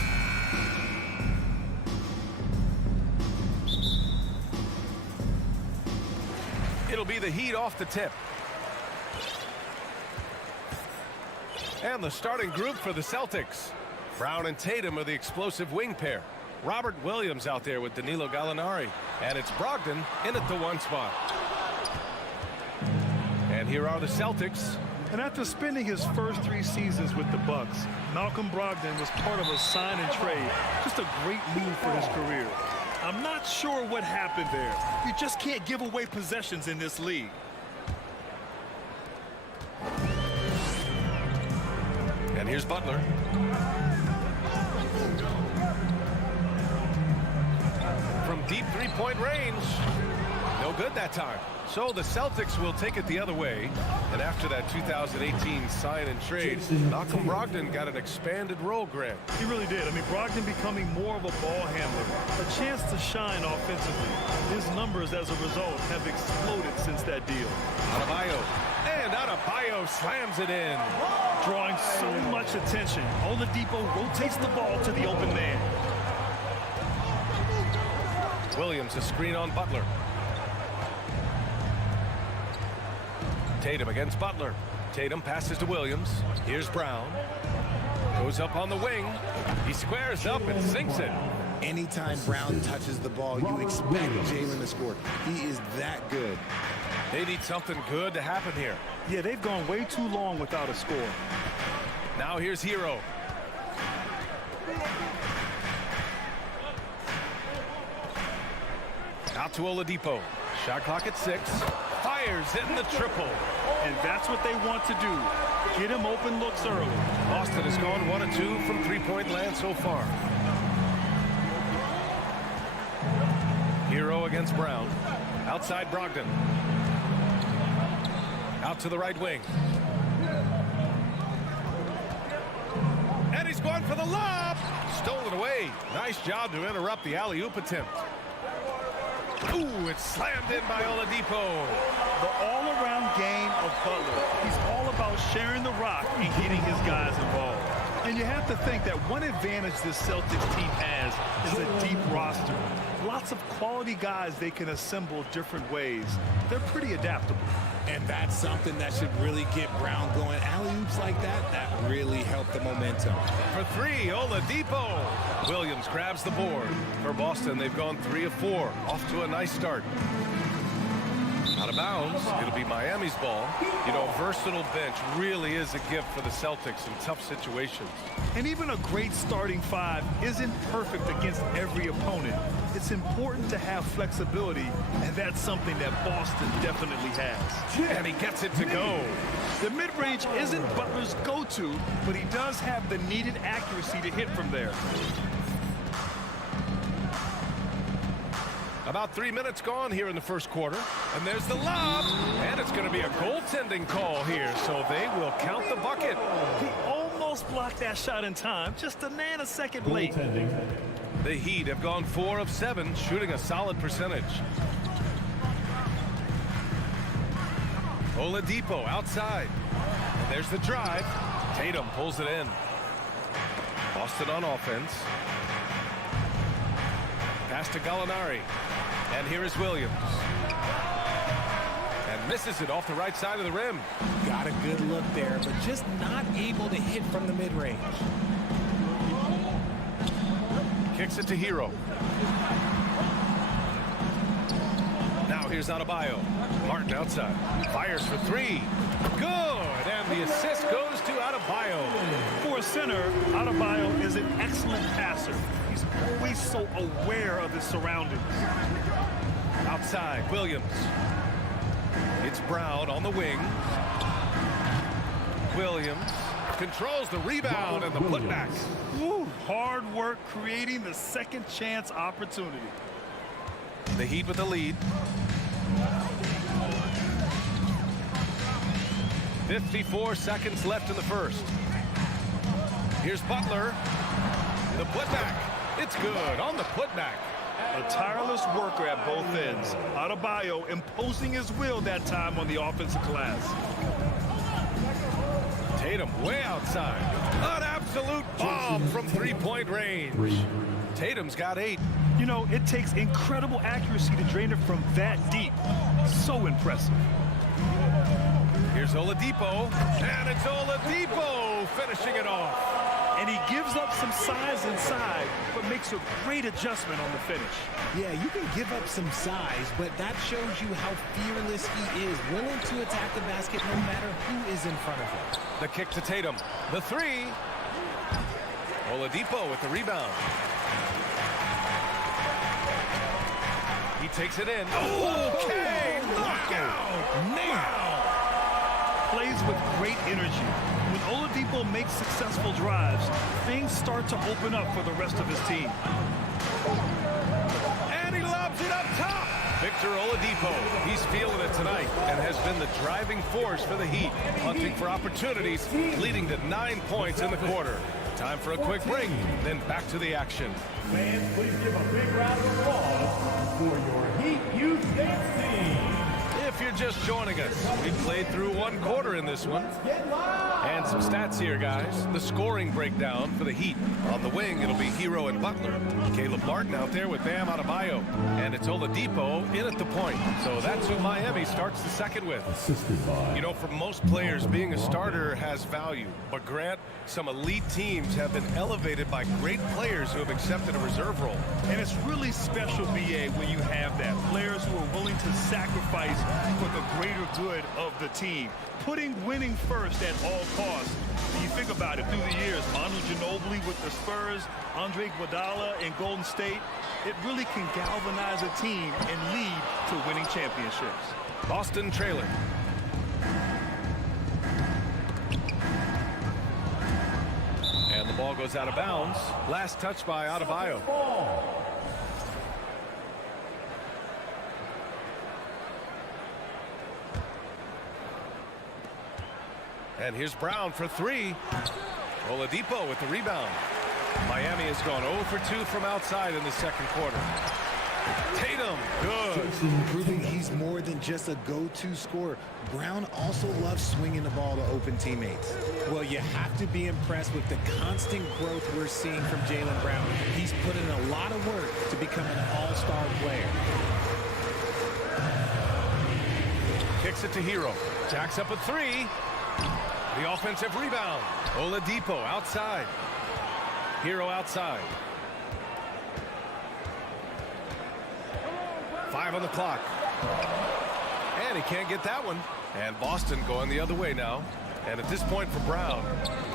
It'll be the Heat off the tip. And the starting group for the Celtics. Brown and Tatum are the explosive wing pair. Robert Williams out there with Danilo Gallinari. And it's Brogdon in at the 1 spot. And here are the Celtics. And after spending his first 3 seasons with the Bucks, Malcolm Brogdon was part of a sign and trade. Just a great move for his career. I'm not sure what happened there. You just can't give away possessions in this league. And here's Butler. From deep three-point range. No good that time. So the Celtics will take it the other way. And after that 2018 sign and trade, Malcolm Brogdon got an expanded role, Grant. He really did. I mean, Brogdon becoming more of a ball handler, a chance to shine offensively. His numbers as a result have exploded since that deal. Adebayo. And Adebayo slams it in. Drawing so much attention. Oladipo rotates the ball to the open man. Williams, a screen on Butler. Tatum against Butler. Tatum passes to Williams. Here's Brown. Goes up on the wing. He squares up and sinks it. Anytime Brown touches the ball, you expect Jalen to score. He is that good. They need something good to happen here. Yeah, they've gone way too long without a score. Now here's Hero. Out to Oladipo. Shot clock at 6. Fires in the triple. And that's what they want to do. Get him open looks early. Boston has gone 1 of 2 from three-point land so far. Hero against Brown. Outside Brogdon. Out to the right wing. And he's going for the lob. Stolen away. Nice job to interrupt the alley-oop attempt. Ooh, it's slammed in by Oladipo. The all-around game of Butler. He's all about sharing the rock and getting his guys involved. And you have to think that one advantage this Celtics team has is a deep roster. Lots of quality guys they can assemble different ways. They're pretty adaptable. And that's something that should really get Brown going. Alley-oops like that really help the momentum. For 3, Oladipo. Williams grabs the board. For Boston, they've gone 3 of 4. Off to a nice start. Out of bounds. It'll be Miami's ball. You know, versatile bench really is a gift for the Celtics in tough situations. And even a great starting 5 isn't perfect against every opponent. It's important to have flexibility, and that's something that Boston definitely has. And he gets it to go. The mid-range isn't Butler's go-to, but he does have the needed accuracy to hit from there. About 3 minutes gone here in the first quarter. And there's the lob. And it's going to be a goaltending call here, so they will count the bucket. He almost blocked that shot in time, just a nanosecond late. The Heat have gone 4 of 7, shooting a solid percentage. Oladipo outside. And there's the drive. Tatum pulls it in. Boston on offense. Pass to Gallinari. And here is Williams. And misses it off the right side of the rim. Got a good look there, but just not able to hit from the mid-range. Kicks it to Hero. Now here's Adebayo. Martin outside. Fires for 3. Good! And the assist goes to Adebayo. For a center, Adebayo is an excellent passer. He's always so aware of his surroundings. Outside, Williams. It's Brown on the wing. Williams controls the rebound and the putback. Woo, hard work creating the second chance opportunity. The Heat with the lead. 54 seconds left in the first. Here's Butler. The putback. It's good on the putback. A tireless worker at both ends. Adebayo imposing his will that time on the offensive glass. Tatum way outside. An absolute bomb from three-point range. Tatum's got 8. You know, it takes incredible accuracy to drain it from that deep. So impressive. Here's Oladipo, and it's Oladipo finishing it off. And he gives up some size inside, but makes a great adjustment on the finish. Yeah, you can give up some size, but that shows you how fearless he is, willing to attack the basket no matter who is in front of him. The kick to Tatum. The 3. Oladipo with the rebound. He takes it in. Okay, knockout. Now. Plays with great energy. When Oladipo makes successful drives, things start to open up for the rest of his team. And he lobs it up top. Victor Oladipo, he's feeling it tonight and has been the driving force for the Heat, hunting for opportunities, leading to 9 points in the quarter. Time for a quick break, then back to the action. Fans, please give a big round of applause for your Heat Youth Dance Team. If you're just joining us, we played through 1 quarter in this one. And some stats here, guys. The scoring breakdown for the Heat. On the wing, it'll be Hero and Butler. Caleb Martin out there with Bam Adebayo. And it's Oladipo in at the point. So that's who Miami starts the second with. You know, for most players, being a starter has value. But Grant, some elite teams have been elevated by great players who have accepted a reserve role. And it's really special, BA, when you have that. Players who are willing to sacrifice for the greater good of the team. Putting winning first at all costs. When you think about it, through the years, Manu Ginobili with the Spurs, Andre Iguodala in Golden State, it really can galvanize a team and lead to winning championships. Boston trailing. And the ball goes out of bounds. Last touch by Adebayo. And here's Brown for 3. Oladipo with the rebound. Miami has gone 0 for 2 from outside in the second quarter. Tatum, good. Proving he's more than just a go-to scorer. Brown also loves swinging the ball to open teammates. Well, you have to be impressed with the constant growth we're seeing from Jaylen Brown. He's put in a lot of work to become an all-star player. Kicks it to Hero. Jacks up a 3. The offensive rebound. Oladipo outside. Hero outside. 5 on the clock. And he can't get that one. And Boston going the other way now. And at this point for Brown,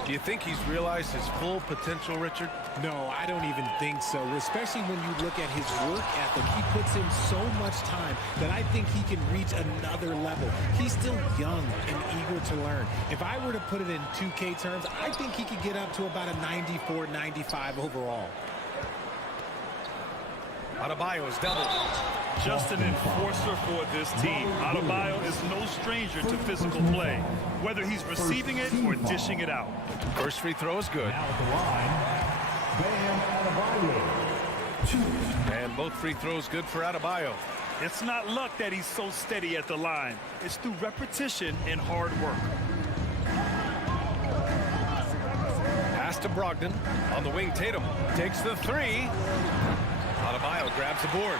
do you think he's realized his full potential, Richard? No, I don't even think so, especially when you look at his work ethic. He puts in so much time that I think he can reach another level. He's still young and eager to learn. If I were to put it in 2K terms, I think he could get up to about a 94, 95 overall. Adebayo is doubled. Just an enforcer for this team. Adebayo is no stranger to physical play, whether he's receiving it or dishing it out. First free throw is good. Now at the line, Bam Adebayo. 2. And both free throws good for Adebayo. It's not luck that he's so steady at the line. It's through repetition and hard work. Pass to Brogdon. On the wing, Tatum takes the 3. Adebayo grabs the board.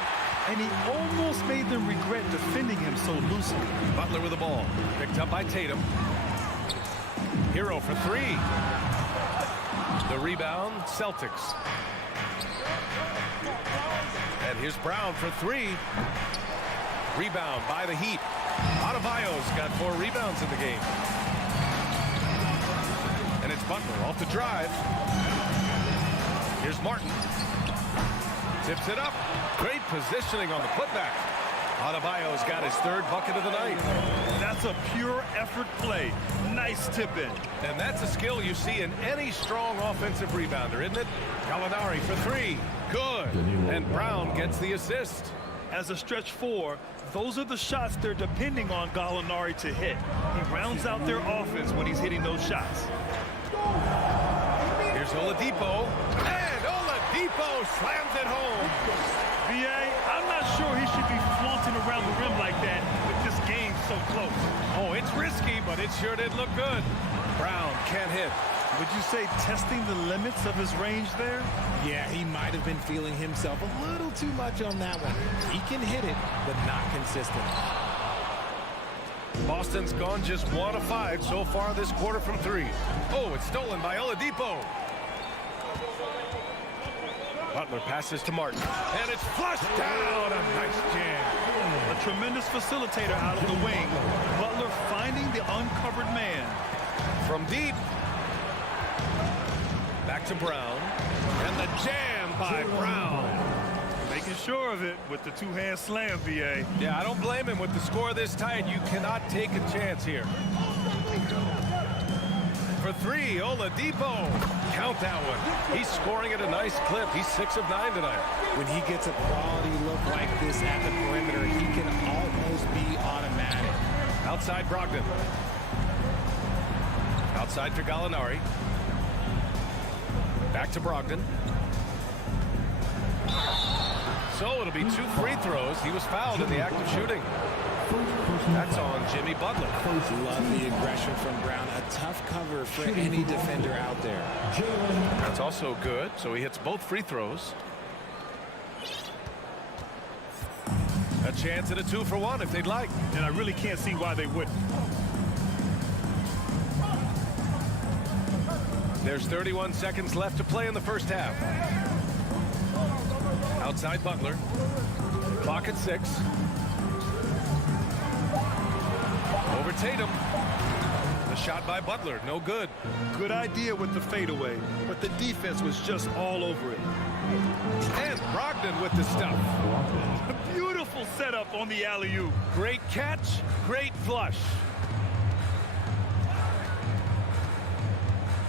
And he almost made them regret defending him so loosely. Butler with the ball. Picked up by Tatum. Hero for 3. The rebound, Celtics. And here's Brown for 3. Rebound by the Heat. Adebayo's got 4 rebounds in the game. And it's Butler off the drive. Here's Martin. Tips it up. Great positioning on the putback. Adebayo's got his 3rd bucket of the night. That's a pure effort play. Nice tip in. And that's a skill you see in any strong offensive rebounder, isn't it? Gallinari for 3. Good. And Brown gets the assist. As a stretch 4, those are the shots they're depending on Gallinari to hit. He rounds out their offense when he's hitting those shots. Here's Oladipo. And Oladipo slams it home. B.A., I'm not sure he should be flaunting around the rim like that with this game so close. Oh, it's risky, but it sure did look good. Brown can't hit. Would you say testing the limits of his range there? Yeah, he might have been feeling himself a little too much on that one. He can hit it, but not consistent. Boston's gone just 1 of 5 so far this quarter from 3. Oh, it's stolen by Oladipo. Butler passes to Martin, and it's flushed down. A nice jam. A tremendous facilitator out of the wing. Butler finding the uncovered man. From deep. Back to Brown. And the jam by Brown. Making sure of it with the two-hand slam, VA. Yeah, I don't blame him. With the score this tight, you cannot take a chance here. For 3, Oladipo. Count that one. He's scoring at a nice clip. He's 6 of 9 tonight. When he gets a quality look like this at the perimeter, he can almost be automatic. Outside Brogdon. Outside for Gallinari. Back to Brogdon. So it'll be 2 free throws. He was fouled in the act of shooting. That's on Jimmy Butler. Love the aggression from Brown. A tough cover for any defender out there. That's also good. So he hits both free throws. A chance at a 2-for-1 if they'd like. And I really can't see why they wouldn't. There's 31 seconds left to play in the first half. Outside Butler. Clock at 6. Over Tatum. The shot by Butler, no good. Good idea with the fadeaway, but the defense was just all over it. And Brogdon with the stuff. Beautiful setup on the alley-oop. Great catch, great flush.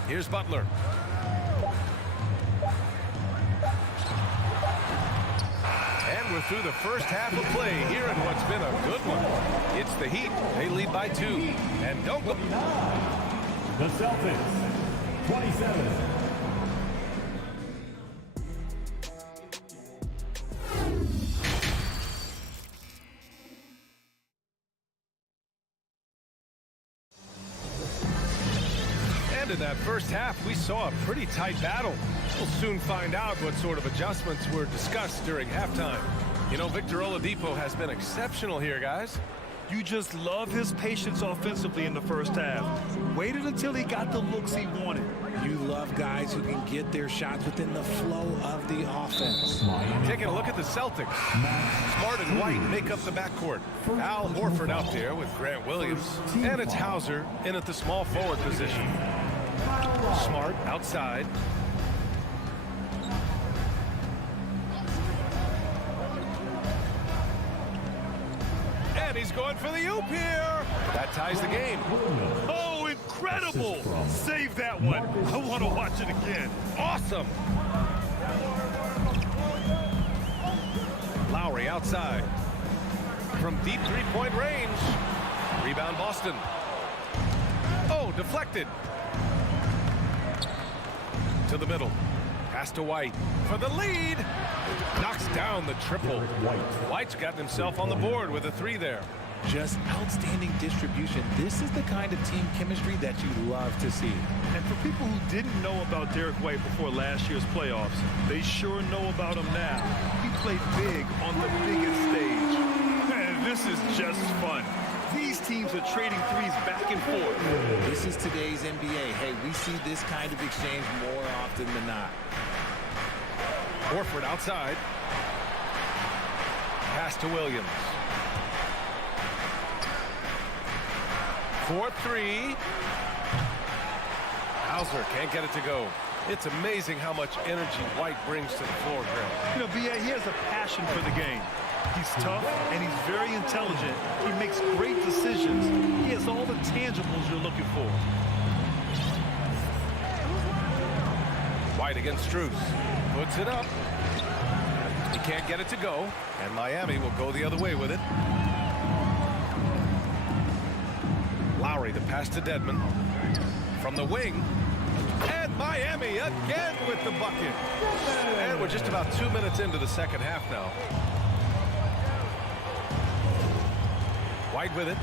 Here's Butler. And we're through the first half of play here in what's been a good one. It's the Heat. They lead by 2. And don't go. The Celtics, 27. In that first half, we saw a pretty tight battle. We'll soon find out what sort of adjustments were discussed during halftime. You know, Victor Oladipo has been exceptional here, guys. You just love his patience offensively in the first half. Waited until he got the looks he wanted. You love guys who can get their shots within the flow of the offense. Taking a look at the Celtics. Smart and White make up the backcourt. Al Horford out there with Grant Williams. And it's Hauser in at the small forward position. Smart outside. And he's going for the oop here. That ties the game. Oh, incredible. Save that one. I want to watch it again. Awesome. Lowry outside. From deep three-point range. Rebound Boston. Oh, deflected. To the middle. Pass to White for the lead. Knocks down the triple. White's gotten himself on the board with a 3 there. Just outstanding distribution. This is the kind of team chemistry that you love to see. And for people who didn't know about Derek White before last year's playoffs, they sure know about him now. He played big on the biggest stage. Man, this is just fun. These teams are trading threes back and forth. This is today's NBA. Hey, we see this kind of exchange more often than not. Horford outside. Pass to Williams. 4-3. Hauser can't get it to go. It's amazing how much energy White brings to the floor, Graham. You know, B.A., he has a passion for the game. He's tough, and he's very intelligent. He makes great decisions. He has all the tangibles you're looking for. White against Strus. Puts it up. He can't get it to go, and Miami will go the other way with it. Lowry, the pass to Dedmon. From the wing. And Miami again with the bucket. And we're just about 2 minutes into the second half now. White with it.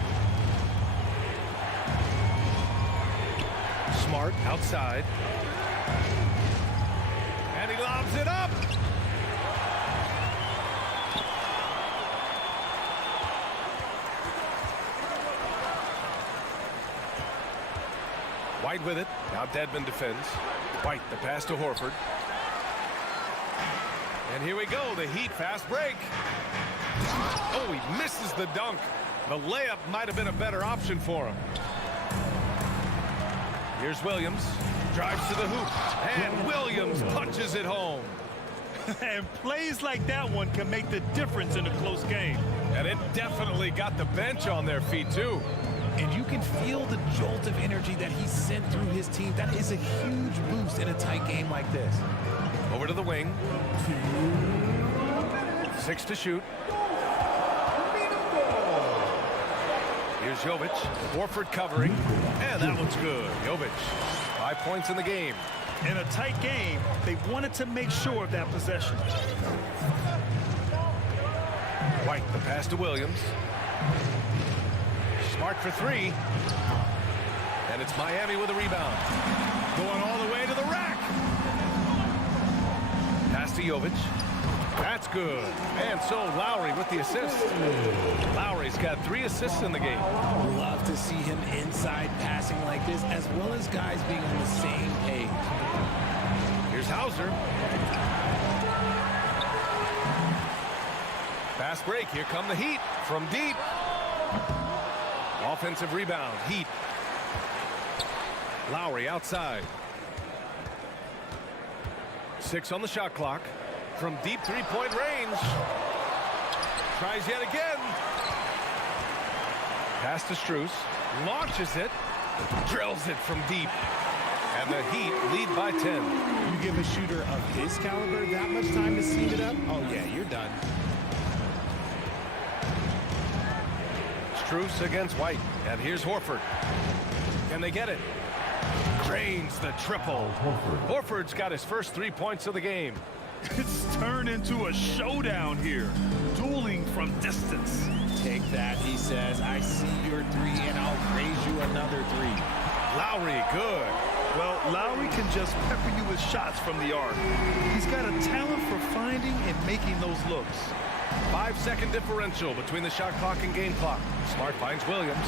Smart outside. And he lobs it up. White with it. Now Dedmon defends. White, the pass to Horford. And here we go, the Heat fast break. Oh, he misses the dunk. The layup might have been a better option for him. Here's Williams. Drives to the hoop. And Williams punches it home. And plays like that one can make the difference in a close game. And it definitely got the bench on their feet, too. And you can feel the jolt of energy that he sent through his team. That is a huge boost in a tight game like this. Over to the wing. 6 to shoot. Here's Jovic. Horford covering. And that one's good. Jovic, 5 points in the game. In a tight game, they wanted to make sure of that possession. White, the pass to Williams. Smart for 3. And it's Miami with a rebound. Going all the way to the rack. Pass to Jovic. That's good. And so Lowry with the assist. Lowry's got 3 assists in the game. Love to see him inside passing like this, as well as guys being on the same page. Here's Hauser. Fast break. Here come the Heat from deep. Offensive rebound. Heat. Lowry outside. 6 on the shot clock. From deep three-point range. Tries yet again. Pass to Strus. Launches it. Drills it from deep. And the Heat lead by 10. You give a shooter of his caliber that much time to steam it up? Oh, yeah, you're done. Strus against White. And here's Horford. Can they get it? Drains the triple. Horford's got his first 3 points of the game. It's turned into a showdown here. Dueling from distance. Take that, he says. I see your 3, and I'll raise you another 3. Lowry, good. Well, Lowry can just pepper you with shots from the arc. He's got a talent for finding and making those looks. 5-second differential between the shot clock and game clock. Smart finds Williams.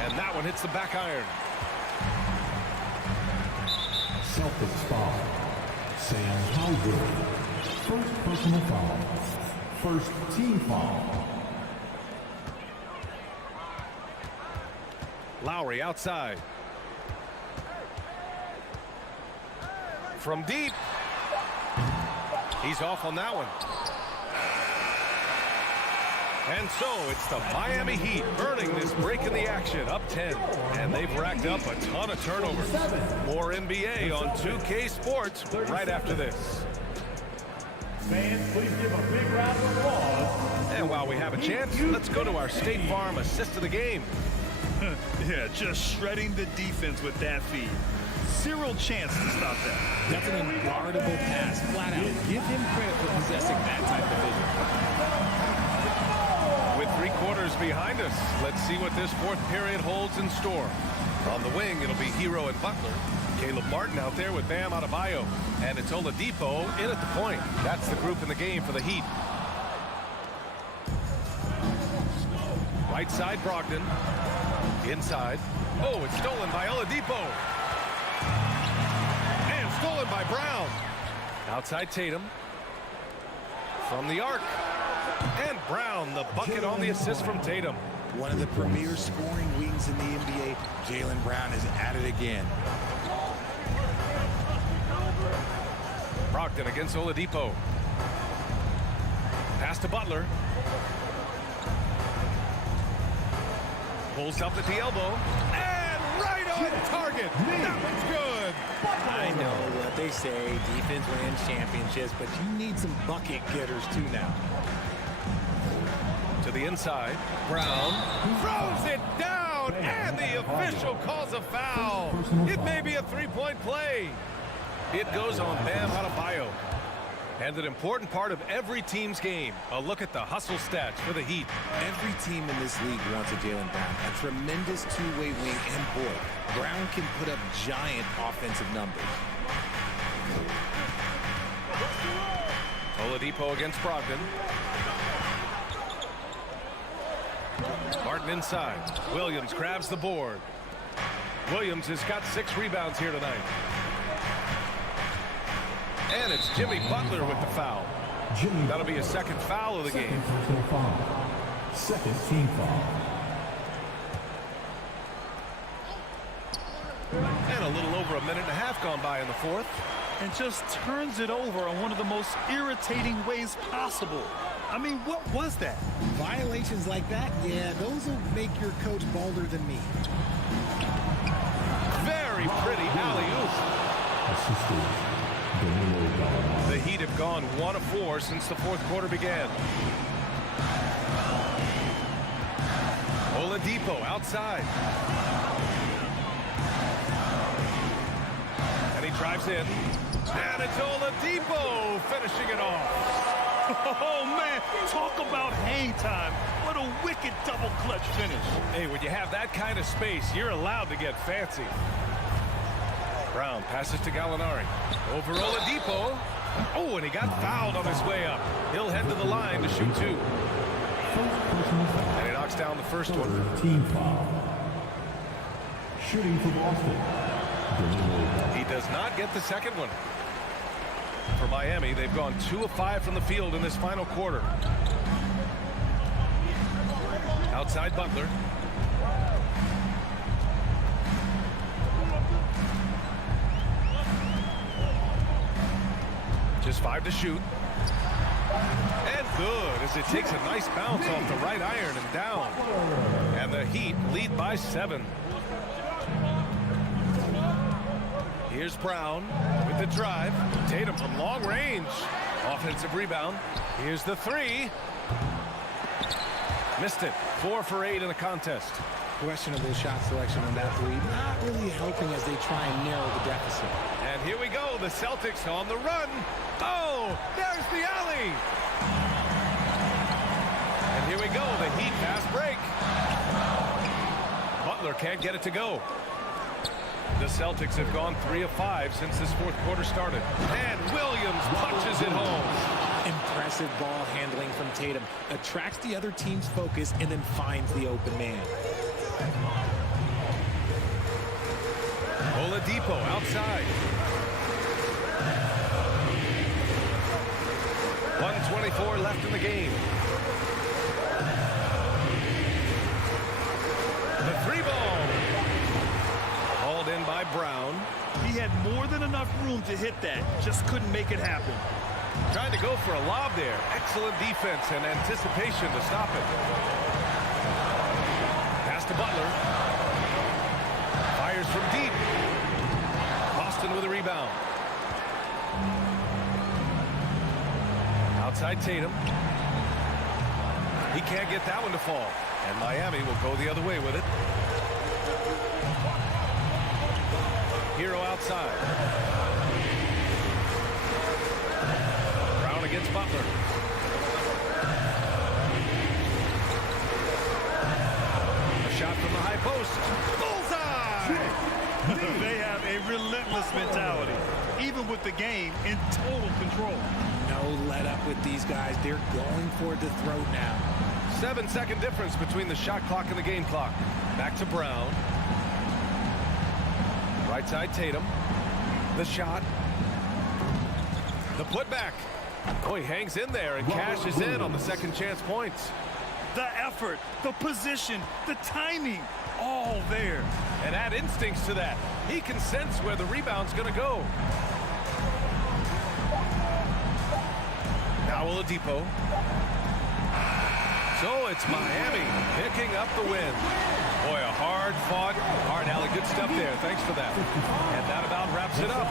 And that one hits the back iron. Celtics foul. Sam Hauser. First personal foul. First team foul. Lowry outside. From deep. He's off on that one. And so it's the Miami Heat earning this break in the action, up 10. And they've racked up a ton of turnovers. More NBA on 2K Sports right after this. Fans, please give a big round of applause. And while we have a chance, let's go to our State Farm assist of the game. Yeah, just shredding the defense with that feed. Zero chance to stop that. That's an unguardable pass, flat out. Give him credit for possessing that type of vision. With 3 quarters behind us, let's see what this 4th period holds in store. On the wing, it'll be Hero and Butler. Caleb Martin out there with Bam Adebayo. And it's Oladipo in at the point. That's the group in the game for the Heat. Right side, Brogdon. Inside. Oh, it's stolen by Oladipo. And stolen by Brown. Outside Tatum. From the arc. And Brown, the bucket on the assist from Tatum. One of the premier scoring wings in the NBA, Jaylen Brown is at it again. Brogdon against Oladipo. Pass to Butler. Pulls up at the elbow. And right on target. That one's good. I know what they say, defense wins championships, but you need some bucket getters too now. To the inside. Brown throws it down, and the official calls a foul. It may be a 3-point play. It goes on Bam Adebayo. And an important part of every team's game. A look at the hustle stats for the Heat. Every team in this league wants a Jaylen Brown, a tremendous two-way wing, and boy, Brown can put up giant offensive numbers. Oladipo against Brogdon. Martin inside. Williams grabs the board. Williams has got 6 rebounds here tonight. And it's Jimmy Butler with the foul. That'll be his second foul of the game. Second team foul. And a little over a minute and a half gone by in the fourth. And just turns it over on one of the most irritating ways possible. I mean, what was that? Violations like that, yeah, those will make your coach bolder than me. Very pretty alley-oop. The Heat have gone 1 of 4 since the fourth quarter began. Oladipo outside. And he drives in. And it's Oladipo finishing it off. Oh, man, talk about hang time. What a wicked double clutch finish. Hey, when you have that kind of space, you're allowed to get fancy. Brown passes to Gallinari. Over Oladipo. Oh, and he got fouled on his way up. He'll head to the line to shoot 2. And he knocks down the first one. Team foul. Shooting for Boston. He does not get the second one. For Miami, they've gone 2 of 5 from the field in this final quarter. Outside Butler. Just 5 to shoot. And good as it takes a nice bounce off the right iron and down. And the Heat lead by 7. Here's Brown with the drive. Tatum from long range. Offensive rebound. Here's the 3. Missed it. 4 for 8 in the contest. Questionable shot selection on that 3. Not really helping as they try and narrow the deficit. And here we go. The Celtics on the run. Oh, there's the alley. And here we go. The Heat fast break. Butler can't get it to go. The Celtics have gone 3 of 5 since this fourth quarter started. And Williams punches it home. Impressive ball handling from Tatum. Attracts the other team's focus and then finds the open man. Oladipo outside. 1:24 left in the game. The 3 ball. Hauled in by Brown. He had more than enough room to hit that. Just couldn't make it happen. Trying to go for a lob there. Excellent defense and anticipation to stop it. Pass to Butler. Fires from deep. Boston with a rebound. Outside Tatum. He can't get that one to fall. And Miami will go the other way with it. Hero outside. Brown against Butler. A shot from the high post. Bullseye! They have a relentless mentality, even with the game in total control. No let up with these guys. They're going for the throat now. 7-second difference between the shot clock and the game clock. Back to Brown. Right side Tatum. The shot. The putback. Oh, he hangs in there and cashes in on the second chance points. The effort, the position, the timing, all there. And add instincts to that. He can sense where the rebound's going to go. Now Oladipo. So it's Miami picking up the win. Boy, a hard-fought, hard alley. Good stuff there. Thanks for that. And that about wraps it up.